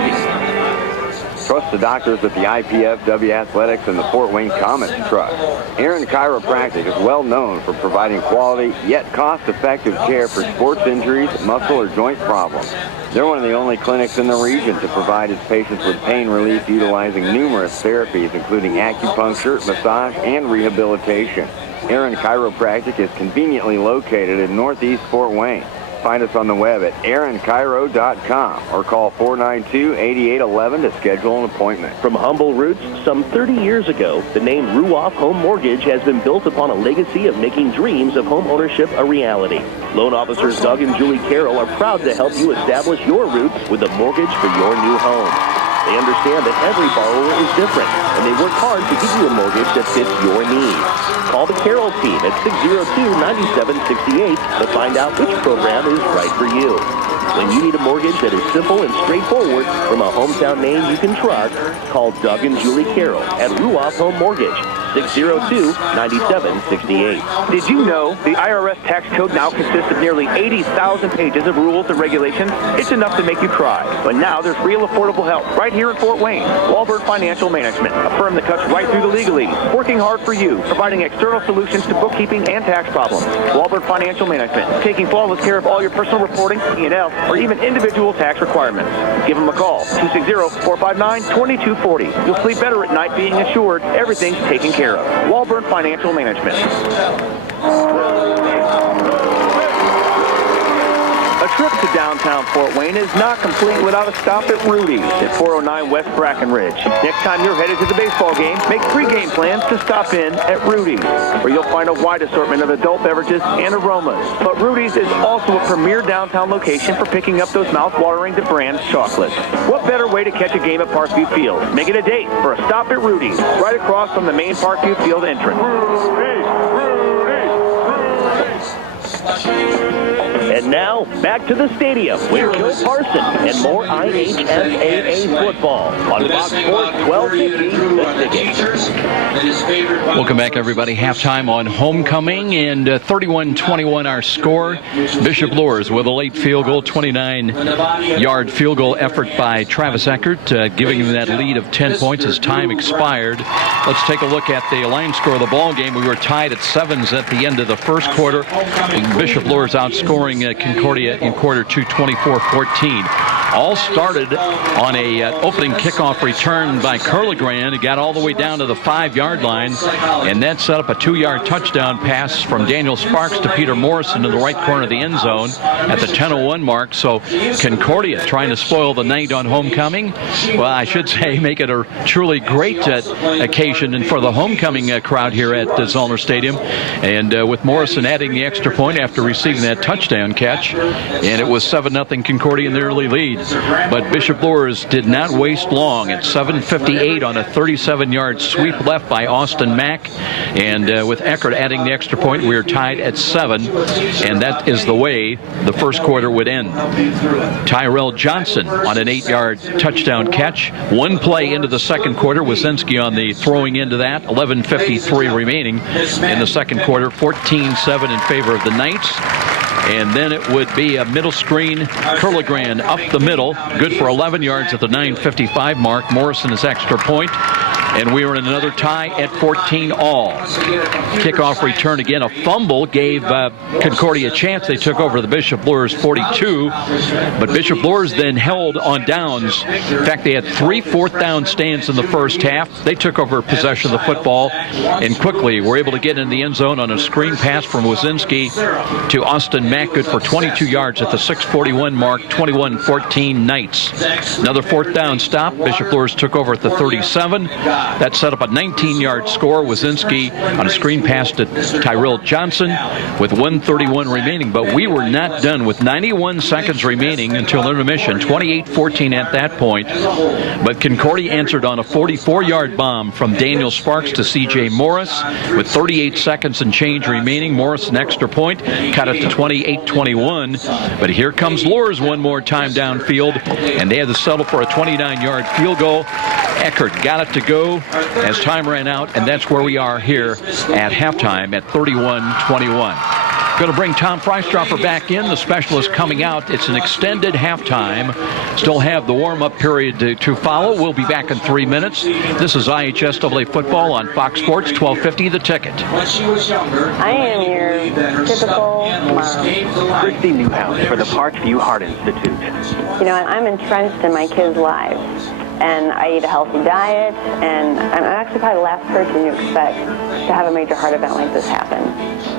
Trust the doctors at the IPFW Athletics and the Fort Wayne Comets Trust. Aaron Chiropractic is well known for providing quality yet cost-effective care for sports injuries, muscle, or joint problems. They're one of the only clinics in the region to provide its patients with pain relief utilizing numerous therapies, including acupuncture, massage, and rehabilitation. Aaron Chiropractic is conveniently located in Northeast Fort Wayne. Find us on the web at aaronchiro.com or call 492-8811 to schedule an appointment. From humble roots, some 30 years ago, the name Ruoff Home Mortgage has been built upon a legacy of making dreams of home ownership a reality. Loan officers Doug and Julie Carroll are proud to help you establish your roots with a mortgage for your new home. They understand that every borrower is different, and they work hard to give you a mortgage that fits your needs. Call the Carroll team at 602-9768 to find out which program is right for you. When you need a mortgage that is simple and straightforward from a hometown name you can trust, call Doug and Julie Carroll at Ruoff Home Mortgage, 602-9768. Did you know the IRS tax code now consists of nearly 80,000 pages of rules and regulations? It's enough to make you cry. But now there's real affordable help right here in Fort Wayne. Walbert Financial Management, a firm that cuts right through the legalese, working hard for you, providing external solutions to bookkeeping and tax problems. Walbert Financial Management, taking flawless care of all your personal reporting, P&L, or even individual tax requirements. Give them a call, 260-459-2240. You'll sleep better at night being assured everything's taken care of. Walburn Financial Management. A trip to downtown Fort Wayne is not complete without a stop at Rudy's at 409 West Brackenridge. Next time you're headed to the baseball game, make pre-game plans to stop in at Rudy's, where you'll find a wide assortment of adult beverages and aromas. But Rudy's is also a premier downtown location for picking up those mouth-watering DeBrand's chocolates. What better way to catch a game at Parkview Field? Make it a date for a stop at Rudy's, right across from the main Parkview Field entrance. And now, back to the stadium with Joe Parson and more IHSAA football on Fox Sports 1250, The Ticket. Welcome back, everybody. Halftime on homecoming, and 31-21 our score. Bishop Luers with a late field goal, 29-yard field goal effort by Travis Eckert, giving him that lead of 10 points as time expired. Let's take a look at the line score of the ball game. We were tied at 7s at the end of the first quarter. Bishop Luers outscoring Concordia in quarter 2, 24-14. All started on a opening kickoff return by Curlegrand. It got all the way down to the 5-yard line, and that set up a 2-yard touchdown pass from Daniel Sparks to Peter Morrison in the right corner of the end zone at the 10:01 mark. So Concordia trying to spoil the night on homecoming. Well, I should say make it a truly great occasion and for the homecoming crowd here at Zollner Stadium. And with Morrison adding the extra point after receiving that touchdown catch, and it was 7-0 Concordia in the early lead. But Bishop Luers did not waste long at 7:58 on a 37-yard sweep left by Austin Mack. And with Eckert adding the extra point, we are tied at 7. And that is the way the first quarter would end. Tyrell Johnson on an 8-yard touchdown catch. One play into the second quarter. Wazinski on the throwing into that. 11:53 remaining in the second quarter. 14-7 in favor of the Knights. And then it would be a middle screen. Curlegrand up the middle. Good for 11 yards at the 9:55 mark. Morrison's extra point. And we were in another tie at 14 all. Kickoff return again. A fumble gave Concordia a chance. They took over the Bishop Luers 42. But Bishop Luers then held on downs. In fact, they had 3 fourth-down stands in the first half. They took over possession of the football and quickly were able to get in the end zone on a screen pass from Wazinski to Austin Mack. Good for 22 yards at the 6:41 mark. 21-14 Knights. Another fourth down stop. Bishop Luers took over at the 37. That set up a 19-yard score. Wazinski on a screen pass to Tyrell Johnson with 1:31 remaining. But we were not done with 91 seconds remaining until intermission, 28-14 at that point. But Concordia answered on a 44-yard bomb from Daniel Sparks to C.J. Morris with 38 seconds and change remaining. Morris an extra point, cut it to 28-21. But here comes Luers one more time downfield, and they had to settle for a 29-yard field goal. Eckert got it to go as time ran out, and that's where we are here at halftime at 31-21. Going to bring Tom Freistroffer back in, the specialist coming out. It's an extended halftime. Still have the warm-up period to follow. We'll be back in 3 minutes. This is IHSAA football on Fox Sports, 1250 The Ticket. I am your typical mom. Christy Newhouse for the Parkview Heart Institute. You know, I'm entrenched in my kids' lives, and I eat a healthy diet, and I'm actually probably the last person you expect to have a major heart event like this happen.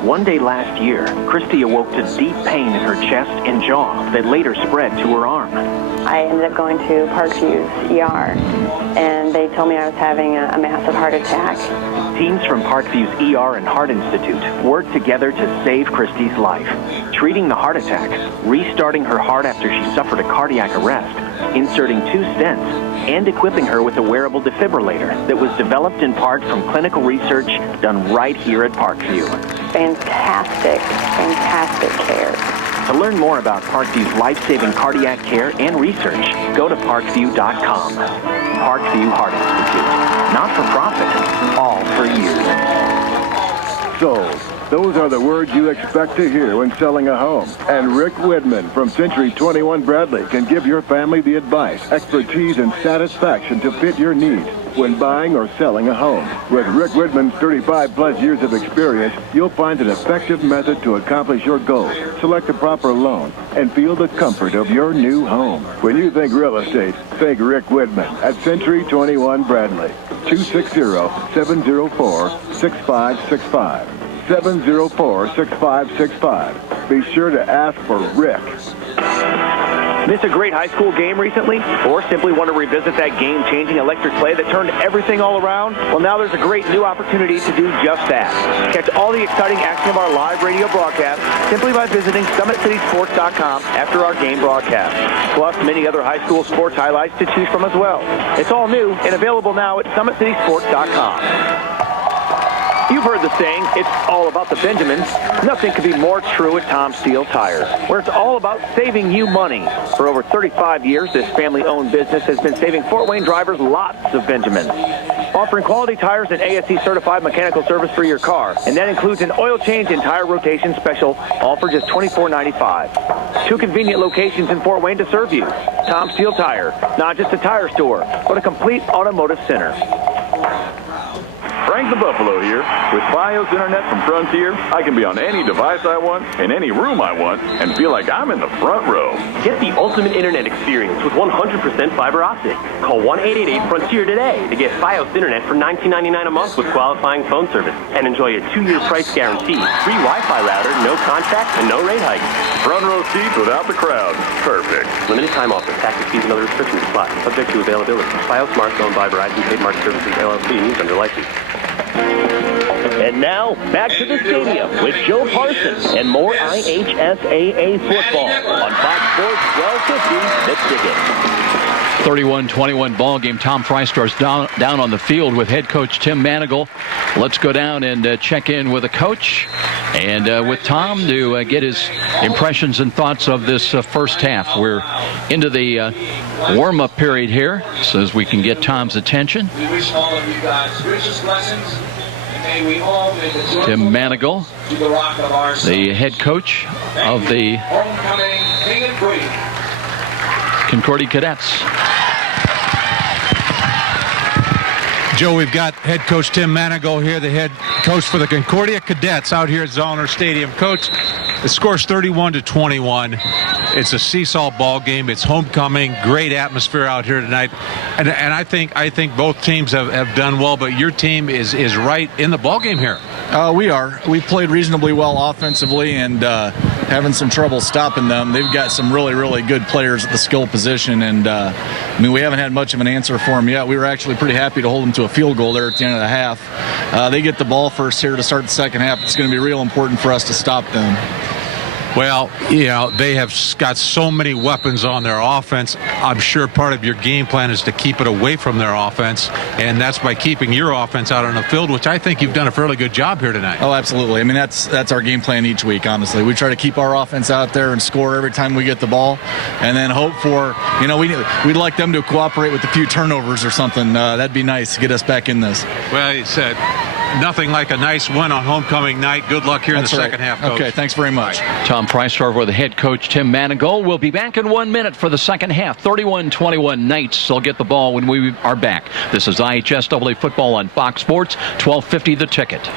One day last year, Christy awoke to deep pain in her chest and jaw that later spread to her arm. I ended up going to Parkview's ER, and they told me I was having a massive heart attack. Teams from Parkview's ER and Heart Institute worked together to save Christy's life, treating the heart attack, restarting her heart after she suffered a cardiac arrest, inserting 2 stents, and equipping her with a wearable defibrillator that was developed in part from clinical research done right here at Parkview. Fantastic care. To learn more about Parkview's life-saving cardiac care and research, go to parkview.com. Parkview Heart Institute. Not for profit, all for you. Sold. Those are the words you expect to hear when selling a home. And Rick Widman from Century 21 Bradley can give your family the advice, expertise, and satisfaction to fit your needs when buying or selling a home. With Rick Widman's 35-plus years of experience, you'll find an effective method to accomplish your goals, select the proper loan, and feel the comfort of your new home. When you think real estate, think Rick Widman at Century 21 Bradley. 260-704-6565. 704-6565. Be sure to ask for Rick. Miss a great high school game recently? Or simply want to revisit that game-changing electric play that turned everything all around? Well, now there's a great new opportunity to do just that. Catch all the exciting action of our live radio broadcast simply by visiting SummitCitySports.com after our game broadcast. Plus, many other high school sports highlights to choose from as well. It's all new and available now at SummitCitySports.com. You've heard the saying, it's all about the Benjamins. Nothing could be more true at Tom Steele Tire, where it's all about saving you money. For over 35 years, this family-owned business has been saving Fort Wayne drivers lots of Benjamins. Offering quality tires and ASE-certified mechanical service for your car, and that includes an oil change and tire rotation special, all for just $24.95. 2 convenient locations in Fort Wayne to serve you. Tom Steele Tire, not just a tire store, but a complete automotive center. Frank the Buffalo here. With Fios Internet from Frontier, I can be on any device I want, in any room I want, and feel like I'm in the front row. Get the ultimate internet experience with 100% fiber optic. Call 1-888-FRONTIER today to get Fios Internet for $19.99 a month with qualifying phone service. And enjoy a 2-year price guarantee, free Wi-Fi router, no contract, and no rate hikes. Front row seats without the crowd. Perfect. Limited time offer. Taxes, fees, and other restrictions apply. Subject to availability. Fios Smartphone by Verizon Trademark Services LLC. Needs under license. And now, back to the stadium with Joe Parsons and more IHSAA football on Fox Sports 1250, The Ticket. 31-21 ball game. Tom Freistar's down on the field with head coach Tim Manigal. Let's go down and check in with the coach and with Tom to get his impressions and thoughts of this first half. We're into the warm-up period here, so as we can get Tom's attention. We wish all of you God's richest blessings, and may we all make a Tim Manigal, the head coach of the homecoming king and queen. Concordia Cadets. Joe, we've got head coach Tim Manigal here, the head coach for the Concordia Cadets out here at Zollner Stadium. Coach, the score's 31-21. It's a seesaw ball game. It's homecoming. Great atmosphere out here tonight. And I think both teams have done well, but your team is right in the ball game here. We are. We played reasonably well offensively, and having some trouble stopping them. They've got some really, really good players at the skill position, and we haven't had much of an answer for them yet. We were actually pretty happy to hold them to a field goal there at the end of the half. They get the ball first here to start the second half. It's going to be real important for us to stop them. Well, they have got so many weapons on their offense. I'm sure part of your game plan is to keep it away from their offense, and that's by keeping your offense out on the field, which I think you've done a fairly good job here tonight. Oh, absolutely. I mean, that's our game plan each week, honestly. We try to keep our offense out there and score every time we get the ball, and then hope for, we'd like them to cooperate with a few turnovers or something. That'd be nice to get us back in this. Well, he said nothing like a nice win on homecoming night. Good luck here in the second half, Coach. Okay, thanks very much. Tom Freisdorf with head coach Tim Manigault. We'll be back in 1 minute for the second half. 31-21 Knights. They'll get the ball when we are back. This is IHSAA football on Fox Sports, 1250 The Ticket.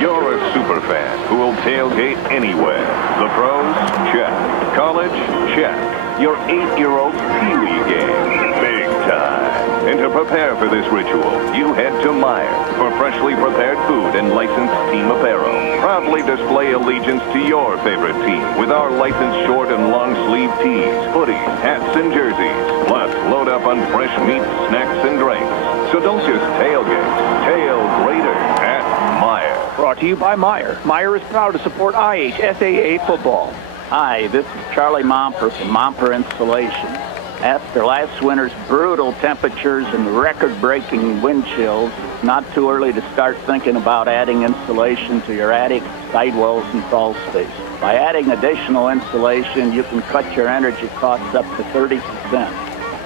You're a super fan who will tailgate anywhere. The pros? Check. College? Check. Your 8-year-old Pee-wee game? Big time. And to prepare for this ritual, you head to Meijer for freshly prepared food and licensed team apparel. Proudly display allegiance to your favorite team with our licensed short and long sleeve tees, hoodies, hats, and jerseys. Plus, load up on fresh meats, snacks, and drinks. So don't just tailgate. Tail greater at Meijer. Brought to you by Meijer. Meijer is proud to support IHSAA football. Hi, this is Charlie Momper from Momper Installation. After last winter's brutal temperatures and record-breaking wind chills, it's not too early to start thinking about adding insulation to your attic, sidewalls, and crawl space. By adding additional insulation, you can cut your energy costs up to 30%.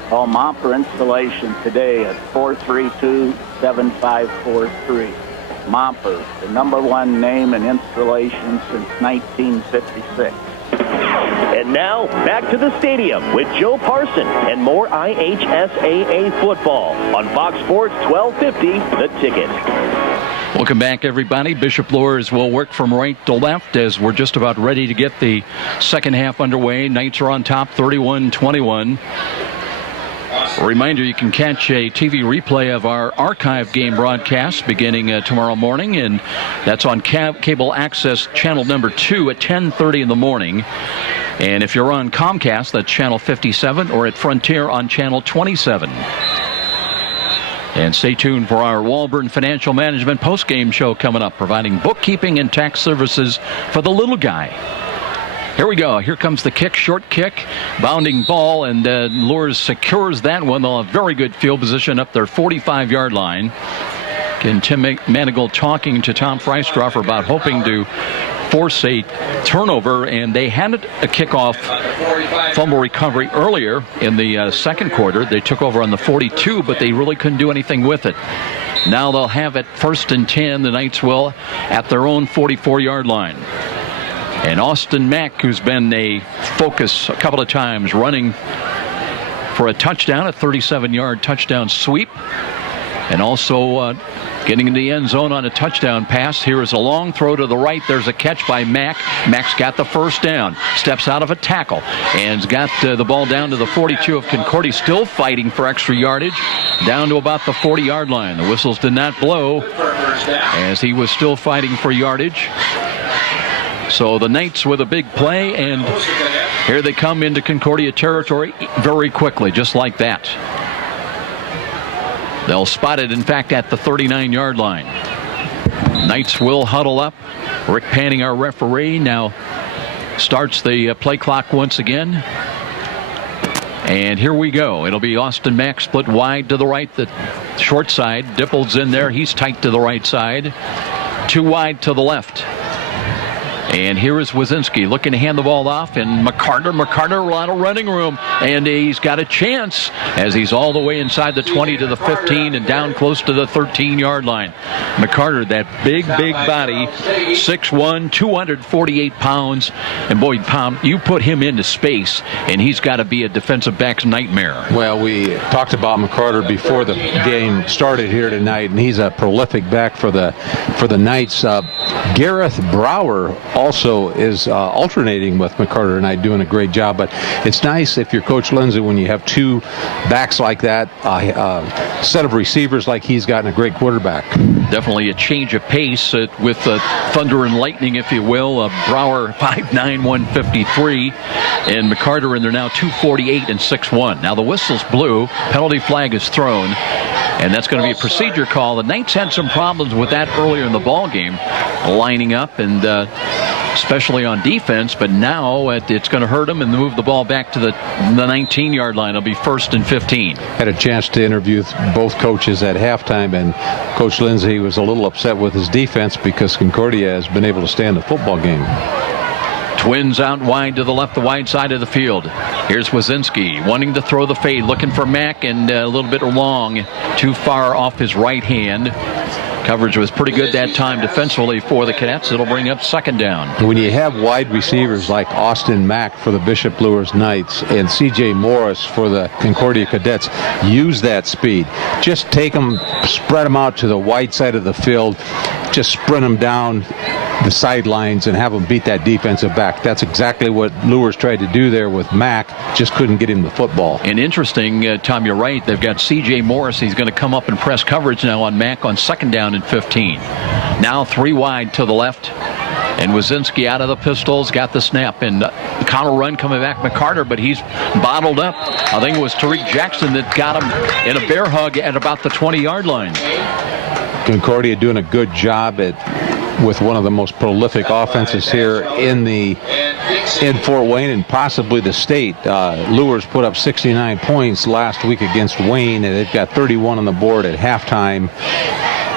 Call Momper Installation today at 432-7543. Momper, the #1 name in installation since 1956. And now, back to the stadium with Joe Parson and more IHSAA football on Fox Sports 1250, The Ticket. Welcome back, everybody. Bishop Luers will work from right to left as we're just about ready to get the second half underway. Knights are on top, 31-21. A reminder, you can catch a TV replay of our archive game broadcast beginning tomorrow morning, and that's on cable access channel number 2 at 10:30 in the morning. And if you're on Comcast, that's channel 57, or at Frontier on channel 27. And stay tuned for our Walburn Financial Management post-game show coming up, providing bookkeeping and tax services for the little guy. Here we go. Here comes the kick, short kick, bounding ball, and Luers secures that one. They'll have very good field position up their 45-yard line. Again, Tim Manigault talking to Tom Freisdorf about hoping to force a turnover, and they had a kickoff fumble recovery earlier in the second quarter. They took over on the 42, but they really couldn't do anything with it. Now they'll have it 1st and 10, the Knights will, at their own 44-yard line. And Austin Mack, who's been a focus a couple of times, running for a touchdown, a 37-yard touchdown sweep, and also getting in the end zone on a touchdown pass. Here is a long throw to the right. There's a catch by Mack. Mack's got the first down, steps out of a tackle, and's got the ball down to the 42 of Concordia, still fighting for extra yardage, down to about the 40-yard line. The whistles did not blow as he was still fighting for yardage. So the Knights with a big play, and here they come into Concordia territory very quickly, just like that. They'll spot it, in fact, at the 39-yard line. Knights will huddle up. Rick Panning, our referee, now starts the play clock once again. And here we go. It'll be Austin Mack split wide to the right, the short side. Dipple's in there. He's tight to the right side. Too wide to the left. And here is Wazinski looking to hand the ball off, and McCarter, a lot of running room, and he's got a chance as he's all the way inside the 20 to the 15 and down close to the 13-yard line. McCarter, that big body, 6'1", 248 pounds, and boy, Tom, you put him into space, and he's got to be a defensive back's nightmare. Well, we talked about McCarter before the game started here tonight, and he's a prolific back for the Knights. Gareth Brower also is alternating with McCarter and I, doing a great job. But it's nice if you're Coach Lindsay when you have two backs like that, set of receivers like he's got, and a great quarterback. Definitely a change of pace with thunder and lightning, if you will. Brower 5'9", 153, and McCarter in there now 248 and 6'1". Now the whistle's blue, penalty flag is thrown, and that's going to be a procedure call. The Knights had some problems with that earlier in the ball game, lining up and especially on defense, but now it's going to hurt them and move the ball back to the 19-yard line. It'll be 1st and 15. Had a chance to interview both coaches at halftime, and Coach Lindsay was a little upset with his defense because Concordia has been able to stay in the football game. Twins out wide to the left, the wide side of the field. Here's Wazinski wanting to throw the fade, looking for Mack, and a little bit long, too far off his right hand. Coverage was pretty good that time defensively for the Cadets. It'll bring up 2nd down. When you have wide receivers like Austin Mack for the Bishop Luers Knights and C.J. Morris for the Concordia Cadets, use that speed. Just take them, spread them out to the wide side of the field, just sprint them down the sidelines and have them beat that defensive back. That's exactly what Luers tried to do there with Mack, just couldn't get him the football. And interesting, Tom, you're right. They've got C.J. Morris. He's going to come up and press coverage now on Mack on 2nd down and 15. Now 3 wide to the left. And Wazinski out of the pistols, got the snap, and counter run coming back McCarter, but he's bottled up. I think it was Tariq Jackson that got him in a bear hug at about the 20-yard line. Concordia doing a good job with one of the most prolific offenses here in Fort Wayne and possibly the state. Luers put up 69 points last week against Wayne, and they've got 31 on the board at halftime.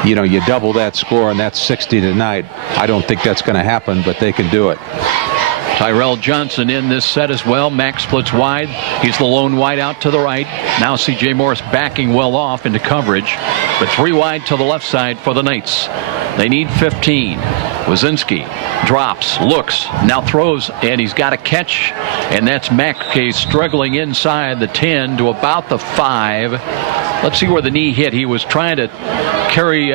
You know, you double that score, and that's 60 tonight. I don't think that's going to happen, but they can do it. Tyrell Johnson in this set as well. Mack splits wide. He's the lone wide out to the right. Now C.J. Morris backing well off into coverage, but 3 wide to the left side for the Knights. They need 15. Wazinski drops, looks, now throws, and he's got a catch, and that's Mack struggling inside the 10 to about the 5. Let's see where the knee hit. He was trying to carry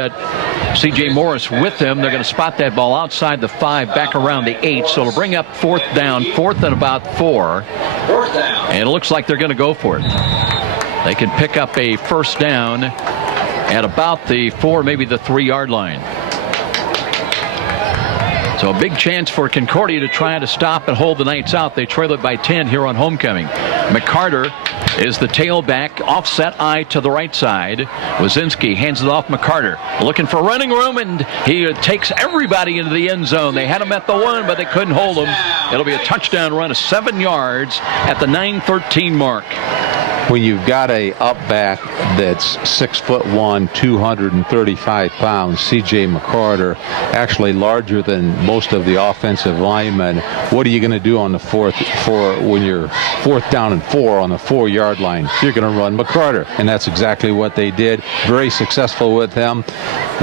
C.J. Morris with him. They're going to spot that ball outside the 5, back around the 8, so it'll bring up 4th down, 4th and about 4. And it looks like they're going to go for it. They can pick up a 1st down at about the 4, maybe the 3-yard line. So a big chance for Concordia to try to stop and hold the Knights out. They trail it by 10 here on homecoming. McCarter is the tailback, offset eye to the right side. Wazinski hands it off McCarter, looking for running room, and he takes everybody into the end zone. They had him at the 1, but they couldn't hold him. It'll be a touchdown run of 7 yards at the 9:13 mark. When you've got a up back that's 6'1", 235 pounds, C.J. McCarter, actually larger than most of the offensive linemen, what are you going to do on the when you're 4th down and 4 on the 4-yard line? You're going to run McCarter, and that's exactly what they did. Very successful with him.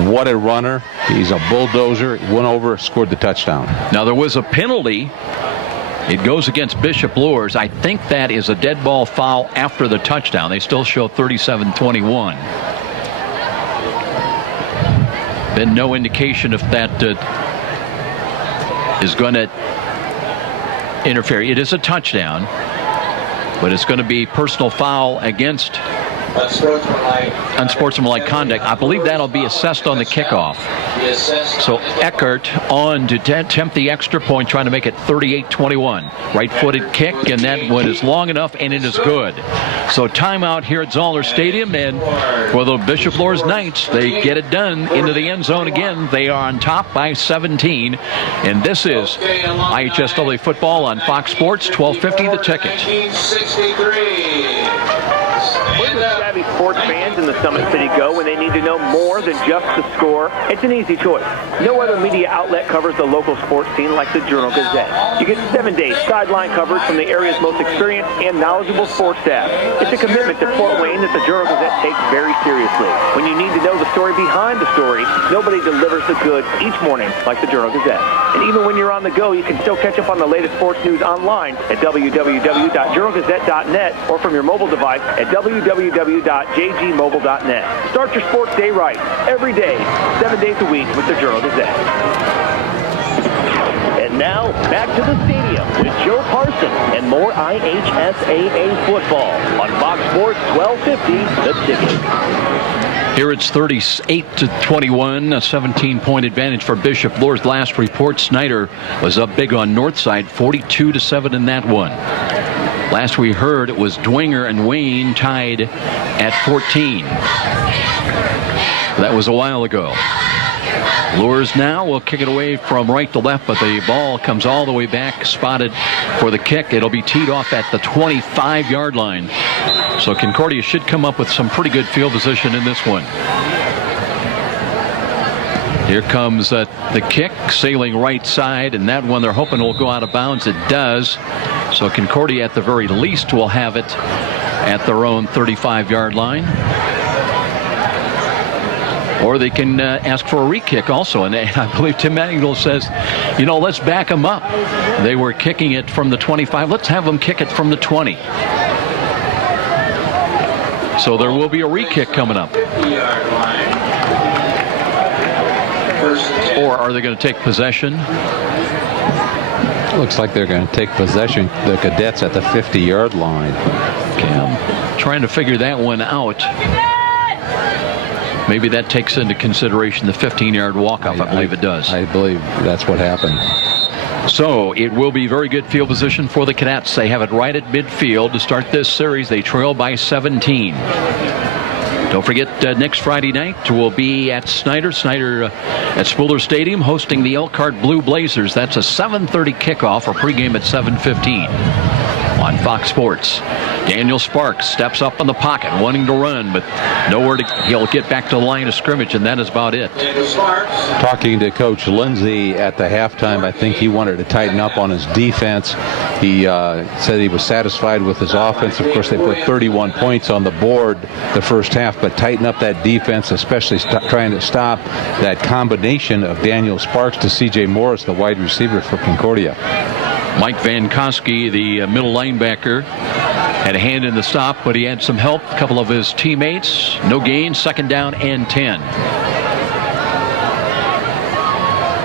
What a runner. He's a bulldozer. Went over, scored the touchdown. Now there was a penalty. It goes against Bishop Luers. I think that is a dead ball foul after the touchdown. They still show 37-21. Been no indication if that is going to interfere. It is a touchdown, but it's going to be personal foul against unsportsmanlike conduct. I believe that'll be assessed on the kickoff. So Eckert on to attempt the extra point, trying to make it 38-21. Right-footed kick, and that one is long enough, and it is good. So timeout here at Zoller Stadium, and for the Bishop Luers Knights, they get it done into the end zone again. They are on top by 17, and this is IHSAA football on Fox Sports, 1250 The Ticket. Where do savvy sports fans in the Summit City go when they need to know more than just the score? It's an easy choice. No other media outlet covers the local sports scene like the Journal-Gazette. You get 7 days sideline coverage from the area's most experienced and knowledgeable sports staff. It's a commitment to Fort Wayne that the Journal-Gazette takes very seriously. When you need to know the story behind the story, nobody delivers the goods each morning like the Journal-Gazette. And even when you're on the go, you can still catch up on the latest sports news online at www.journalgazette.net or from your mobile device at www.journalgazette.net. jgmobile.net. Start your sports day right, every day, 7 days a week with the Journal-Gazette. And now, back to the stadium with Joe Parson and more IHSAA football on Fox Sports 1250, The Ticket. Here it's 38-21, a 17-point advantage for Bishop. Luers' last report, Snyder was up big on Northside, 42-7 in that one. Last we heard, it was Dwenger and Wayne tied at 14. That was a while ago. Luers now will kick it away from right to left, but the ball comes all the way back, spotted for the kick. It'll be teed off at the 25-yard line. So Concordia should come up with some pretty good field position in this one. Here comes the kick, sailing right side, and that one they're hoping will go out of bounds. It does. So Concordia at the very least will have it at their own 35-yard line. Or they can ask for a re-kick also. And I believe Tim Manigault says, you know, let's back them up. They were kicking it from the 25. Let's have them kick it from the 20. So there will be a re-kick coming up. Or are they going to take possession? Looks like they're going to take possession, the Cadets, at the 50-yard line. Okay, I'm trying to figure that one out. Maybe that takes into consideration the 15-yard walk-off. I believe it does. I believe that's what happened. So it will be very good field position for the Cadets. They have it right at midfield to start this series. They trail by 17. Don't forget, next Friday night will be at Snyder at Spooler Stadium hosting the Elkhart Blue Blazers. That's a 7:30 kickoff, or pregame at 7:15 on Fox Sports. Daniel Sparks steps up in the pocket, wanting to run, but nowhere to. He'll get back to the line of scrimmage, and that is about it. Talking to Coach Lindsay at the halftime, I think he wanted to tighten up on his defense. He said he was satisfied with his offense. Of course, they put 31 points on the board the first half, but tighten up that defense, especially trying to stop that combination of Daniel Sparks to C.J. Morris, the wide receiver for Concordia. Mike Van Koski, the middle linebacker, had a hand in the stop, but he had some help. A couple of his teammates. No gain, 2nd down and 10.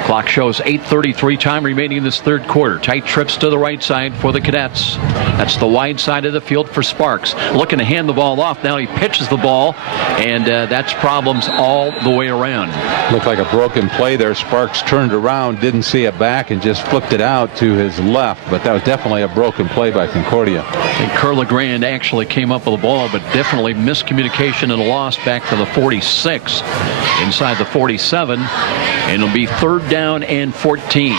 Clock shows 8:33, time remaining in this third quarter. Tight trips to the right side for the Cadets. That's the wide side of the field for Sparks. Looking to hand the ball off. Now he pitches the ball, and that's problems all the way around. Looked like a broken play there. Sparks turned around, didn't see it back, and just flipped it out to his left. But that was definitely a broken play by Concordia. And Kerr LeGrand actually came up with the ball, but definitely miscommunication and a loss back to the 46, inside the 47. And it'll be 3rd down and 14.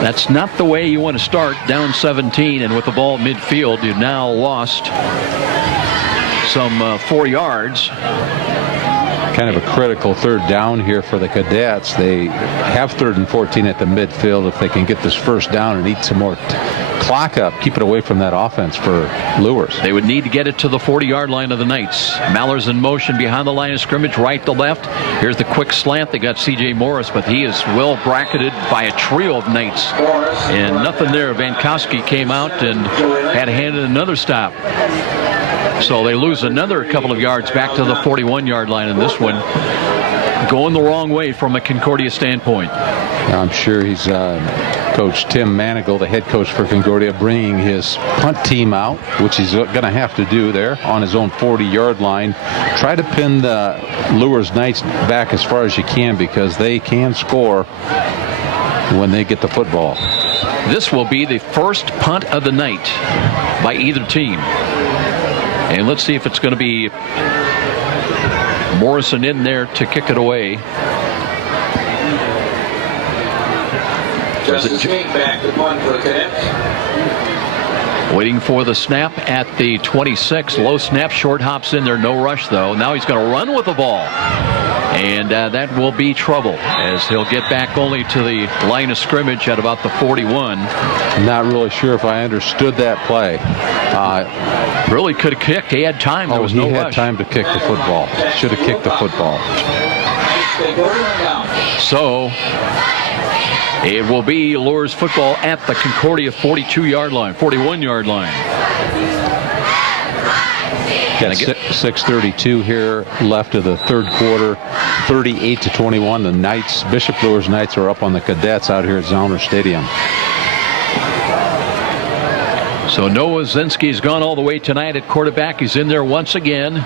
That's not the way you want to start, down 17, and with the ball midfield, you've now lost some 4 yards. Kind of a critical 3rd down here for the Cadets. They have 3rd and 14 at the midfield. If they can get this 1st down and eat some more clock up, keep it away from that offense for Luers. They would need to get it to the 40-yard line of the Knights. Mallers in motion behind the line of scrimmage, right to left. Here's the quick slant. They got C.J. Morris, but he is well bracketed by a trio of Knights. And nothing there. Van Koski came out and had a hand in another stop. So they lose another couple of yards back to the 41-yard line in this one. Going the wrong way from a Concordia standpoint. I'm sure he's Coach Tim Manigault, the head coach for Concordia, bringing his punt team out, which he's going to have to do there on his own 40-yard line. Try to pin the Luers Knights back as far as you can, because they can score when they get the football. This will be the first punt of the night by either team. And let's see if it's going to be Morrison in there to kick it away. Justice King back to punt for the Cadets. Waiting for the snap at the 26. Low snap, short hops in there. No rush, though. Now he's going to run with the ball. And that will be trouble, as he'll get back only to the line of scrimmage at about the 41. Not really sure if I understood that play. Really could have kicked. He had time. There was no rush. He had time to kick the football. Should have kicked the football. So it will be Luers football at the Concordia 42-yard line, 41-yard line. Got 6:32 here left of the third quarter. 38-21. The Knights, Bishop Luers Knights, are up on the Cadets out here at Zollner Stadium. So Noah Zinski's gone all the way tonight at quarterback. He's in there once again.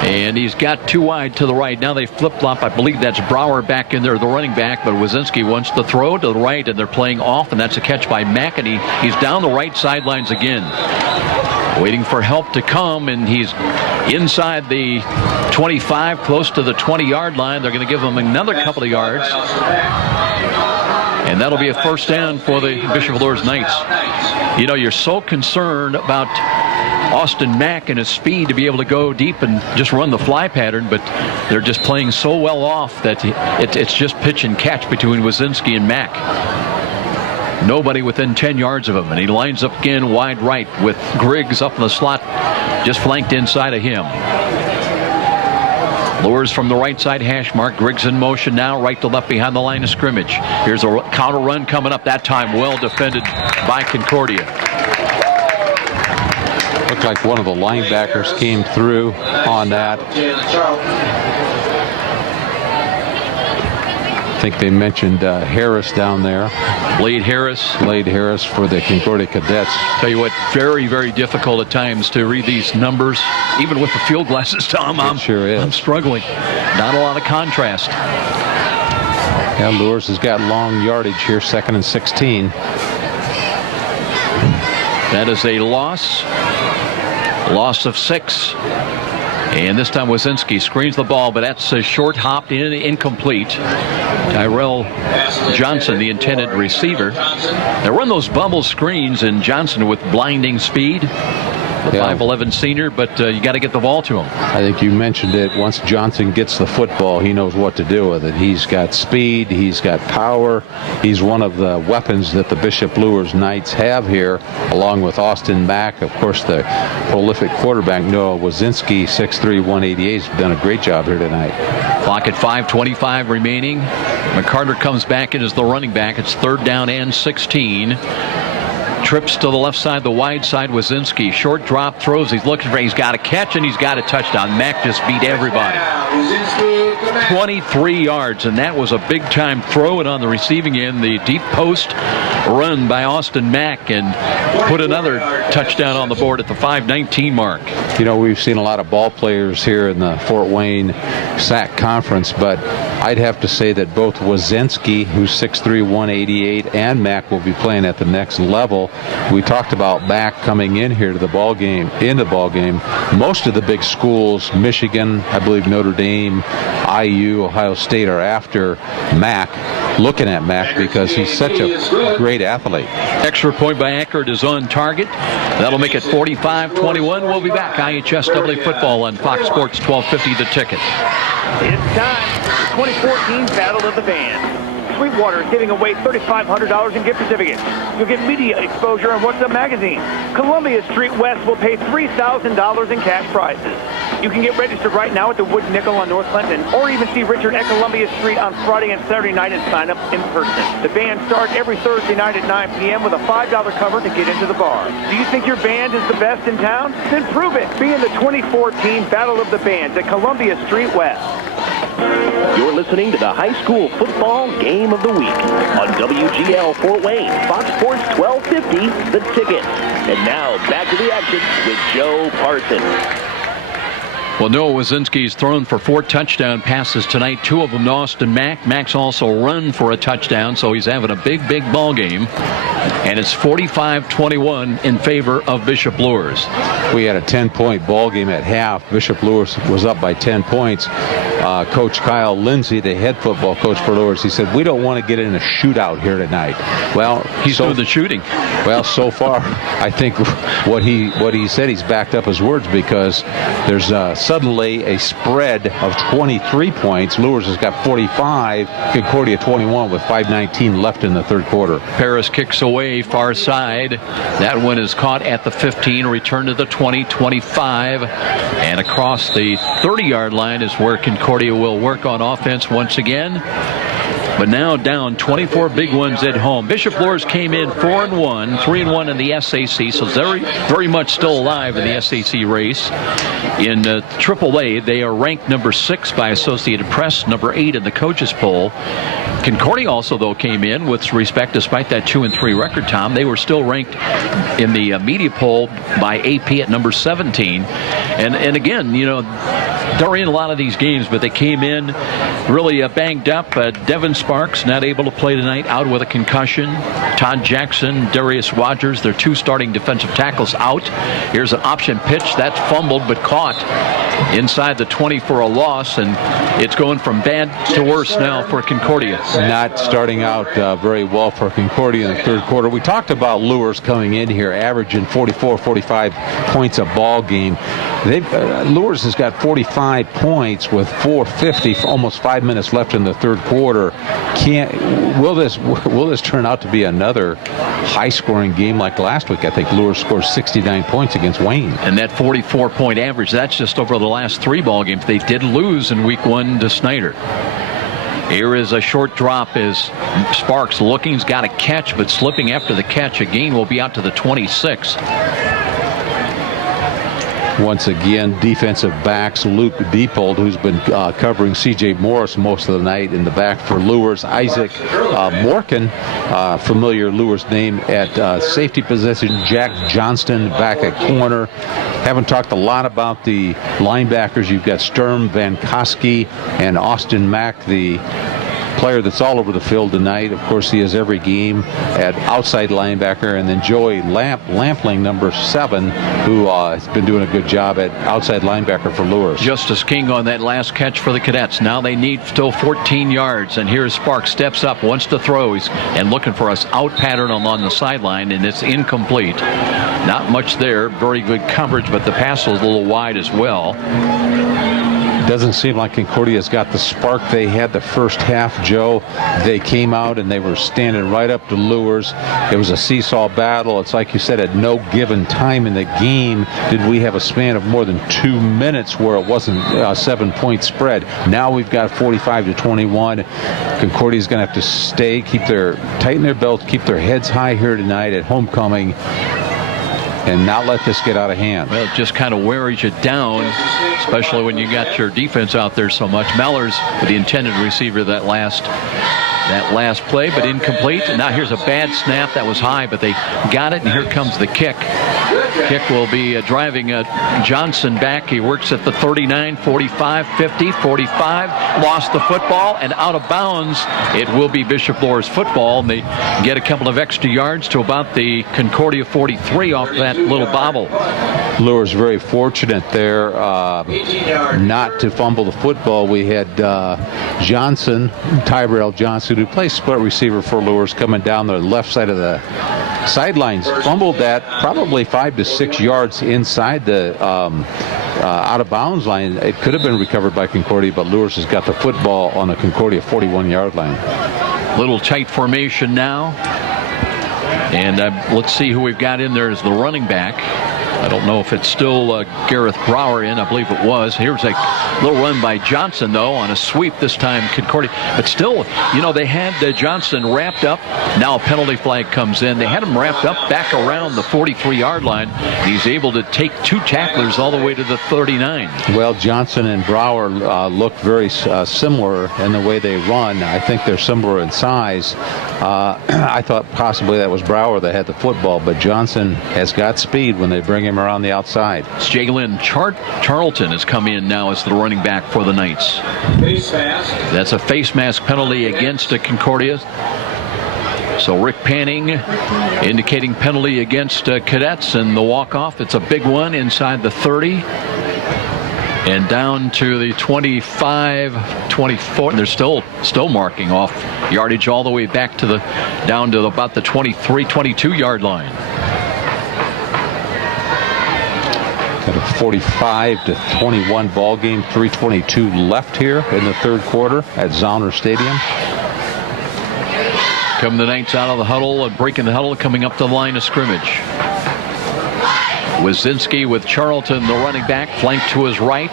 And he's got 2 wide to the right. Now they flip-flop. I believe that's Brower back in there, the running back. But Wazinski wants to throw to the right, and they're playing off, and that's a catch by Mahoney. He's down the right sidelines again, waiting for help to come, and he's inside the 25, close to the 20-yard line. They're going to give him another couple of yards. And that'll be a first down for the Bishop Luers Knights. You know, you're so concerned about Austin Mack and his speed to be able to go deep and just run the fly pattern, but they're just playing so well off that it's just pitch and catch between Wazinski and Mack. Nobody within 10 yards of him, and he lines up again wide right with Griggs up in the slot, just flanked inside of him. Luers from the right side hash mark. Griggs in motion now, right to left behind the line of scrimmage. Here's a counter run coming up, that time well defended by Concordia. Looked like one of the linebackers came through on that. I think they mentioned Harris down there. Blade Harris for the Concordia Cadets. Tell you what, very, very difficult at times to read these numbers. Even with the field glasses, Tom, I'm struggling. Not a lot of contrast. Yeah, Luers has got long yardage here, 2nd and 16. That is a loss of 6. And this time Wazinski screens the ball, but that's a short hop incomplete. Tyrell Johnson, the intended receiver. They run those bubble screens, and Johnson with blinding speed. The 5'11" senior, but you got to get the ball to him. I think you mentioned it. Once Johnson gets the football, he knows what to do with it. He's got speed. He's got power. He's one of the weapons that the Bishop Luers Knights have here, along with Austin Mack. Of course, the prolific quarterback, Noah Wazinski, 6'3", 188, has done a great job here tonight. Clock at 5:25 remaining. McCarter comes back in as the running back. It's 3rd down and 16. Trips to the left side, the wide side. Wazinski, short drop, throws. He's looking for. He's got a catch, and he's got a touchdown. Mack just beat everybody. 23 yards, and that was a big-time throw. And on the receiving end, the deep post run by Austin Mack, and put another touchdown on the board at the 5:19 mark. You know, we've seen a lot of ball players here in the Fort Wayne SAC Conference, but I'd have to say that both Wazinski, who's 6'3", 188, and Mack will be playing at the next level. We talked about Mack coming in here to the ball game. Most of the big schools, Michigan, I believe Notre Dame, IU, Ohio State, are after Mack, looking at Mack because he's such a great athlete. Extra point by Eckert is on target. That'll make it 45-21. We'll be back. IHSAA football on Fox Sports 1250 The Ticket. It's time. The 2014 Battle of the Bands. Sweetwater is giving away $3,500 in gift certificates. You'll get media exposure on What's Up magazine. Columbia Street West will pay $3,000 in cash prizes. You can get registered right now at the Wood Nickel on North Clinton, or even see Richard at Columbia Street on Friday and Saturday night and sign up in person. The band starts every Thursday night at 9 p.m. with a $5 cover to get into the bar. Do you think your band is the best in town? Then prove it. Be in the 2014 Battle of the Bands at Columbia Street West. You're listening to the High School Football Game of the Week on WGL Fort Wayne, Fox Sports 1250, The Ticket. And now back to the action with Joe Parson. Well, Noah Wazinski's thrown for 4 touchdown passes tonight, 2 of them to Austin Mack. Mack's also run for a touchdown, so he's having a big ball game. And it's 45-21 in favor of Bishop Luers. We had a 10-point ball game at half. Bishop Luers was up by 10 points. Coach Kyle Lindsay, the head football coach for Luers, he said, we don't want to get in a shootout here tonight. Well, he's doing the shooting. Well, so far, I think what he said, he's backed up his words, because there's suddenly a spread of 23 points. Luers has got 45, Concordia 21 with 5:19 left in the third quarter. Paris kicks away far side. That one is caught at the 15, return to the 20, 25, and across the 30-yard line is where Concordia will work on offense once again. but now down 24 big ones at home. Bishop Luers came in 4-1, 3-1 in the SAC, so very, very much still alive in the SAC race. In AAA, they are ranked number 6 by Associated Press, number 8 in the coaches poll. Concordia also, though, came in with respect, despite that 2-3 record, Tom. They were still ranked in the media poll by AP at number 17. And again, you know, they're in a lot of these games, but they came in really banged up. Devin Sparks not able to play tonight, out with a concussion. Todd Jackson, Darius Rogers, their 2 starting defensive tackles out. Here's an option pitch. That's fumbled but caught inside the 20 for a loss, and it's going from bad to worse now for Concordia. Not starting out very well for Concordia in the third quarter. We talked about Luers coming in here, averaging 44, 45 points a ball game. Luers has got 45 points with 4:50, almost 5 minutes left in the third quarter. Will this turn out to be another high-scoring game like last week? I think Luers scored 69 points against Wayne. And that 44-point average, that's just over the last 3 ball games. They did lose in week 1 to Snyder. Here is a short drop as Sparks looking's got a catch, but slipping after the catch. A gain will be out to the 26. Once again, defensive backs, Luke Diepold, who's been covering C.J. Morris most of the night in the back for Luers. Isaac Morkin, familiar Luers name at safety position. Jack Johnston back at corner. Haven't talked a lot about the linebackers. You've got Sturm Van Koski and Austin Mack, the player that's all over the field tonight. Of course, he is every game at outside linebacker. And then Joey Lampling, number 7, who has been doing a good job at outside linebacker for Luers. Justice King on that last catch for the Cadets. Now they need still 14 yards. And here's Sparks, steps up, wants to throw. He's and looking for us out pattern along the sideline, and it's incomplete. Not much there. Very good coverage, but the pass was a little wide as well. Doesn't seem like Concordia's got the spark they had the first half, Joe. They came out and they were standing right up to Luers. It was a seesaw battle. It's like you said, at no given time in the game did we have a span of more than 2 minutes where it wasn't a 7-point spread. Now we've got 45-21. Concordia's going to have to tighten their belts, keep their heads high here tonight at homecoming, and not let this get out of hand. Well, it just kind of wears you down, especially when you got your defense out there so much. Mellors, the intended receiver, that last play, but incomplete. And now here's a bad snap that was high, but they got it, and here comes the kick. Kick will be driving Johnson back. He works at the 39, 45, 50, 45. Lost the football and out of bounds. It will be Bishop Luers football. And they get a couple of extra yards to about the Concordia 43 off that little bobble. Luers very fortunate there not to fumble the football. We had Johnson, Tyrell Johnson, who plays split receiver for Luers, coming down the left side of the sidelines. Fumbled that probably 5 to 6 yards inside the out of bounds line. It could have been recovered by Concordia, but Luers has got the football on the Concordia 41-yard line. Little tight formation now. And let's see who we've got in there as the running back. I don't know if it's still Gareth Brower in. I believe it was. Here's a little run by Johnson, though, on a sweep this time, Concordia. But still, you know, they had Johnson wrapped up. Now a penalty flag comes in. They had him wrapped up back around the 43-yard line. He's able to take 2 tacklers all the way to the 39. Well, Johnson and Brower look very similar in the way they run. I think they're similar in size. I thought possibly that was Brower that had the football, but Johnson has got speed when they bring him around the outside. Jalen Charlton has come in now as the running back for the Knights. Face mask. That's a face mask penalty against Concordia. So Rick Panning indicating penalty against Cadets, and the walk-off. It's a big one inside the 30. And down to the 25, 24. They're still marking off yardage all the way back to down to about the 23, 22-yard line. Got a 45-21 ball game. 3:22 left here in the third quarter at Zauner Stadium. Come the Knights out of the huddle, breaking the huddle, coming up the line of scrimmage. Wazinski with Charlton, the running back, flanked to his right.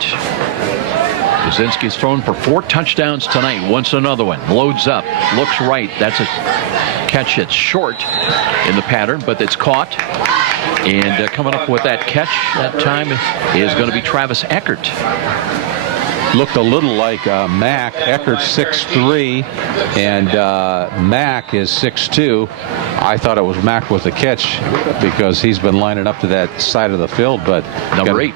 Kaczynski's thrown for 4 touchdowns tonight. Wants another one. Loads up. Looks right. That's a catch that's short in the pattern, but it's caught. And coming up with that catch that time is going to be Travis Eckert. Looked a little like Mack. Eckert's 6'3", and Mack is 6'2". I thought it was Mack with the catch because he's been lining up to that side of the field, but number 8.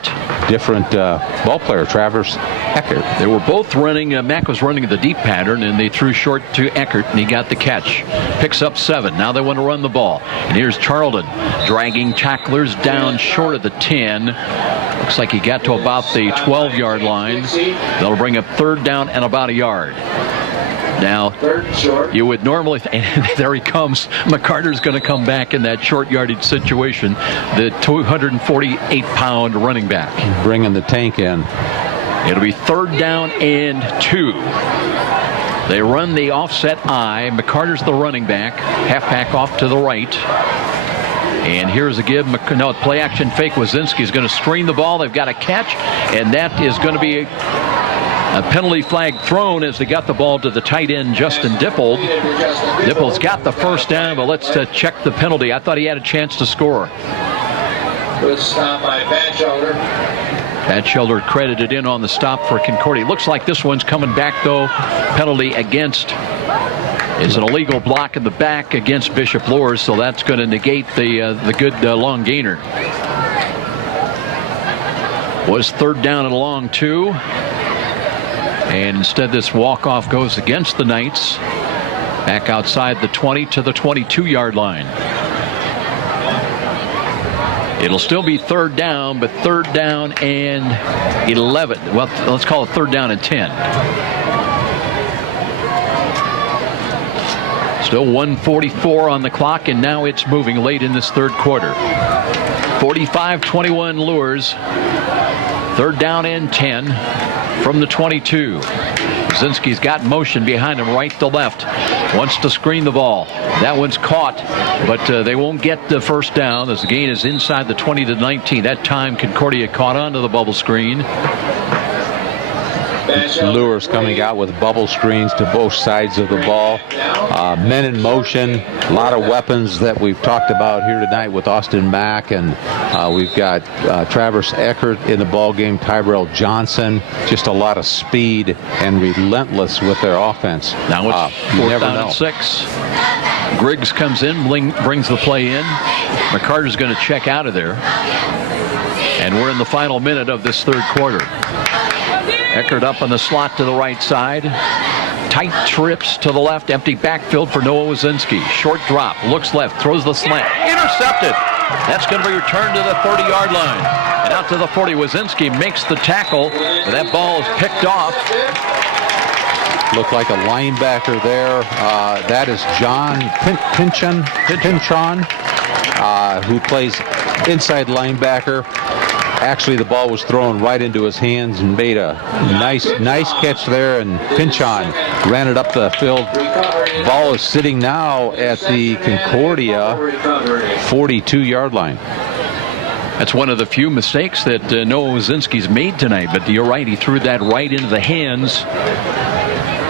Different ball player, Travis Eckert. They were both running. Mack was running the deep pattern, and they threw short to Eckert, and he got the catch. Picks up 7. Now they want to run the ball. And here's Charlton dragging tacklers down short of the 10. Looks like he got to about the 12-yard line. That'll bring up 3rd down and about a yard. Now, you would normally, and there he comes. McCarter's going to come back in that short yardage situation. The 248-pound running back. Bringing the tank in. It'll be 3rd down and 2. They run the offset I. McCarter's the running back. Halfback off to the right. And here's a give. No, play action fake. Wazinski's going to screen the ball. They've got a catch, and that is going to be a penalty flag thrown as they got the ball to the tight end, Justin Dippold. Dippold's got the first down, but let's check the penalty. I thought he had a chance to score. Good stop by Batchelder. Batchelder credited in on the stop for Concordia. Looks like this one's coming back, though. Penalty against. It's an illegal block in the back against Bishop Luers, so that's going to negate the good long gainer. Was 3rd down and long, too. And instead this walk-off goes against the Knights. Back outside the 20 to the 22-yard line. It'll still be 3rd down, but 3rd down and 11. Well, let's call it 3rd down and 10. Still 1:44 on the clock, and now it's moving late in this 3rd quarter. 45-21 Luers. 3rd down and 10 from the 22. Kaczynski's got motion behind him right to left. Wants to screen the ball. That one's caught, but they won't get the first down as the gain is inside the 20 to 19. That time Concordia caught onto the bubble screen. Luers coming out with bubble screens to both sides of the ball. Men in motion, a lot of weapons that we've talked about here tonight with Austin Mack, and we've got Travis Eckert in the ball game, Tyrell Johnson. Just a lot of speed and relentless with their offense. Now it's 4th down and 6. Griggs comes in, brings the play in. McCarter's going to check out of there. And we're in the final minute of this 3rd quarter. Eckert up on the slot to the right side. Tight trips to the left. Empty backfield for Noah Wazinski. Short drop. Looks left. Throws the slant. Intercepted. That's going to be returned to the 30-yard line. And out to the 40. Wazinski makes the tackle. But that ball is picked off. Looked like a linebacker there. That is John Pinchon, who plays inside linebacker. Actually, the ball was thrown right into his hands and made a nice catch there, and Pinchon ran it up the field. Ball is sitting now at the Concordia 42-yard line. That's one of the few mistakes that Noah Wazinski's made tonight, but you're right, he threw that right into the hands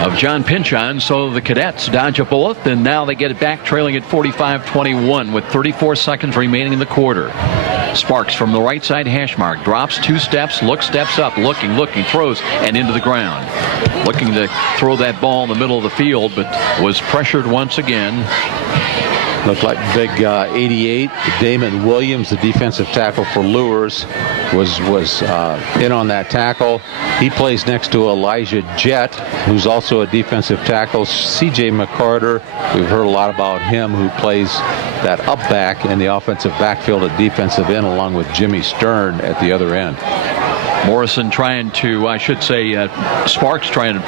of John Pinchon, so the Cadets dodge a bullet, and now they get it back trailing at 45-21 with 34 seconds remaining in the quarter. Sparks from the right side hash mark, drops 2 steps, steps up, looking, throws, and into the ground. Looking to throw that ball in the middle of the field, but was pressured once again. Looked like big 88. Damon Williams, the defensive tackle for Luers, was in on that tackle. He plays next to Elijah Jett, who's also a defensive tackle. C.J. McCarter, we've heard a lot about him, who plays that up back in the offensive backfield at defensive end, along with Jimmy Stern at the other end. Morrison trying to, Sparks trying to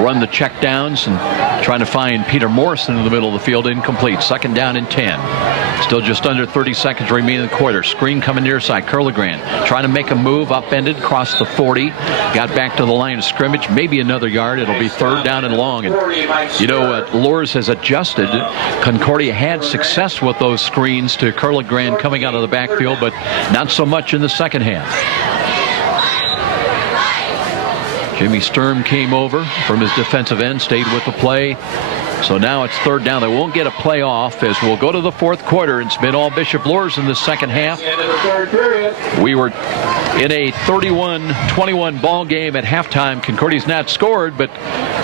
run the check downs and trying to find Peter Morrison in the middle of the field. Incomplete. 2nd down and 10. Still just under 30 seconds remaining in the quarter. Screen coming near side. Curligran trying to make a move, upended, crossed the 40. Got back to the line of scrimmage. Maybe another yard. It'll be 3rd down and long. And Luers has adjusted. Concordia had success with those screens to Curligran coming out of the backfield, but not so much in the second half. Jimmy Sturm came over from his defensive end, stayed with the play. So now it's third down. They won't get a play off as we'll go to the fourth quarter. It's been all Bishop Luers in the second half. We were in a 31-21 ball game at halftime. Concordia's not scored, but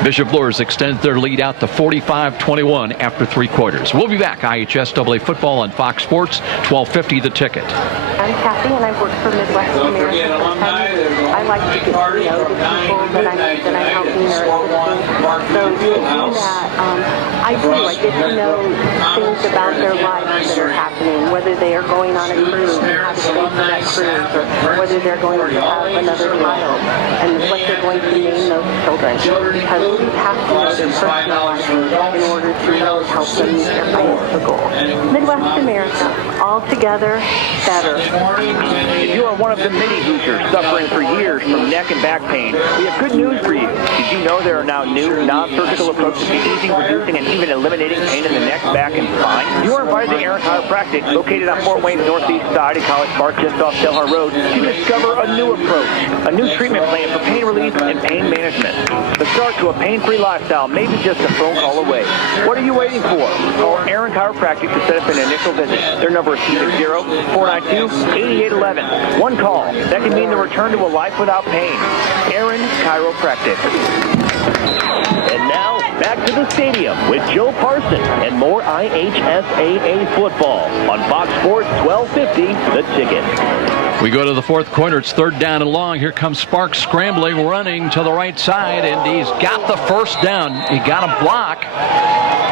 Bishop Luers extends their lead out to 45-21 after 3 quarters. We'll be back. IHSAA football on Fox Sports, 1250 The Ticket. I'm Kathy, and I work for Midwest America. I like to get to know the people that I'm helping or assisting. So to do that, I get to know things about their lives that are happening, whether they are going on a cruise and how to pay for that cruise, or whether they're going to have another child and what they're going to name those children. Because we have to know their personal life in order to help them meet their financial goals. Midwest America, all together, better. If you are one of the many Hoosiers suffering for years from neck and back pain, we have good news for you. Did you know there are now new non-surgical approaches to easing, reducing, and even eliminating pain in the neck, back, and spine? You are invited to Aaron Chiropractic, located on Fort Wayne's northeast side at College Park, just off Delhar Road, to discover a new approach, a new treatment plan for pain relief and pain management. The start to a pain-free lifestyle may be just a phone call away. What are you waiting for? Call Aaron Chiropractic to set up an initial visit. Their number is 260-492-8811. One call. That can mean the return to a life without pain. Aaron Chiropractic. And now, back to the stadium with Joe Parson and more IHSAA football on Fox Sports 1250, The Ticket. We go to the fourth quarter. It's third down and long. Here comes Sparks scrambling, running to the right side, and he's got the first down. He got a block.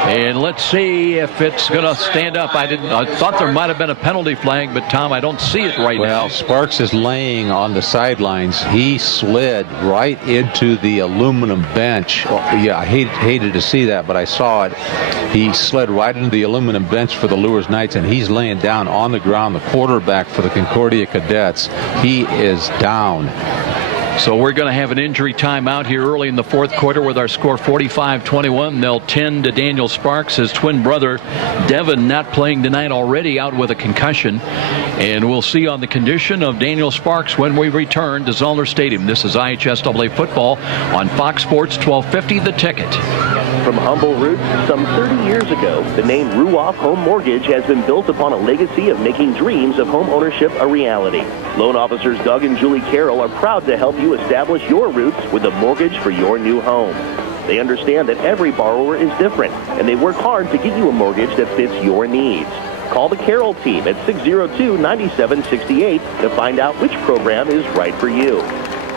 And let's see if it's going to stand up. I thought there might have been a penalty flag, but Tom, I don't see it right now. Well, Sparks is laying on the sidelines. He slid right into the aluminum bench. Well, yeah, I hated to see that, but I saw it. He slid right into the aluminum bench for the Luers Knights, and he's laying down on the ground. The quarterback for the Concordia Cadets, he is down. So we're going to have an injury timeout here early in the fourth quarter with our score 45-21. They'll tend to Daniel Sparks, his twin brother Devin, not playing tonight, already out with a concussion. And we'll see on the condition of Daniel Sparks when we return to Zollner Stadium. This is IHSAA football on Fox Sports 1250 The Ticket. From humble roots some 30 years ago, the name Ruoff Home Mortgage has been built upon a legacy of making dreams of home ownership a reality. Loan officers Doug and Julie Carroll are proud to help you establish your roots with a mortgage for your new home. They understand that every borrower is different, and they work hard to get you a mortgage that fits your needs. Call the Carroll team at 602-9768 to find out which program is right for you.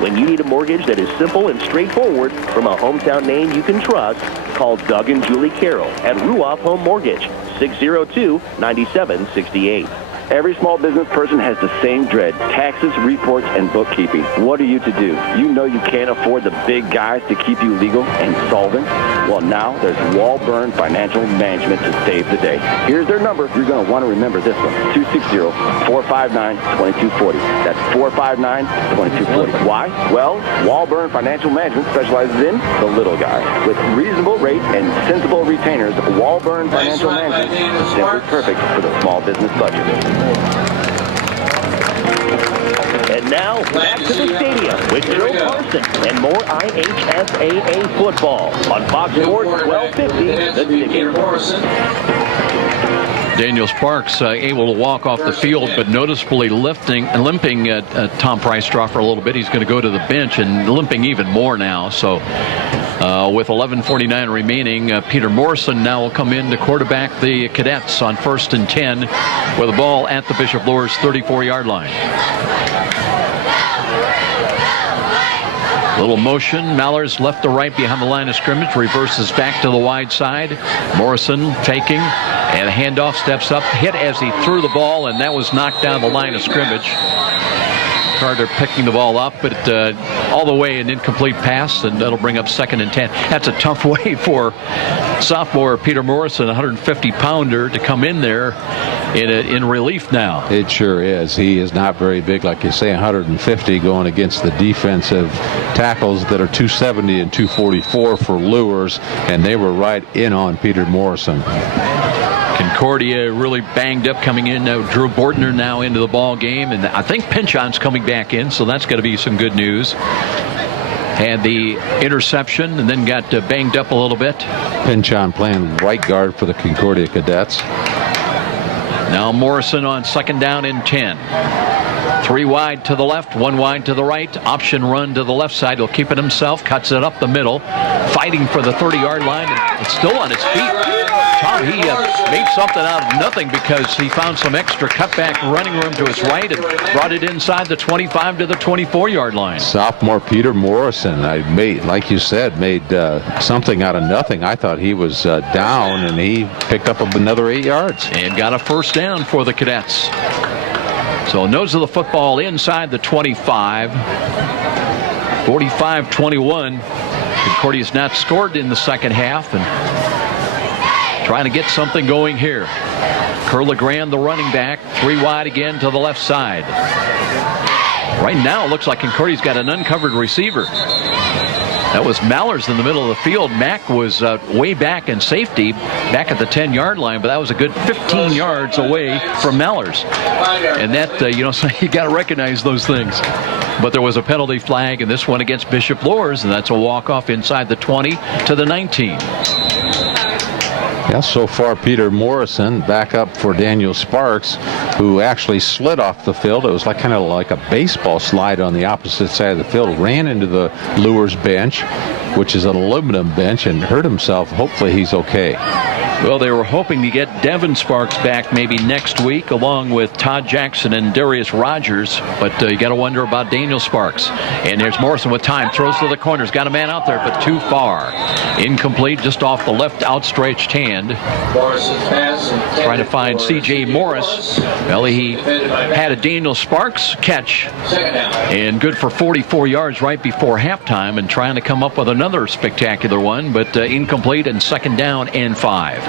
When you need a mortgage that is simple and straightforward from a hometown name you can trust, call Doug and Julie Carroll at Ruoff Home Mortgage, 602-9768. Every small business person has the same dread: taxes, reports, and bookkeeping. What are you to do? You know you can't afford the big guys to keep you legal and solvent? Well, now there's Walburn Financial Management to save the day. Here's their number. You're going to want to remember this one: 260-459-2240. That's 459-2240. Why? Well, Walburn Financial Management specializes in the little guy. With reasonable rates and sensible retainers, Walburn Financial Management is simply perfect for the small business budget. And now, back to the stadium with Joe Parson and more IHSAA football on Fox Sports 1250, The Ticket. Daniel Sparks able to walk off the field, but noticeably limping Tom Price-Stroffer a little bit. He's going to go to the bench and limping even more now. So with 11:49 remaining, Peter Morrison now will come in to quarterback the Cadets on 1st and 10 with the ball at the Bishop Luers 34-yard line. Little motion. Mallers left to right behind the line of scrimmage, reverses back to the wide side. Morrison faking, and a handoff, steps up, hit as he threw the ball, and that was knocked down the line of scrimmage. Carter picking the ball up, but all the way an incomplete pass, and that'll bring up 2nd and 10. That's a tough way for sophomore Peter Morrison, 150-pounder, to come in there in relief now. It sure is. He is not very big, like you say, 150 going against the defensive tackles that are 270 and 244 for Luers, and they were right in on Peter Morrison. Concordia really banged up coming in. Drew Bortner now into the ball game, and I think Pinchon's coming back in, so that's going to be some good news. had the interception and then got banged up a little bit. Pinchon playing right guard for the Concordia Cadets. Now Morrison on 2nd down and 10. 3 wide to the left, 1 wide to the right. Option run to the left side. He'll keep it himself, cuts it up the middle, fighting for the 30-yard line, and it's still on his feet. Tom, he made something out of nothing because he found some extra cutback running room to his right and brought it inside the 25 to the 24-yard line. Sophomore Peter Morrison, like you said, made something out of nothing. I thought he was down, and he picked up another 8 yards. And got a first down for the Cadets. So nose of the football inside the 25. 45-21. Concordia's not scored in the second half, and trying to get something going here. Curlegrand, the running back, 3 wide again to the left side. Right now, it looks like Concordia's got an uncovered receiver. That was Mallers in the middle of the field. Mack was way back in safety, back at the 10-yard line, but that was a good 15 yards away from Mallers. And that, so you got to recognize those things. But there was a penalty flag, and this one against Bishop Luers, and that's a walk-off inside the 20 to the 19. Yeah, so far Peter Morrison back up for Daniel Sparks, who actually slid off the field. It was kind of like a baseball slide on the opposite side of the field. Ran into the Luers bench, which is an aluminum bench, and hurt himself. Hopefully he's okay. Well, they were hoping to get Devin Sparks back maybe next week, along with Todd Jackson and Darius Rogers. But you got to wonder about Daniel Sparks. And there's Morrison with time. Throws to the corners. Got a man out there, but too far. Incomplete, just off the left outstretched hand. Trying to find C.J. Morris. Well, he had a Daniel Sparks catch. And good for 44 yards right before halftime. And trying to come up with another spectacular one, but incomplete, and 2nd down and 5.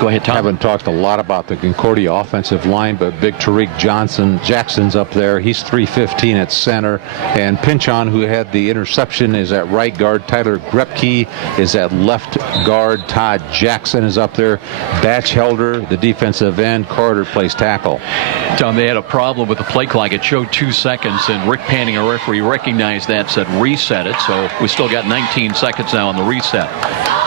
Go ahead, Tom. Haven't talked a lot about the Concordia offensive line, but big Tariq Jackson's up there. He's 315 at center. And Pinchon, who had the interception, is at right guard. Tyler Grepke is at left guard. Todd Jackson is up there. Batchelder, the defensive end. Carter plays tackle. Tom, they had a problem with the play clock. It showed 2 seconds, and Rick Panning, a referee, recognized that, said reset it. So we still got 19 seconds now on the reset.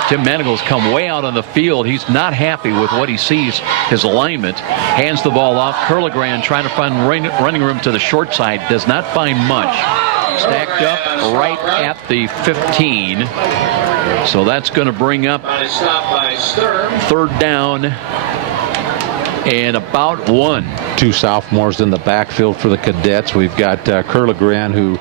Tim Manigle's come way out on the field. He's not happy with what he sees, his alignment. Hands the ball off. Curlegrand trying to find running room to the short side. Does not find much. Stacked up right at the 15. So that's going to bring up 3rd down and about 1. 2 sophomores in the backfield for the Cadets. We've got Curlegrand, who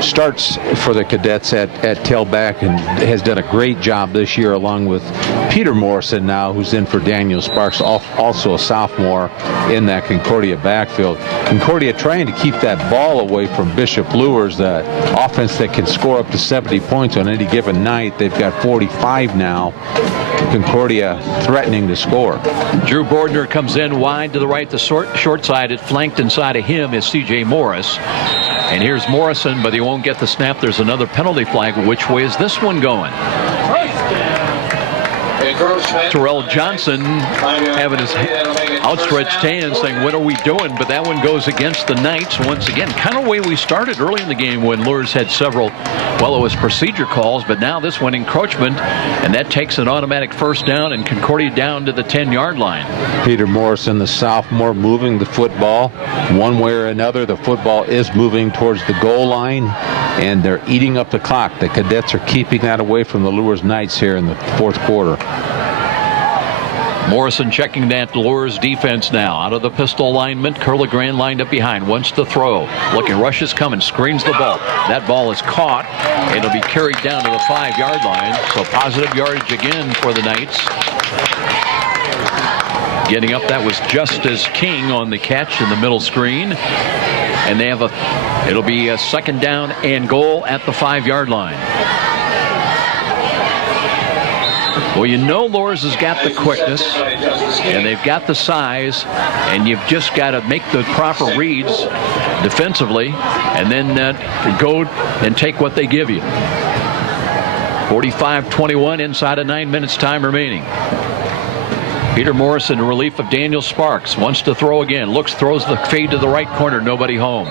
starts for the Cadets at tailback and has done a great job this year, along with Peter Morrison now, who's in for Daniel Sparks, also a sophomore in that Concordia backfield. Concordia trying to keep that ball away from Bishop Luers, the offense that can score up to 70 points on any given night. They've got 45 now. Concordia threatening to score. Drew Bordner comes in wide to the right, the short side. It flanked inside of him is C.J. Morris. And here's Morrison, but he won't get the snap. There's another penalty flag. Which way is this one going? Terrell Johnson having his outstretched hand saying, what are we doing? But that one goes against the Knights once again. Kind of way we started early in the game when Luers had several, well, it was procedure calls, but now this one encroachment, and that takes an automatic first down, and Concordia down to the 10-yard line. Peter Morrison, the sophomore, moving the football. One way or another, the football is moving towards the goal line, and they're eating up the clock. The Cadets are keeping that away from the Luers Knights here in the 4th quarter. Morrison checking that Luers defense now. Out of the pistol alignment, Curlegrand lined up behind, wants to throw. Looking, rush is coming, screens the ball. That ball is caught, and it'll be carried down to the 5-yard line. So positive yardage again for the Knights. Getting up, that was Justice King on the catch in the middle screen. And they have it'll be a 2nd down and goal at the 5-yard line. Well, you know Luers has got the quickness, and they've got the size, and you've just got to make the proper reads defensively, and then go and take what they give you. 45-21 inside of 9 minutes time remaining. Peter Morrison in relief of Daniel Sparks. Wants to throw again. Looks, throws the fade to the right corner. Nobody home.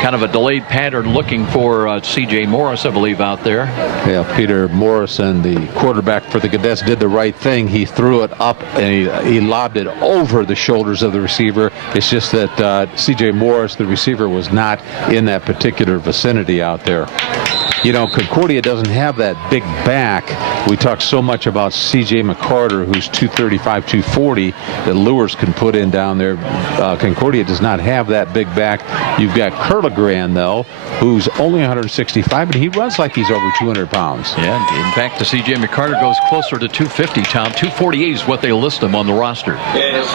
kind of a delayed pattern looking for C.J. Morris, I believe, out there. Yeah, Peter Morrison, the quarterback for the Cadets, did the right thing. He threw it up and he lobbed it over the shoulders of the receiver. It's just that C.J. Morris, the receiver, was not in that particular vicinity out there. You know, Concordia doesn't have that big back. We talk so much about C.J. McCarter, who's 235, 240, that Luers can put in down there. Concordia does not have that big back. You've got Curligran, though, who's only 165, but he runs like he's over 200 pounds. Yeah, in fact, the C.J. McCarter goes closer to 250, Tom. 248 is what they list him on the roster.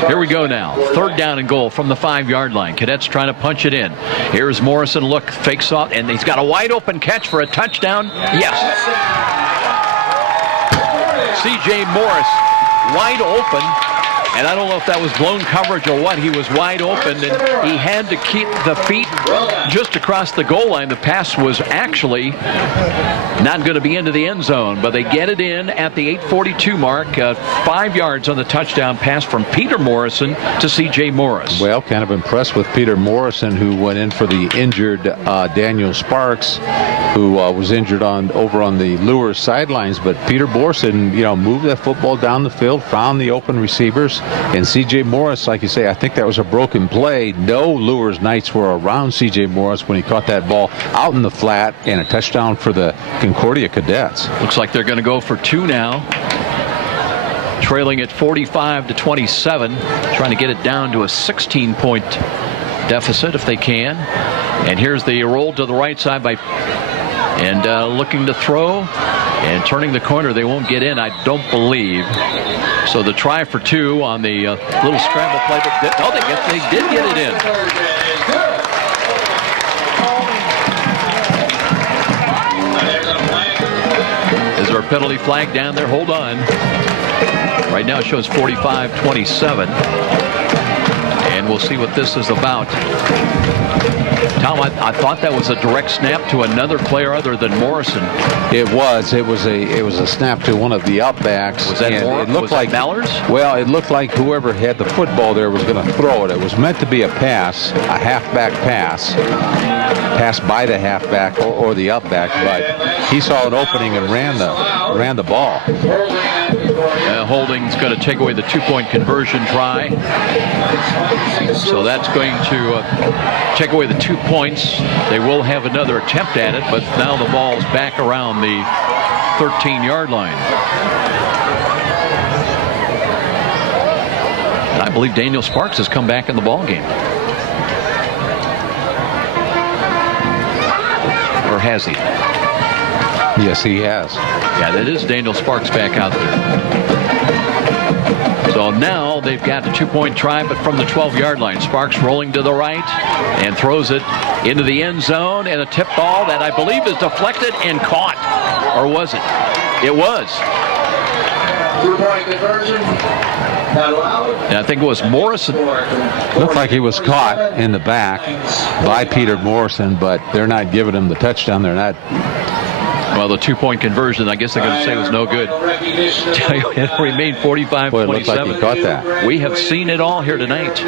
Here we go now. 3rd down and goal from the 5-yard line. Cadets trying to punch it in. Here's Morrison. Look, fakes off, and he's got a wide open catch for a touchdown. Yes. C.J. Morris wide open, and I don't know if that was blown coverage or what. He was wide open, and he had to keep the feet just across the goal line. The pass was actually not going to be into the end zone, but they get it in at the 8:42 mark. 5 yards on the touchdown pass from Peter Morrison to C.J. Morris. Well, kind of impressed with Peter Morrison, who went in for the injured Daniel Sparks, who was injured over on the Luers sidelines. But Peter Morrison, moved that football down the field, found the open receivers, and C.J. Morris, like you say, I think that was a broken play. No Luers Knights were around C.J. Morris when he caught that ball out in the flat, and a touchdown for the Concordia Cadets. Looks like they're going to go for 2 now. Trailing at 45-27, trying to get it down to a 16-point deficit if they can. And here's the roll to the right side and looking to throw and turning the corner. They won't get in, I don't believe. So the try for 2 on the little scramble play. They did get it in. Is there a penalty flag down there? Hold on. Right now it shows 45-27. And we'll see what this is about. Tom, I thought that was a direct snap to another player other than Morrison. It was. It was a snap to one of the upbacks. Was that it looked like Mallards? Well, it looked like whoever had the football there was going to throw it. It was meant to be a pass, a halfback pass by the halfback or the upback, but he saw an opening and ran the ball. Holding's going to take away the 2-point conversion try. So that's going to take away the 2 points. They will have another attempt at it, but now the ball's back around the 13-yard line. And I believe Daniel Sparks has come back in the ball game. Or has he? Yes, he has. Yeah, that is Daniel Sparks back out there. So now they've got a 2-point try, but from the 12-yard line. Sparks rolling to the right and throws it into the end zone, and a tip ball that I believe is deflected and caught. Or was it? It was. 2-point conversion. Not allowed. And I think it was Morrison. Looked like he was caught in the back by Peter Morrison, but they're not giving him the touchdown. They're not. Well, the 2-point conversion, I guess they're going to say was no good. It remained 45-27. Boy, it looked like he caught that. We have seen it all here tonight.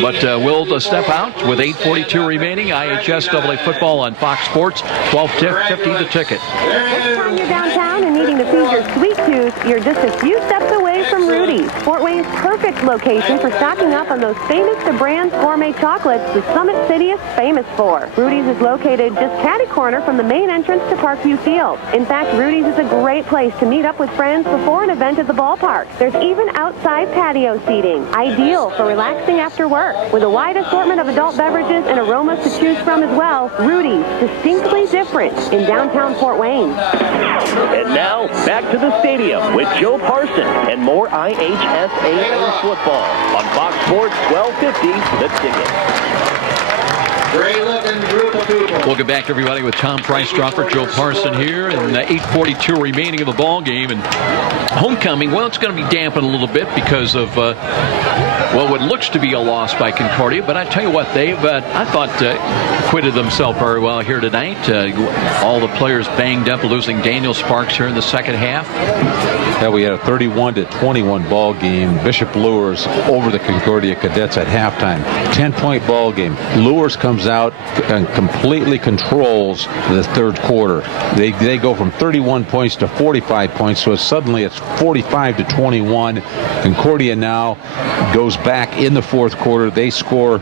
But we'll step out with 8:42 remaining. IHSAA football on Fox Sports. 12:50 the ticket. Next time you're downtown and needing to feed your sweet tooth, you're just a few steps away from Rudy's. Fort Wayne's perfect location for stocking up on those famous to brands gourmet chocolates the Summit City is famous for. Rudy's is located just catty corner from the main entrance to Parkview Field. In fact, Rudy's is a great place to meet up with friends before an event at the ballpark. There's even outside patio seating, ideal for relaxing after work. With a wide assortment of adult beverages and aromas to choose from as well, Rudy's, distinctly different in downtown Fort Wayne. And now, back to the stadium with Joe Parson and more IHSAA football on Fox Sports 1250, The Ticket. Great-looking group of people. Welcome back, everybody, with Tom Price-Stropper, Joe Parson here, and 8:42 remaining of the ball game. And homecoming, well, it's going to be dampened a little bit because of what looks to be a loss by Concordia. But I tell you what, they've I thought acquitted themselves very well here tonight. All the players banged up, losing Daniel Sparks here in the second half. Yeah, we had a 31-21 ball game. Bishop Luers over the Concordia Cadets at halftime. 10-point ball game. Luers comes out and completely controls the third quarter. They go from 31 points to 45 points, so suddenly it's 45-21. Concordia now goes back in the fourth quarter. They score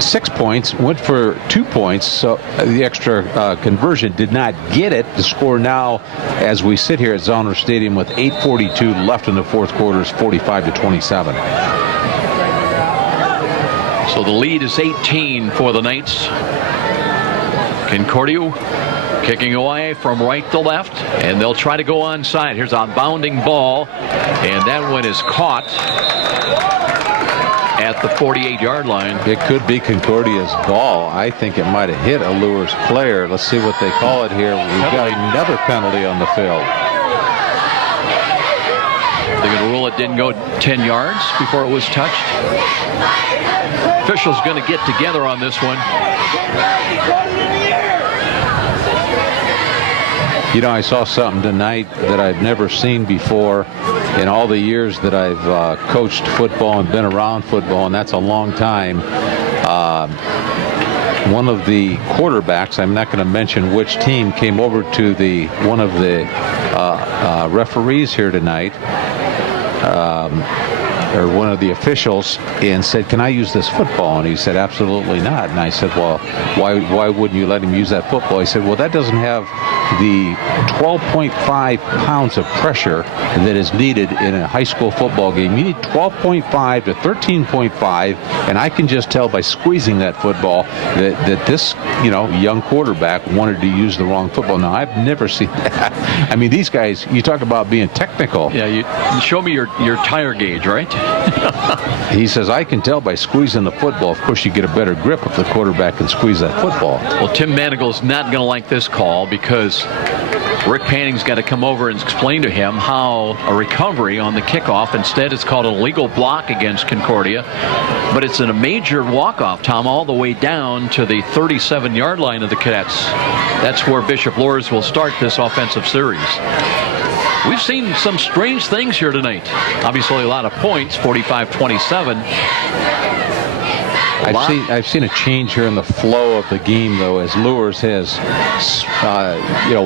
6 points, went for 2 points, so the extra conversion did not get it. The score now, as we sit here at Zollner Stadium with 8:42 left in the fourth quarter, is 45-27. So the lead is 18 for the Knights. Concordia kicking away from right to left, and they'll try to go onside. Here's a bounding ball, and that one is caught at the 48-yard line. It could be Concordia's ball. I think it might have hit a Luers player. Let's see what they call it here. We've got another penalty on the field. They're going to rule it didn't go 10 yards before it was touched. Officials going to get together on this one. You know, I saw something tonight that I've never seen before in all the years that I've coached football and been around football, and that's a long time. One of the quarterbacks, I'm not going to mention which team, came over to one of the referees here tonight, or one of the officials, and said, "Can I use this football?" And he said, "Absolutely not." And I said, "Well, why wouldn't you let him use that football?" He said, "Well, that doesn't have the 12.5 pounds of pressure that is needed in a high school football game. You need 12.5 to 13.5, and I can just tell by squeezing that football that this, young quarterback wanted to use the wrong football." Now, I've never seen that. I mean, these guys, you talk about being technical. Yeah, you show me your tire gauge, right? He says, "I can tell by squeezing the football." Of course, you get a better grip if the quarterback can squeeze that football. Well, Tim Manigle's not going to like this call because Rick Panning's got to come over and explain to him how a recovery on the kickoff, instead it's called an illegal block against Concordia, but it's in a major walk-off, Tom, all the way down to the 37-yard line of the Cadets. That's where Bishop Luers will start this offensive series. We've seen some strange things here tonight. Obviously a lot of points, 45-27. I've seen a change here in the flow of the game, though, as Luers has,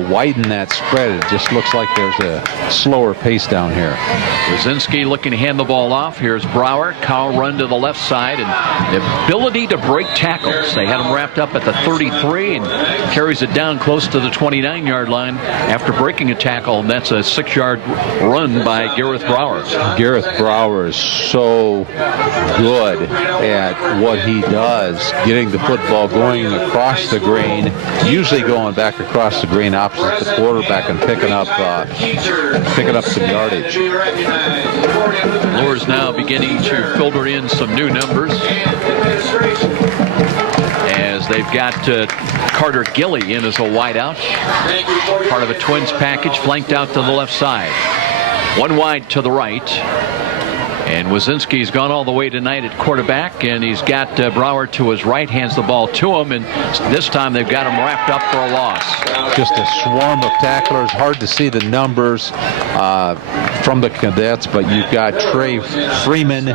widened that spread. It just looks like there's a slower pace down here. Wazinski looking to hand the ball off. Here's Brower. Kyle run to the left side, and the ability to break tackles. They had him wrapped up at the 33 and carries it down close to the 29-yard line after breaking a tackle, and that's a 6-yard run by Gareth Brower. Gareth Brower is so good at what he does, getting the football going across the green, usually going back across the green opposite the quarterback and picking up some yardage. Luers now beginning to filter in some new numbers as they've got Carter Gilley in as a wideout, part of a Twins package, flanked out to the left side. One wide to the right. And Wazinski's gone all the way tonight at quarterback, and he's got Brower to his right, hands the ball to him, and this time they've got him wrapped up for a loss. Just a swarm of tacklers. Hard to see the numbers from the Cadets, but you've got Trey Freeman.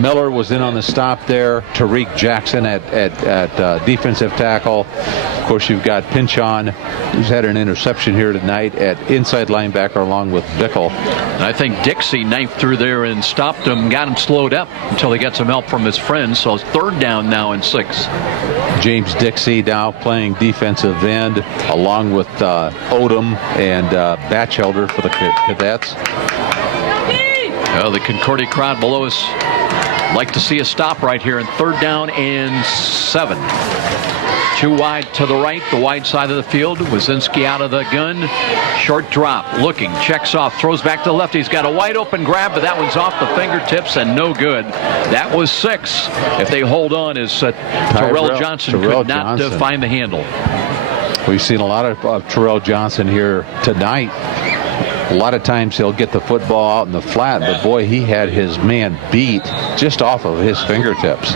Miller was in on the stop there. Tariq Jackson at defensive tackle. Of course, you've got Pinchon, who's had an interception here tonight at inside linebacker along with Bickle. And I think Dixie knifed through there and stopped him, got him slowed up until he got some help from his friends. So it's 3rd down now and 6. James Dixie now playing defensive end along with Odom and Batchelder for the Cadets. Well, the Concordia crowd below us like to see a stop right here in 3rd down and 7. 2 wide to the right, the wide side of the field. Wazinski out of the gun. Short drop, looking, checks off, throws back to the left. He's got a wide open grab, but that one's off the fingertips and no good. That was 6. If they hold on, as Terrell Johnson could not find the handle. We've seen a lot of Terrell Johnson here tonight. A lot of times he'll get the football out in the flat, but boy, he had his man beat just off of his fingertips.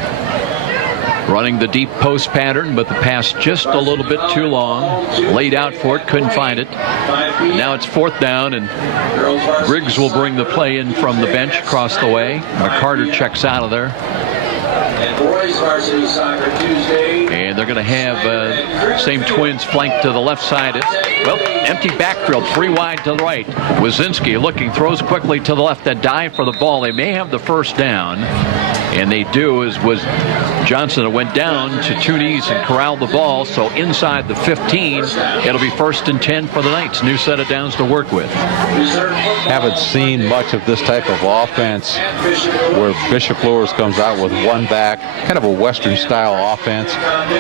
running the deep post pattern, but the pass just a little bit too long. Laid out for it, couldn't find it. Now it's 4th down, and Briggs will bring the play in from the bench across the way. McCarter checks out of there. And they're going to have same Twins flanked to the left side. Well, empty backfield, 3 wide to the right. Wazinski looking, throws quickly to the left, that dive for the ball. They may have the first down, and they do. As was Johnson went down to 2 knees and corralled the ball. So inside the 15, it'll be 1st and 10 for the Knights. New set of downs to work with. Haven't seen much of this type of offense where Bishop Luers comes out with 1 back, kind of a Western style offense.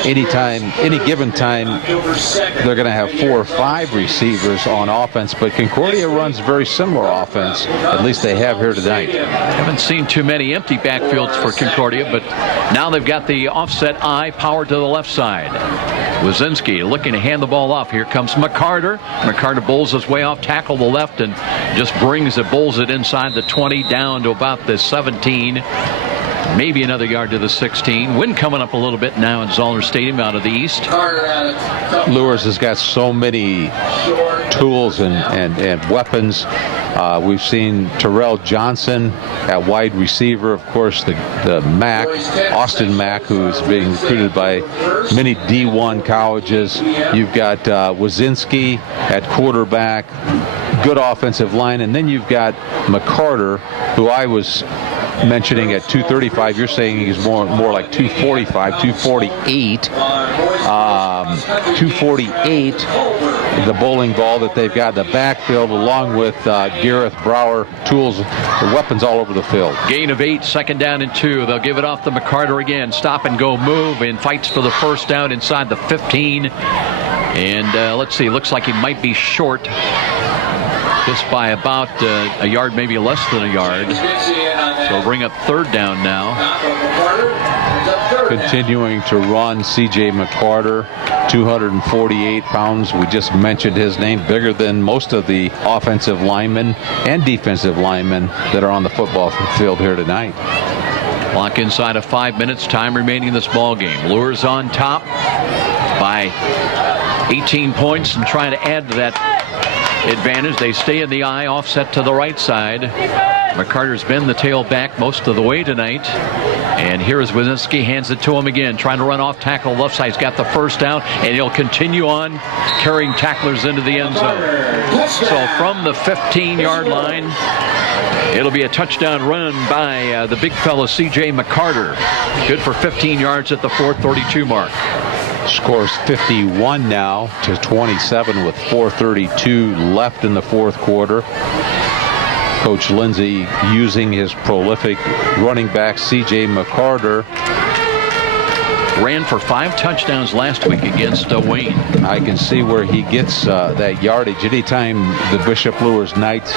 Any given time, they're going to have 4 or 5 receivers on offense, but Concordia runs very similar offense. At least they have here tonight. Haven't seen too many empty backfields for Concordia, but now they've got the offset eye powered to the left side. Wazinski looking to hand the ball off. Here comes McCarter. McCarter bowls his way off, tackle the left, and just bowls it inside the 20 down to about the 17. Maybe another yard to the 16. Wind coming up a little bit now in Zollner Stadium out of the east. Luers has got so many tools and weapons. We've seen Terrell Johnson at wide receiver. Of course, the Mack, Austin Mack, who's being recruited by many D1 colleges. You've got Wazinski at quarterback, good offensive line. And then you've got McCarter, who I was mentioning at 235. You're saying he's more like 245, 248. 248, the bowling ball that they've got in the backfield, along with Gareth Brower, tools, the weapons all over the field. Gain of 8, 2nd down and 2. They'll give it off to McCarter again. Stop and go move, and fights for the first down inside the 15. And let's see, looks like he might be short just by about a yard, maybe less than a yard. So we'll bring up 3rd down now. Continuing to run, C.J. McCarter, 248 pounds. We just mentioned his name, bigger than most of the offensive linemen and defensive linemen that are on the football field here tonight. Clock inside of 5 minutes, time remaining in this ball game. Luers on top by 18 points and trying to add to that advantage. They stay in the eye, offset to the right side. McCarter's been the tailback most of the way tonight. And here is Wazinski, hands it to him again, trying to run off tackle left side. He's got the first down, and he'll continue on carrying tacklers into the end zone. So from the 15-yard line, it'll be a touchdown run by the big fella, C.J. McCarter. Good for 15 yards at the 4:32 mark. Scores 51 now to 27 with 4:32 left in the 4th quarter. Coach Lindsay using his prolific running back, C.J. McCarter. Ran for 5 touchdowns last week against Wayne. I can see where he gets that yardage. Anytime the Bishop Luers Knights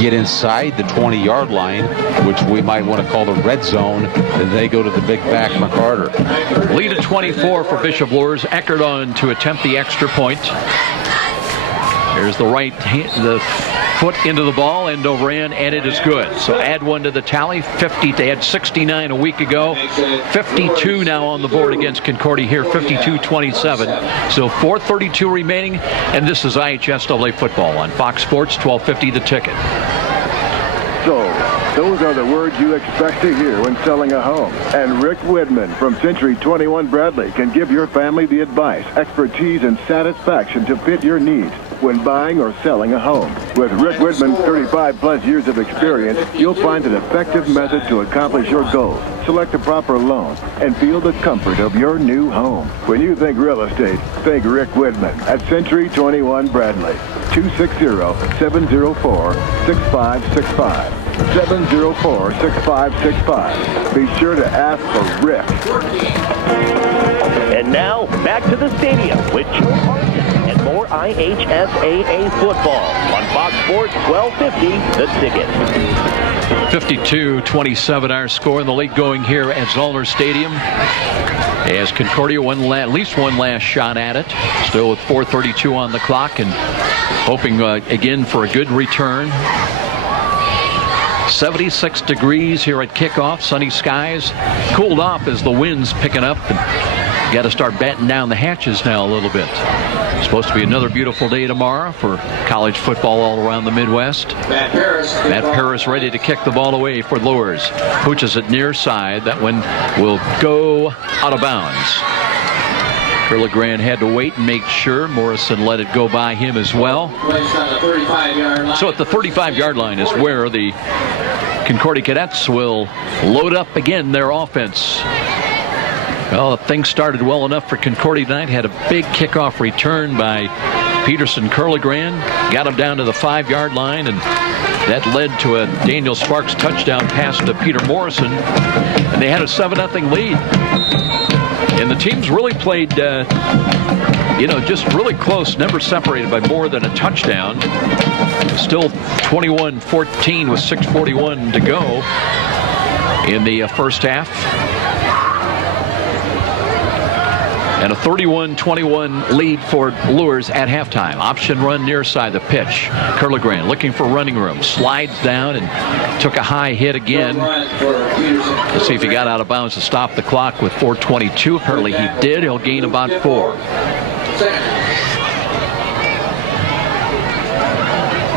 get inside the 20-yard line, which we might want to call the red zone, then they go to the big back, McCarter. Lead at 24 for Bishop Luers. Eckert on to attempt the extra point. There's the right hand, the foot into the ball, end over end, and it is good. So add 1 to the tally. 50. They had 69 a week ago. 52 now on the board against Concordia here. 52-27. So 4:32 remaining, and this is IHSAA football on Fox Sports 1250 The Ticket. So, those are the words you expect to hear when selling a home. And Rick Widman from Century 21 Bradley can give your family the advice, expertise, and satisfaction to fit your needs when buying or selling a home. With Rick Widman's 35-plus years of experience, you'll find an effective method to accomplish your goals. Select a proper loan and feel the comfort of your new home. When you think real estate, think Rick Widman at Century 21 Bradley. 260-704-6565. 704-6565. Be sure to ask for Rick. And now, back to the stadium with Joe Parsons and more IHSAA football on Fox Sports 1250, The Ticket. 52-27 our score in the league going here at Zollner Stadium. As Concordia at least one last shot at it. Still with 4:32 on the clock and hoping again for a good return. 76 degrees here at kickoff. Sunny skies. Cooled off as the wind's picking up. Got to start batting down the hatches now a little bit. Supposed to be another beautiful day tomorrow for college football all around the Midwest. Matt Paris ready to kick the ball away for Luers. Pooches it near side. That one will go out of bounds. Curligran had to wait and make sure. Morrison let it go by him as well. So at the 35-yard line is where the Concordia Cadets will load up again their offense. Well, things started well enough for Concordia tonight. Had a big kickoff return by Peterson Curligran. Got him down to the 5-yard line, and that led to a Daniel Sparks touchdown pass to Peter Morrison. And they had a 7-0 lead. And the teams really played, just really close, never separated by more than a touchdown. Still 21-14 with 6:41 to go in the first half. And a 31-21 lead for Luers at halftime. Option run near side the pitch. Curligran looking for running room. Slides down and took a high hit again. Let's see if he got out of bounds to stop the clock with 4:22. Apparently he did. He'll gain about 4.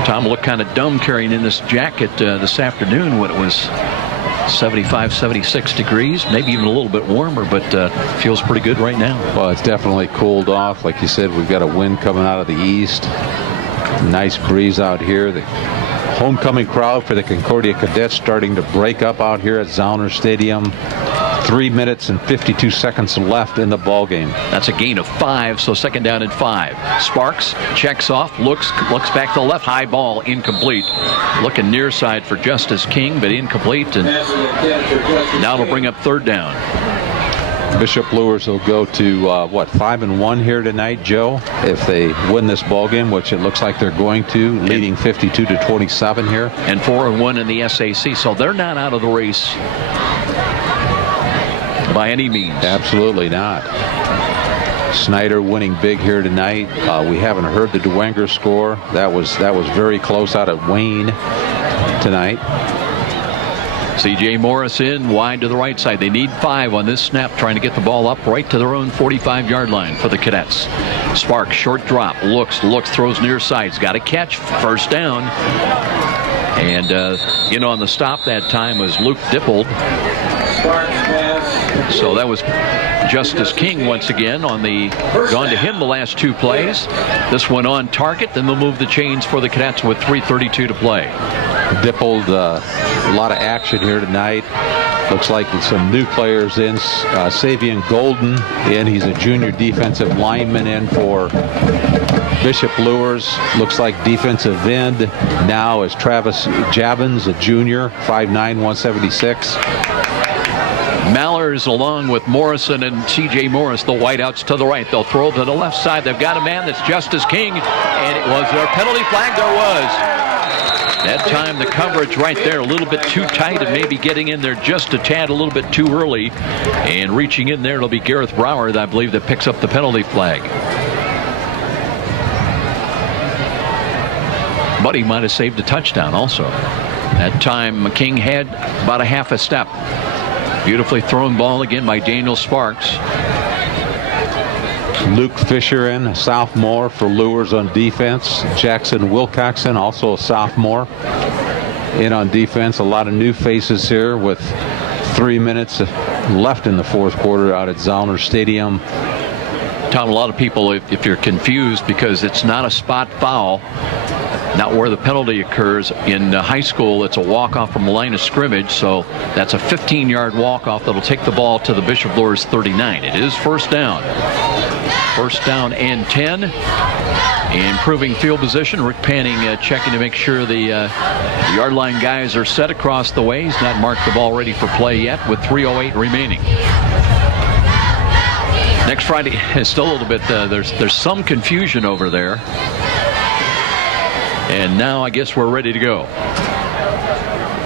Tom looked kind of dumb carrying in this jacket this afternoon when it was 75, 76 degrees, maybe even a little bit warmer, but feels pretty good right now. Well, it's definitely cooled off. Like you said, we've got a wind coming out of the east. Nice breeze out here. The homecoming crowd for the Concordia Cadets starting to break up out here at Zauner Stadium. 3 minutes and 52 seconds left in the ball game. That's a gain of 5, so second down and 5. Sparks checks off, looks back to the left, high ball, incomplete. Looking near side for Justice King, but incomplete, and now it'll bring up third down. Bishop Luers will go to 5-1 here tonight, Joe, if they win this ball game, which it looks like they're going to, leading 52-27 here, and 4-1 in the SAC, so they're not out of the race by any means. Absolutely not. Snyder winning big here tonight. We haven't heard the DeWenger score. That was very close out of Wayne tonight. C.J. Morris in wide to the right side. They need 5 on this snap, trying to get the ball up right to their own 45-yard line for the Cadets. Sparks, short drop, looks, throws near side. He's got a catch, first down. And, on the stop that time was Luke Dippold. So that was Justice King once again gone to him the last 2 plays. This one on target, then they'll move the chains for the Cadets with 3:32 to play. Dippold, a lot of action here tonight. Looks like some new players in. Savion Golden in. He's a junior defensive lineman in for Bishop Luers. Looks like defensive end now is Travis Javins, a junior, 5'9", 176. Mallers along with Morrison and C.J. Morris, the wideouts to the right. They'll throw to the left side. They've got a man that's Justice King, and it was their penalty flag. There was. That time the coverage right there a little bit too tight and maybe getting in there just a tad a little bit too early. And reaching in there, it'll be Gareth Brower, I believe, that picks up the penalty flag. But he might have saved a touchdown also. That time King had about a half a step. Beautifully thrown ball again by Daniel Sparks. Luke Fisher in, a sophomore for Luers on defense. Jackson Wilcoxon, also a sophomore, in on defense. A lot of new faces here with 3 minutes left in the fourth quarter out at Zauner Stadium. Tom, a lot of people, if you're confused, because it's not a spot foul, not where the penalty occurs. In high school, it's a walk-off from the line of scrimmage, so that's a 15-yard walk-off that'll take the ball to the Bishop Luers 39. It is first down. First down and 10. Improving field position. Rick Panning checking to make sure the yard line guys are set across the way. He's not marked the ball ready for play yet with 3:08 remaining. Next Friday is still a little bit, there's some confusion over there. And now I guess we're ready to go.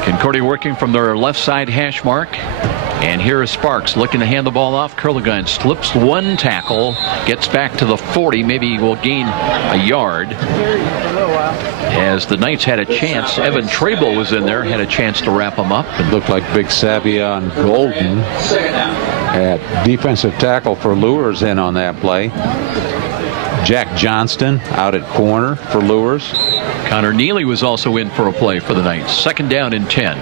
Concordia working from their left side hash mark. And here is Sparks looking to hand the ball off. Curligan slips one tackle, gets back to the 40. Maybe he will gain a yard. As the Knights had a chance, Evan Trable was in there, had a chance to wrap him up. It looked like Big Savion Golden at defensive tackle for Luers in on that play. Jack Johnston out at corner for Luers. Connor Neely was also in for a play for the Knights. 2nd down and 10.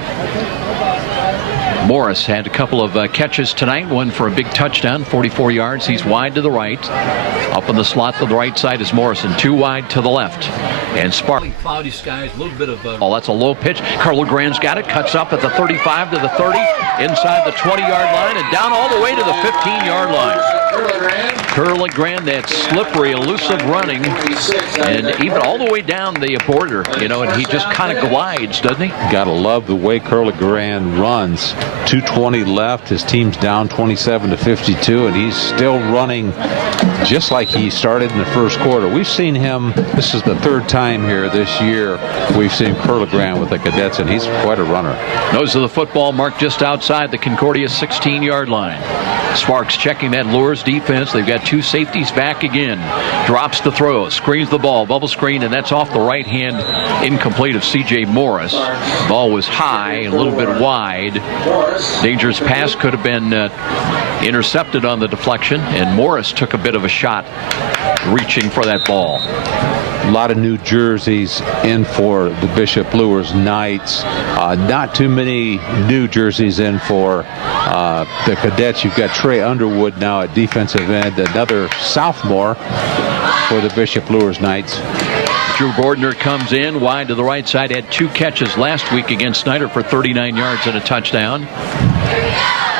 Morris had a couple of catches tonight, one for a big touchdown, 44 yards. He's wide to the right. Up in the slot to the right side is Morrison, 2 wide to the left. And Sparks. Cloudy skies, a little bit of... Oh, that's a low pitch. Curligan's got it, cuts up at the 35 to the 30, inside the 20-yard line, and down all the way to the 15-yard line. Curligan, that slippery, elusive running, and even all the way down the border, and he just kind of glides, doesn't he? Gotta love the way Curligan runs. 2:20 left. His team's down 27-52, and he's still running just like he started in the first quarter. We've seen him. This is the 3rd time here this year we've seen Curligan with the Cadets, and he's quite a runner. Nose of the football marked just outside the Concordia 16-yard line. Sparks checking that Luers defense. They've got 2 safeties back again. Drops the throw, screens the ball, bubble screen, and that's off the right hand, incomplete of C.J. Morris. Ball was high, a little bit wide. Dangerous pass could have been intercepted on the deflection, and Morris took a bit of a shot reaching for that ball. A lot of new jerseys in for the Bishop Luers Knights. Not too many new jerseys in for the Cadets. You've got Trey Underwood now at defensive end, another sophomore for the Bishop Luers Knights. Drew Bordner comes in wide to the right side, had 2 catches last week against Snyder for 39 yards and a touchdown.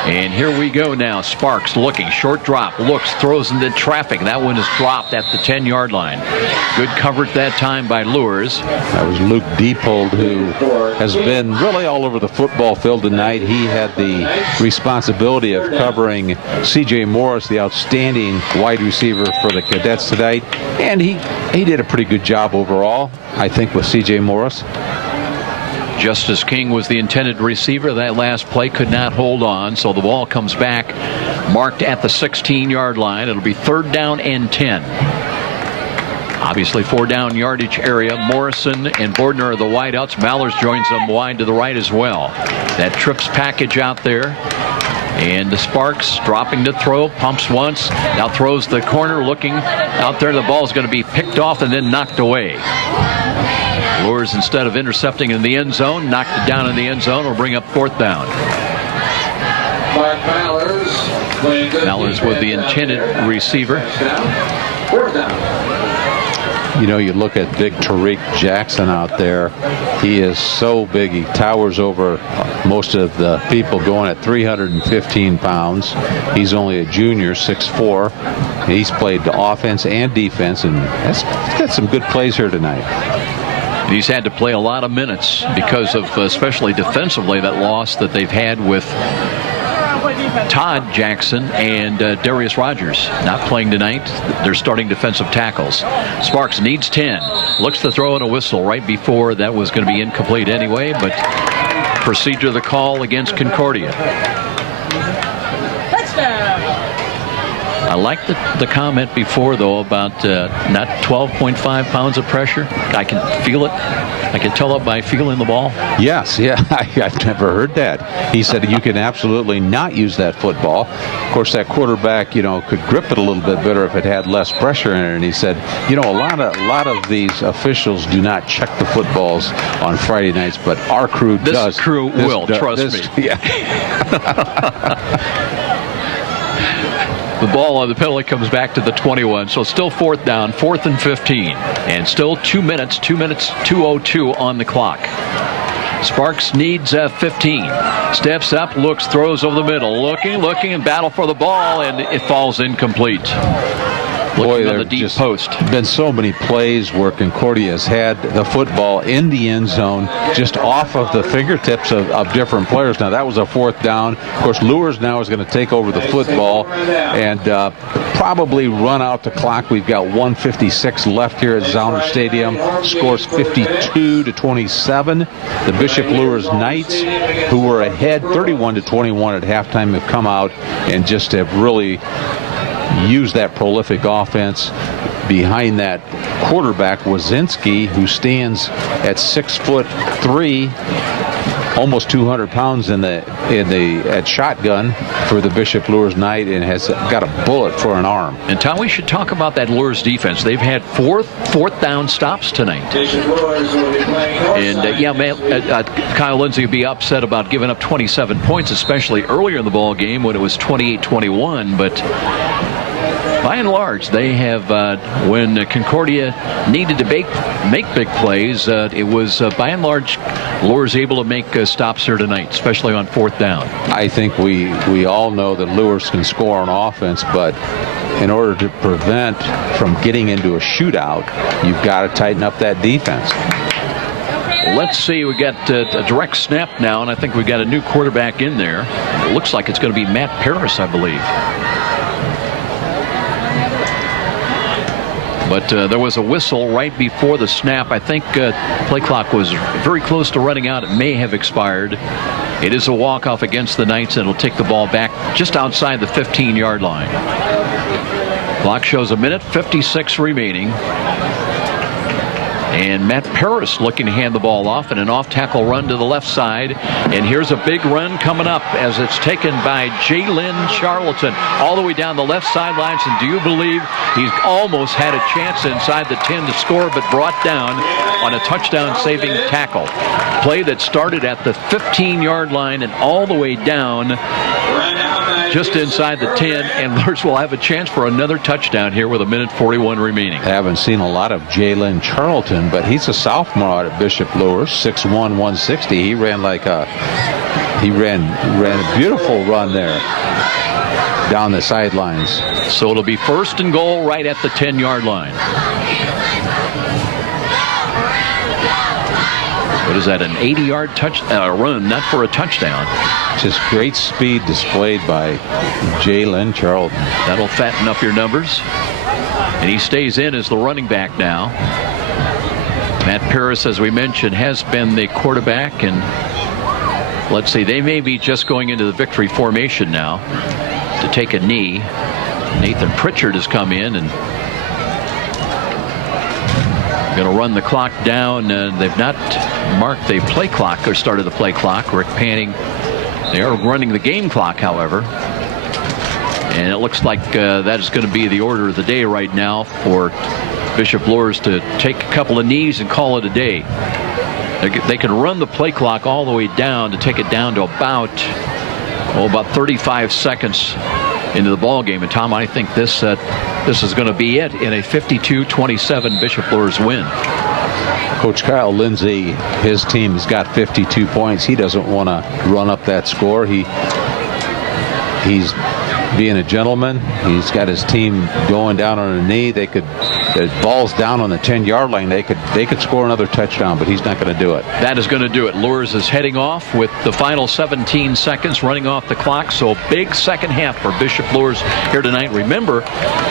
And here we go now. Sparks looking, short drop, looks, throws into traffic. That one is dropped at the 10-yard line. Good coverage that time by Luers. That was Luke Diepold, who has been really all over the football field tonight. He had the responsibility of covering C.J. Morris, the outstanding wide receiver for the Cadets tonight. And he did a pretty good job overall, I think, with C.J. Morris. Justice King was the intended receiver. That last play could not hold on, so the ball comes back marked at the 16-yard line. It'll be 3rd down and 10. Obviously 4-down yardage area. Morrison and Bordner are the wideouts. Mallers joins them wide to the right as well. That trips package out there. And the Sparks dropping to throw, pumps once, now throws the corner, looking out there. The ball's going to be picked off and then knocked away. Luers, instead of intercepting in the end zone, knocked it down in the end zone, will bring up 4th down. Mallers was the intended receiver. 4th down. You look at big Tariq Jackson out there. He is so big. He towers over most of the people, going at 315 pounds. He's only a junior, 6'4". He's played the offense and defense, and he's got some good plays here tonight. He's had to play a lot of minutes because of, especially defensively, that loss that they've had with Todd Jackson and Darius Rogers not playing tonight. They're starting defensive tackles. Sparks needs 10. Looks to throw in a whistle right before that was going to be incomplete anyway, but proceed to the call against Concordia. I like the comment before, though, about not 12.5 pounds of pressure. I can feel it. I can tell it by feeling the ball. Yes, yeah, I've never heard that. He said you can absolutely not use that football. Of course, that quarterback, could grip it a little bit better if it had less pressure in it. And he said, a lot of these officials do not check the footballs on Friday nights, but our crew does. This crew will, trust me. Yeah. The ball on the penalty comes back to the 21, so still 4th down, 4th and 15, and still 2 minutes, 2:02 on the clock. Sparks needs 15. Steps up, looks, throws over the middle, looking, and battle for the ball, and it falls incomplete. Boy, on the deep post. Been so many plays where Concordia has had the football in the end zone just off of the fingertips of different players. Now, that was a 4th down. Of course, Luers now is going to take over the football and probably run out the clock. We've got 1:56 left here at Zollner Stadium. Scores 52-27. The Bishop Luers Knights, who were ahead 31-21 at halftime, have come out and just have really used that prolific offense. Behind that quarterback, Wazinski, who stands at 6'3", almost 200 pounds at shotgun for the Bishop Luers Knight, and has got a bullet for an arm. And Tom, we should talk about that Luers defense. They've had fourth down stops tonight. And Kyle Lindsey would be upset about giving up 27 points, especially earlier in the ball game when it was 28-21. But by and large, they have, when Concordia needed to make big plays, it was by and large Luers able to make stops here tonight, especially on 4th down. I think we all know that Luers can score on offense, but in order to prevent from getting into a shootout, you've got to tighten up that defense. Let's see, we got a direct snap now, and I think we got a new quarterback in there. It looks like it's going to be Matt Paris, I believe. But there was a whistle right before the snap. I think play clock was very close to running out. It may have expired. It is a walk-off against the Knights, and it'll take the ball back just outside the 15-yard line. Clock shows 1:56 remaining. And Matt Paris looking to hand the ball off, and an off-tackle run to the left side. And here's a big run coming up as it's taken by Jalen Charlton all the way down the left sidelines. And do you believe he's almost had a chance inside the 10 to score, but brought down on a touchdown-saving tackle. Play that started at the 15-yard line and all the way down just inside the 10, and Luers will have a chance for another touchdown here with 1:41 remaining. I haven't seen a lot of Jalen Charlton, but he's a sophomore out at Bishop Luers, 6'1", 160. He ran a beautiful run there down the sidelines. So it'll be 1st and goal right at the 10-yard line. What is that, an 80-yard run, not for a touchdown? Just great speed displayed by Jalen Charlton. That'll fatten up your numbers. And he stays in as the running back now. Matt Paris, as we mentioned, has been the quarterback. And let's see, they may be just going into the victory formation now to take a knee. Nathan Pritchard has come in and going to run the clock down. They've not marked the play clock or started the play clock. Rick Panning, they are running the game clock, however. And it looks like that is going to be the order of the day right now for Bishop Luers to take a couple of knees and call it a day. They can run the play clock all the way down to take it down to about 35 seconds into the ball game. And Tom, I think this is going to be it in a 52-27 Bishop Luers win. Coach Kyle Lindsey, his team has got 52 points. He doesn't want to run up that score. He's being a gentleman. He's got his team going down on a knee. The ball's down on the 10-yard line. They could score another touchdown, but he's not going to do it. That is going to do it. Luers is heading off with the final 17 seconds running off the clock. So big second half for Bishop Luers here tonight. Remember,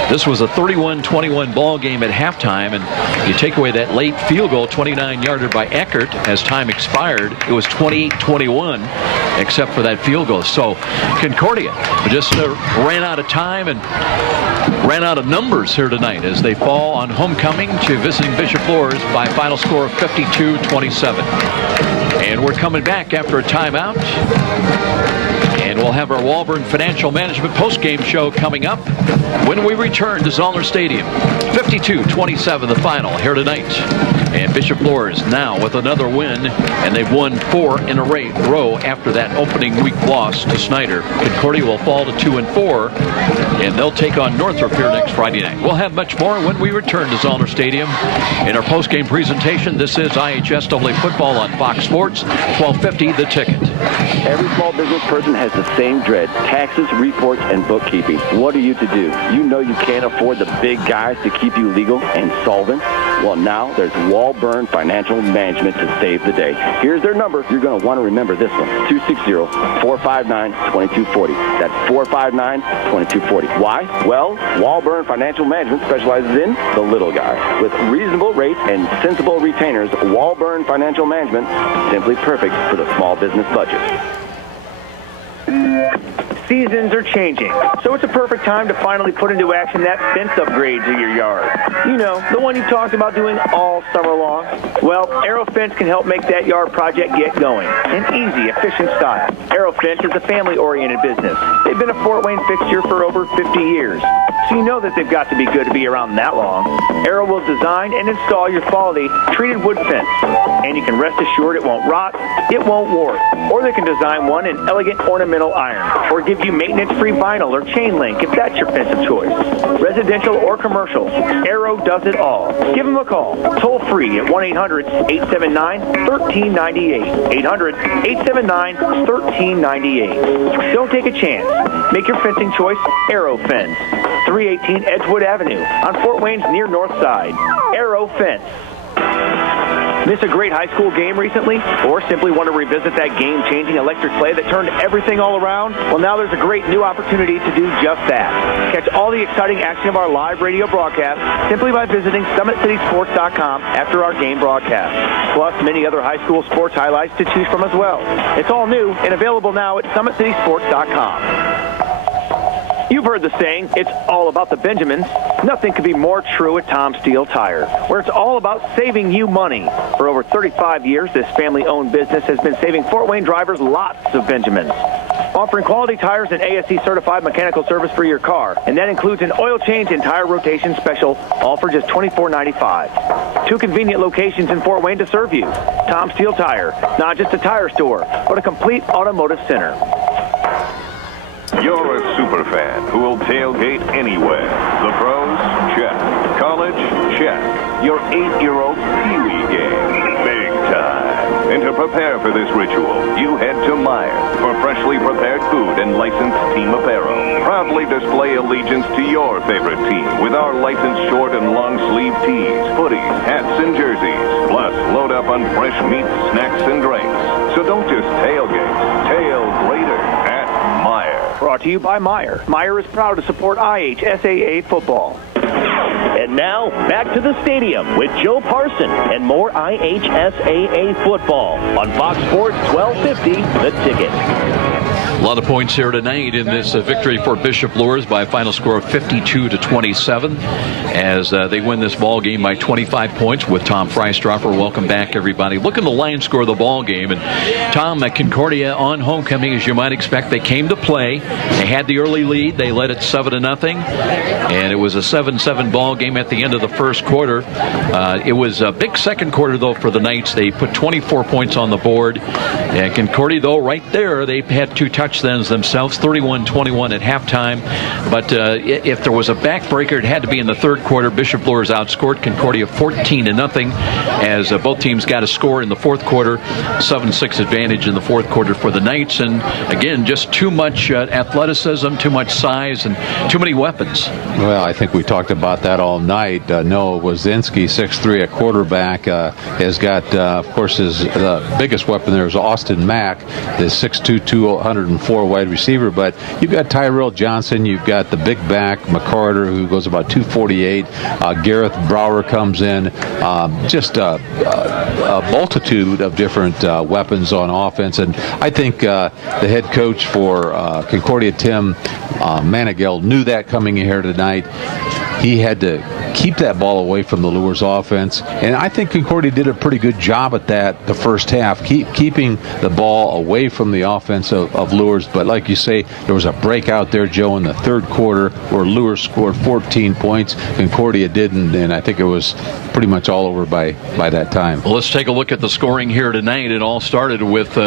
this was a 31-21 ball game at halftime, and you take away that late field goal, 29-yarder by Eckert as time expired. It was 28-21, except for that field goal. So Concordia just ran out of time and ran out of numbers here tonight as they fall on homecoming to visiting Bishop Luers by a final score of 52-27. And we're coming back after a timeout. And we'll have our Walburn Financial Management postgame show coming up when we return to Zollner Stadium. 52-27 the final here tonight. And Bishop Luers now with another win, and they've won 4 in a row after that opening week loss to Snyder. Concordia will fall to 2-4, and they'll take on Northrop here next Friday night. We'll have much more when we return to Zollner Stadium. In our postgame presentation, this is IHSAA football on Fox Sports, 1250 The Ticket. Every small business person has the same dread. Taxes, reports, and bookkeeping. What are you to do? You know you can't afford the big guys to keep you legal and solvent? Well, now there's Walburn Financial Management to save the day. Here's their number. You're going to want to remember this one. 260-459-2240. That's 459-2240. Why? Well, Walburn Financial Management specializes in the little guy. With reasonable rates and sensible retainers, Walburn Financial Management is simply perfect for the small business budget. Seasons are changing, so it's a perfect time to finally put into action that fence upgrade to your yard. You know, the one you talked about doing all summer long. Well, Aero Fence can help make that yard project get going in easy, efficient style. Aero Fence is a family-oriented business. They've been a Fort Wayne fixture for over 50 years, so you know that they've got to be good to be around that long. Aero will design and install your quality treated wood fence, and you can rest assured it won't rot, it won't warp, or they can design one in elegant ornamental iron, or give you maintenance-free vinyl or chain link if that's your fence of choice. Residential or commercial, Aero does it all. Give them a call, toll-free at 1-800-879-1398. 800-879-1398. Don't take a chance. Make your fencing choice Aero Fence. 318 Edgewood Avenue on Fort Wayne's near north side. Aero Fence. Miss a great high school game recently? Or simply want to revisit that game-changing electric play that turned everything all around? Well, now there's a great new opportunity to do just that. Catch all the exciting action of our live radio broadcast simply by visiting SummitCitySports.com after our game broadcast. Plus, many other high school sports highlights to choose from as well. It's all new and available now at SummitCitySports.com. You've heard the saying, it's all about the Benjamins. Nothing could be more true at Tom Steele Tire, where it's all about saving you money. For over 35 years, this family-owned business has been saving Fort Wayne drivers lots of Benjamins. Offering quality tires and ASE-certified mechanical service for your car, and that includes an oil change and tire rotation special, all for just $24.95. 2 convenient locations in Fort Wayne to serve you. Tom Steele Tire, not just a tire store, but a complete automotive center. You're a super fan who will tailgate anywhere. The pros? Check. College? Check. Your 8-year-old Pee Wee game? Big time. And to prepare for this ritual, you head to Meyer for freshly prepared food and licensed team apparel. Proudly display allegiance to your favorite team with our licensed short and long sleeve tees, hoodies, hats, and jerseys. Plus, load up on fresh meats, snacks, and drinks. So don't just tailgate. Tail greater at Meyer. Brought to you by Meyer. Meyer is proud to support IHSAA football. And now, back to the stadium with Joe Parson and more IHSAA football on Fox Sports 1250, The Ticket. A lot of points here tonight in this victory for Bishop Luers by a final score of 52-27 as they win this ball game by 25 points with Tom Freistroffer. Welcome back, everybody. Look at the line score of the ball game. And Tom, at Concordia on homecoming, as you might expect, they came to play. They had the early lead. They led it 7-0. And it was a 7-7 ball game at the end of the first quarter. It was a big second quarter, though, for the Knights. They put 24 points on the board. And Concordia, though, right there, they had 2 touchdowns themselves, 31-21 at halftime. But if there was a backbreaker, it had to be in the third quarter. Bishop Luers outscored Concordia 14-0 as both teams got a score in the fourth quarter. 7-6 advantage in the fourth quarter for the Knights. And again, just too much athleticism, too much size, and too many weapons. Well, I think we talked about that all night. Noah Wazinski, 6'3", a quarterback, has got, of course, his biggest weapon there is Austin Mack, the 6'2", 204 wide receiver. But you've got Tyrell Johnson, you've got the big back, McCarter, who goes about 248. Gareth Brower comes in. Just a multitude of different weapons on offense. And I think the head coach for Concordia, Tim Manigault, knew that coming in here tonight. He had to keep that ball away from the Luers offense. And I think Concordia did a pretty good job at that the first half, keeping the ball away from the offense of Luers. But like you say, there was a breakout there, Joe, in the third quarter where Luers scored 14 points. Concordia didn't, and I think it was pretty much all over by that time. Well, let's take a look at the scoring here tonight. It all started with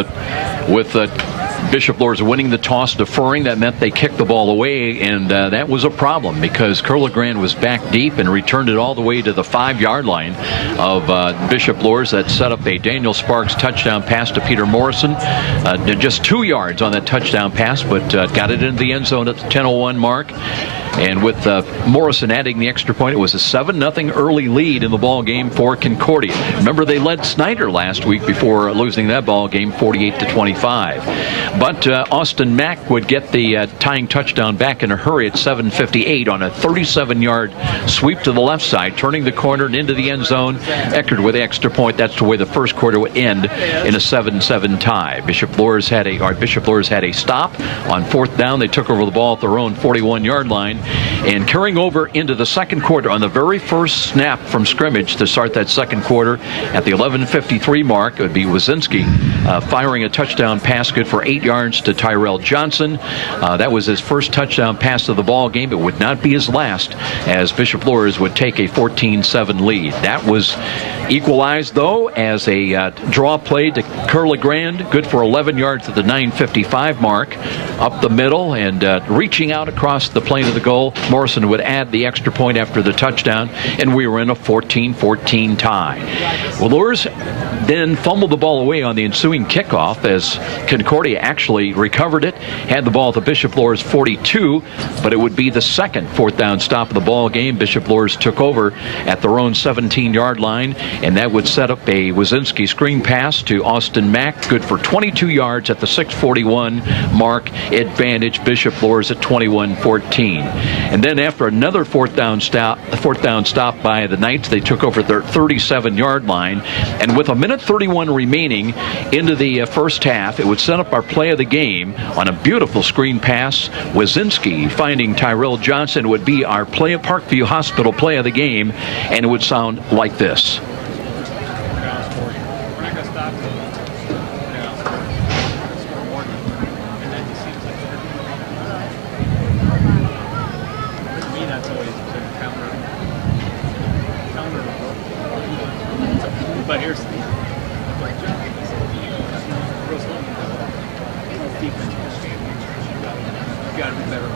Bishop Luers winning the toss, deferring. That meant they kicked the ball away, and that was a problem because Curlegrand was back deep and returned it all the way to the 5-yard line of Bishop Luers. That set up a Daniel Sparks touchdown pass to Peter Morrison. Just 2 yards on that touchdown pass, but got it into the end zone at the 10:01 mark. And with Morrison adding the extra point, it was a 7-0 early lead in the ball game for Concordia. Remember, they led Snyder last week before losing that ball game 48-25. But Austin Mack would get the tying touchdown back in a hurry at 7:58 on a 37-yard sweep to the left side, turning the corner and into the end zone. Eckert with the extra point. That's the way the first quarter would end in a 7-7 tie. Bishop Luers had a stop on 4th down. They took over the ball at their own 41-yard line. And carrying over into the second quarter on the very first snap from scrimmage to start that second quarter at the 11:53 mark, it would be Wazinski firing a touchdown pass good for 8 yards to Tyrell Johnson. That was his first touchdown pass of the ball game. It would not be his last, as Bishop Luers would take a 14-7 lead. That was equalized, though, as a draw play to Curlegrand, good for 11 yards at the 9:55 mark, up the middle and reaching out across the plane of the goal. Morrison would add the extra point after the touchdown, and we were in a 14-14 tie. Well, Luers then fumbled the ball away on the ensuing kickoff as Concordia actually recovered it, had the ball at the Bishop Luers 42, but it would be the second 4th down stop of the ball game. Bishop Luers took over at their own 17-yard line, and that would set up a Wazinski screen pass to Austin Mack, good for 22 yards at the 6:41 mark. Advantage Bishop Luers at 21-14. And then after another 4th down stop by the Knights, they took over their 37-yard line, and with 1:31 remaining into the first half, it would set up our play of the game on a beautiful screen pass. Wazinski finding Tyrell Johnson would be our play of Parkview Hospital play of the game, and it would sound like this. But here's got to be better.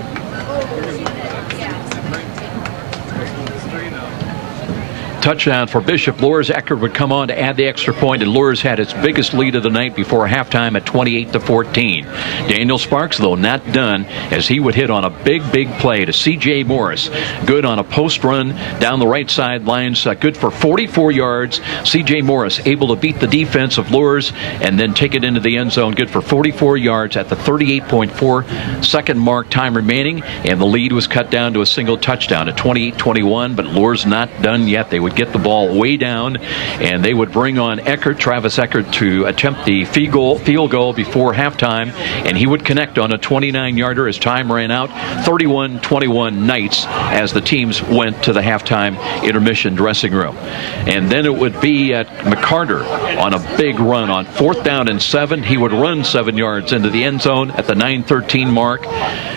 Touchdown for Bishop Luers. Eckert would come on to add the extra point, and Luers had its biggest lead of the night before halftime at 28-14. Daniel Sparks, though, not done, as he would hit on a big play to C.J. Morris. Good on a post run down the right sidelines, good for 44 yards. C.J. Morris able to beat the defense of Luers and then take it into the end zone, good for 44 yards at the 38.4 second mark, time remaining, and the lead was cut down to a single touchdown at 28-21, but Luers not done yet. They would get the ball way down, and they would bring on Eckert, Travis Eckert, to attempt the field goal before halftime, and he would connect on a 29-yarder as time ran out. 31-21 Knights as the teams went to the halftime intermission dressing room. And then it would be McCarter on a big run on 4th down and 7. He would run 7 yards into the end zone at the 9:13 mark.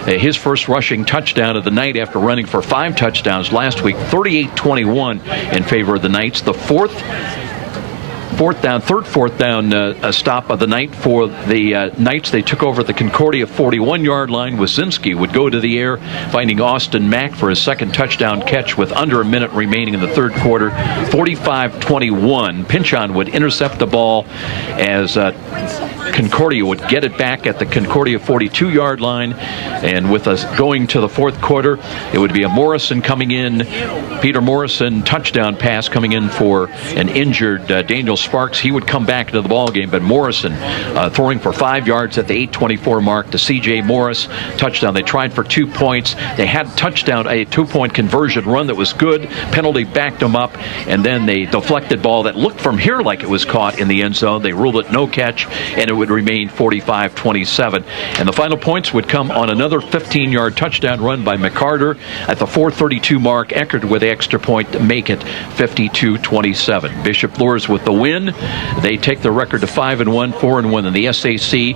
His first rushing touchdown of the night after running for 5 touchdowns last week. 38-21 in favor of the Knights. The third 4th down stop of the night for the Knights. They took over the Concordia 41-yard line. Wazinski would go to the air, finding Austin Mack for his second touchdown catch with under a minute remaining in the third quarter. 45-21. Pinchon would intercept the ball as Concordia would get it back at the Concordia 42-yard line. And with us going to the fourth quarter, it would be a Morrison coming in, Peter Morrison touchdown pass coming in for an injured Daniel Sparks. He would come back into the ball game, but Morrison throwing for 5 yards at the 8:24 mark to C.J. Morris. Touchdown. They tried for 2 points. They had touchdown, a 2-point conversion run that was good. Penalty backed them up, and then they deflected ball that looked from here like it was caught in the end zone. They ruled it no catch, and it would remain 45-27. And the final points would come on another 15-yard touchdown run by McCarter at the 4:32 mark. Eckert with the extra point to make it 52-27. Bishop Luers with the win. They take their record to 5-1, 4-1 in the SAC.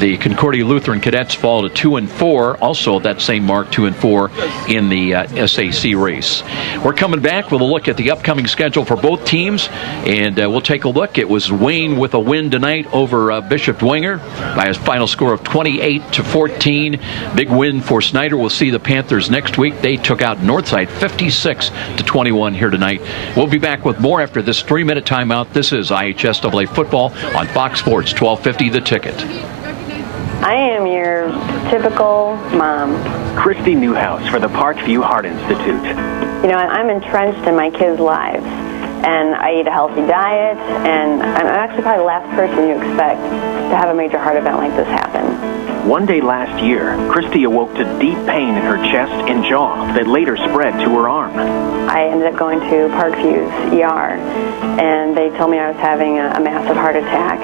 The Concordia Lutheran Cadets fall to 2-4. Also that same mark, 2-4 in the SAC race. We're coming back with a look at the upcoming schedule for both teams, and we'll take a look. It was Wayne with a win tonight over Bishop Dwenger by a final score of 28-14. Big win for Snyder. We'll see the Panthers next week. They took out Northside 56-21 here tonight. We'll be back with more after this 3-minute timeout. This is IHSAA football on Fox Sports 1250 The Ticket. I am your typical mom. Christy Newhouse for the Parkview Heart Institute. You know, I'm entrenched in my kids' lives, and I eat a healthy diet, and I'm actually probably the last person you expect to have a major heart event like this happen. One day last year, Christy awoke to deep pain in her chest and jaw that later spread to her arm. I ended up going to Parkview's ER, and they told me I was having a massive heart attack.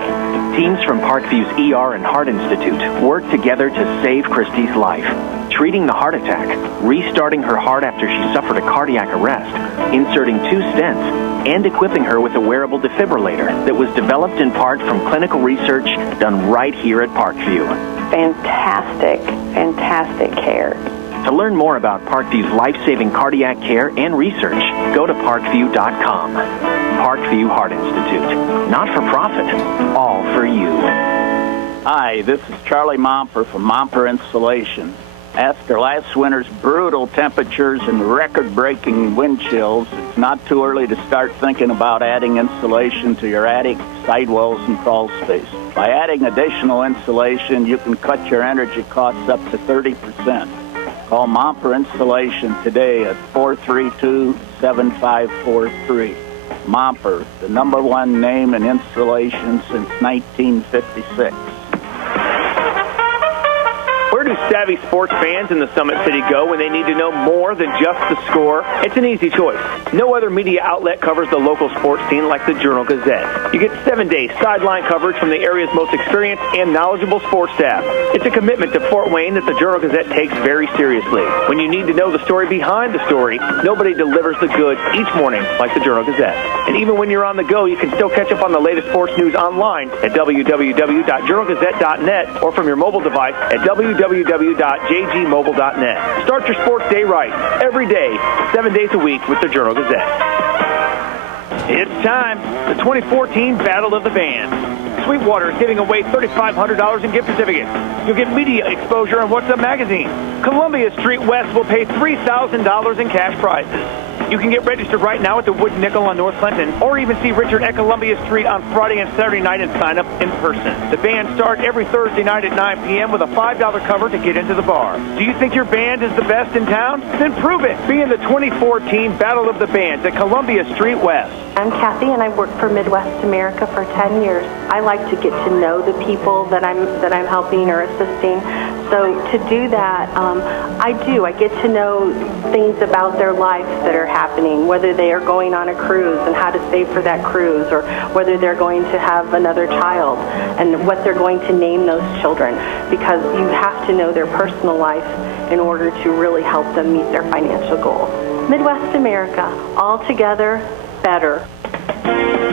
Teams from Parkview's ER and Heart Institute worked together to save Christy's life, treating the heart attack, restarting her heart after she suffered a cardiac arrest, inserting 2 stents, and equipping her with a wearable defibrillator that was developed in part from clinical research done right here at Parkview. Fantastic, fantastic care. To learn more about Parkview's life-saving cardiac care and research, go to parkview.com. Parkview Heart Institute. Not for profit, all for you. Hi, this is Charlie Momper from Momper Installation. After last winter's brutal temperatures and record-breaking wind chills, it's not too early to start thinking about adding insulation to your attic, sidewalls, and crawl space. By adding additional insulation, you can cut your energy costs up to 30%. Call Momper Installation today at 432-7543. Momper, the #1 name in insulation since 1956. Where do savvy sports fans in the Summit City go when they need to know more than just the score? It's an easy choice. No other media outlet covers the local sports team like the Journal-Gazette. You get 7-day sideline coverage from the area's most experienced and knowledgeable sports staff. It's a commitment to Fort Wayne that the Journal-Gazette takes very seriously. When you need to know the story behind the story, nobody delivers the goods each morning like the Journal-Gazette. And even when you're on the go, you can still catch up on the latest sports news online at www.journalgazette.net or from your mobile device at www.jgmobile.net. Start your sports day right, every day, 7 days a week with the Journal-Gazette. It's time, the 2014 Battle of the Bands. Sweetwater is giving away $3,500 in gift certificates. You'll get media exposure on What's Up magazine. Columbia Street West will pay $3,000 in cash prizes. You can get registered right now at the Wooden Nickel on North Clinton, or even see Richard at Columbia Street on Friday and Saturday night and sign up in person. The band starts every Thursday night at 9 p.m. with a $5 cover to get into the bar. Do you think your band is the best in town? Then prove it. Be in the 2014 Battle of the Bands at Columbia Street West. I'm Kathy, and I've worked for Midwest America for 10 years. I like to get to know the people that I'm helping or assisting. So to do that, I get to know things about their lives that are happening, whether they are going on a cruise and how to save for that cruise, or whether they're going to have another child and what they're going to name those children, because you have to know their personal life in order to really help them meet their financial goals. Midwest America, all together, better.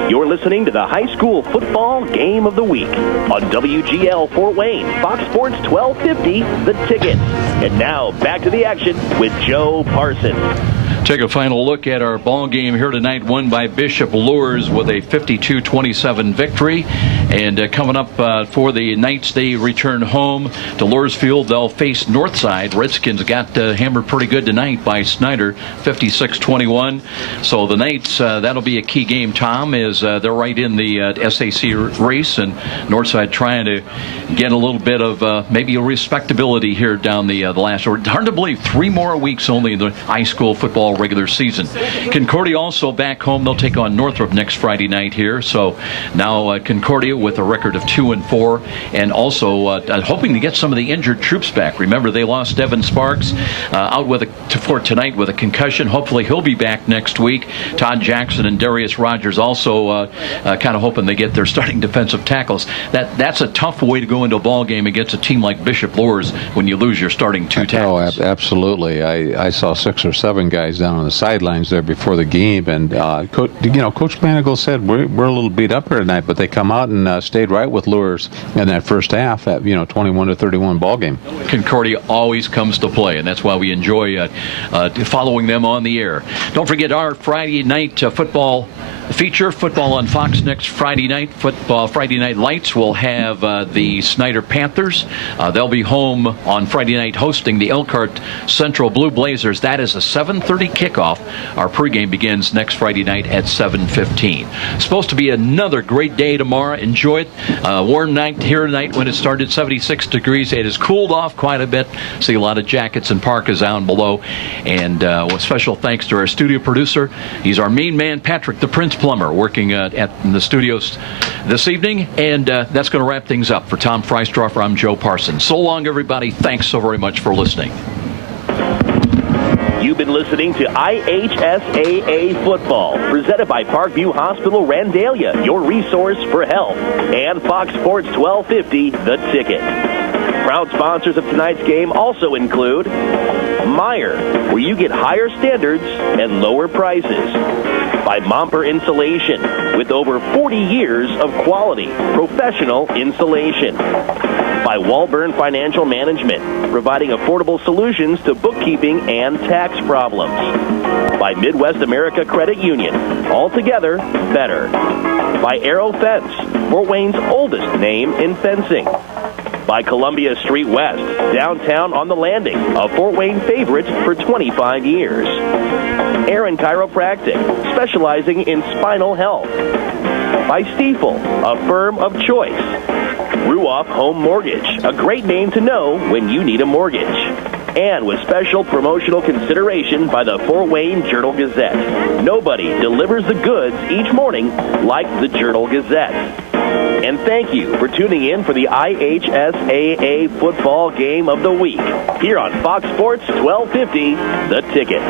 You're listening to the High School Football Game of the Week on WGL Fort Wayne, Fox Sports 1250, The Ticket. And now, back to the action with Joe Parsons. Take a final look at our ball game here tonight, won by Bishop Luers with a 52-27 victory. And coming up for the Knights, they return home to Luers Field. They'll face Northside. Redskins got hammered pretty good tonight by Snyder, 56-21. So the Knights, that'll be a key game, Tom, is they're right in the SAC race, and Northside trying to get a little bit of maybe a respectability here down the last. Hard to believe, 3 more weeks only in the high school football regular season. Concordia also back home. They'll take on Northrop next Friday night here. So now Concordia with a record of 2-4, and also hoping to get some of the injured troops back. Remember, they lost Evan Sparks out for tonight with a concussion. Hopefully he'll be back next week. Todd Jackson and Darius Rogers also kind of hoping they get their starting defensive tackles. That's a tough way to go into a ball game against a team like Bishop Luers when you lose your starting 2 tackles. Oh, absolutely. I saw 6 or 7 guys down on the sidelines there before the game, and Coach Manigal said we're a little beat up here tonight, but they come out and stayed right with Luers in that first half at 21-31 ball game. Concordia always comes to play, and that's why we enjoy following them on the air. Don't forget our Friday night football feature football on Fox next Friday night. Football Friday Night Lights will have the Snyder Panthers. They'll be home on Friday night hosting the Elkhart Central Blue Blazers. That is a 7:30 kickoff. Our pregame begins next Friday night at 7:15. Supposed to be another great day tomorrow. Enjoy it. Warm night here tonight when it started, 76 degrees. It has cooled off quite a bit. See a lot of jackets and parkas down below. And with special thanks to our studio producer. He's our main man, Patrick the Prince Plumber, working in the studios this evening. And that's going to wrap things up. For Tom Freistroffer, I'm Joe Parsons. So long, everybody. Thanks so very much for listening. You've been listening to IHSAA Football, presented by Parkview Hospital Randalia, your resource for health, and Fox Sports 1250, The Ticket. Proud sponsors of tonight's game also include Meyer, where you get higher standards and lower prices. By Momper Insulation, with over 40 years of quality, professional insulation. By Walburn Financial Management, providing affordable solutions to bookkeeping and tax problems. By Midwest America Credit Union, altogether better. By Arrow Fence, Fort Wayne's oldest name in fencing. By Columbia Street West, downtown on the Landing, a Fort Wayne favorite for 25 years. Aaron Chiropractic, specializing in spinal health. By Stiefel, a firm of choice. Ruoff Home Mortgage, a great name to know when you need a mortgage. And with special promotional consideration by the Fort Wayne Journal-Gazette. Nobody delivers the goods each morning like the Journal-Gazette. And thank you for tuning in for the IHSAA Football Game of the Week here on Fox Sports 1250, The Ticket.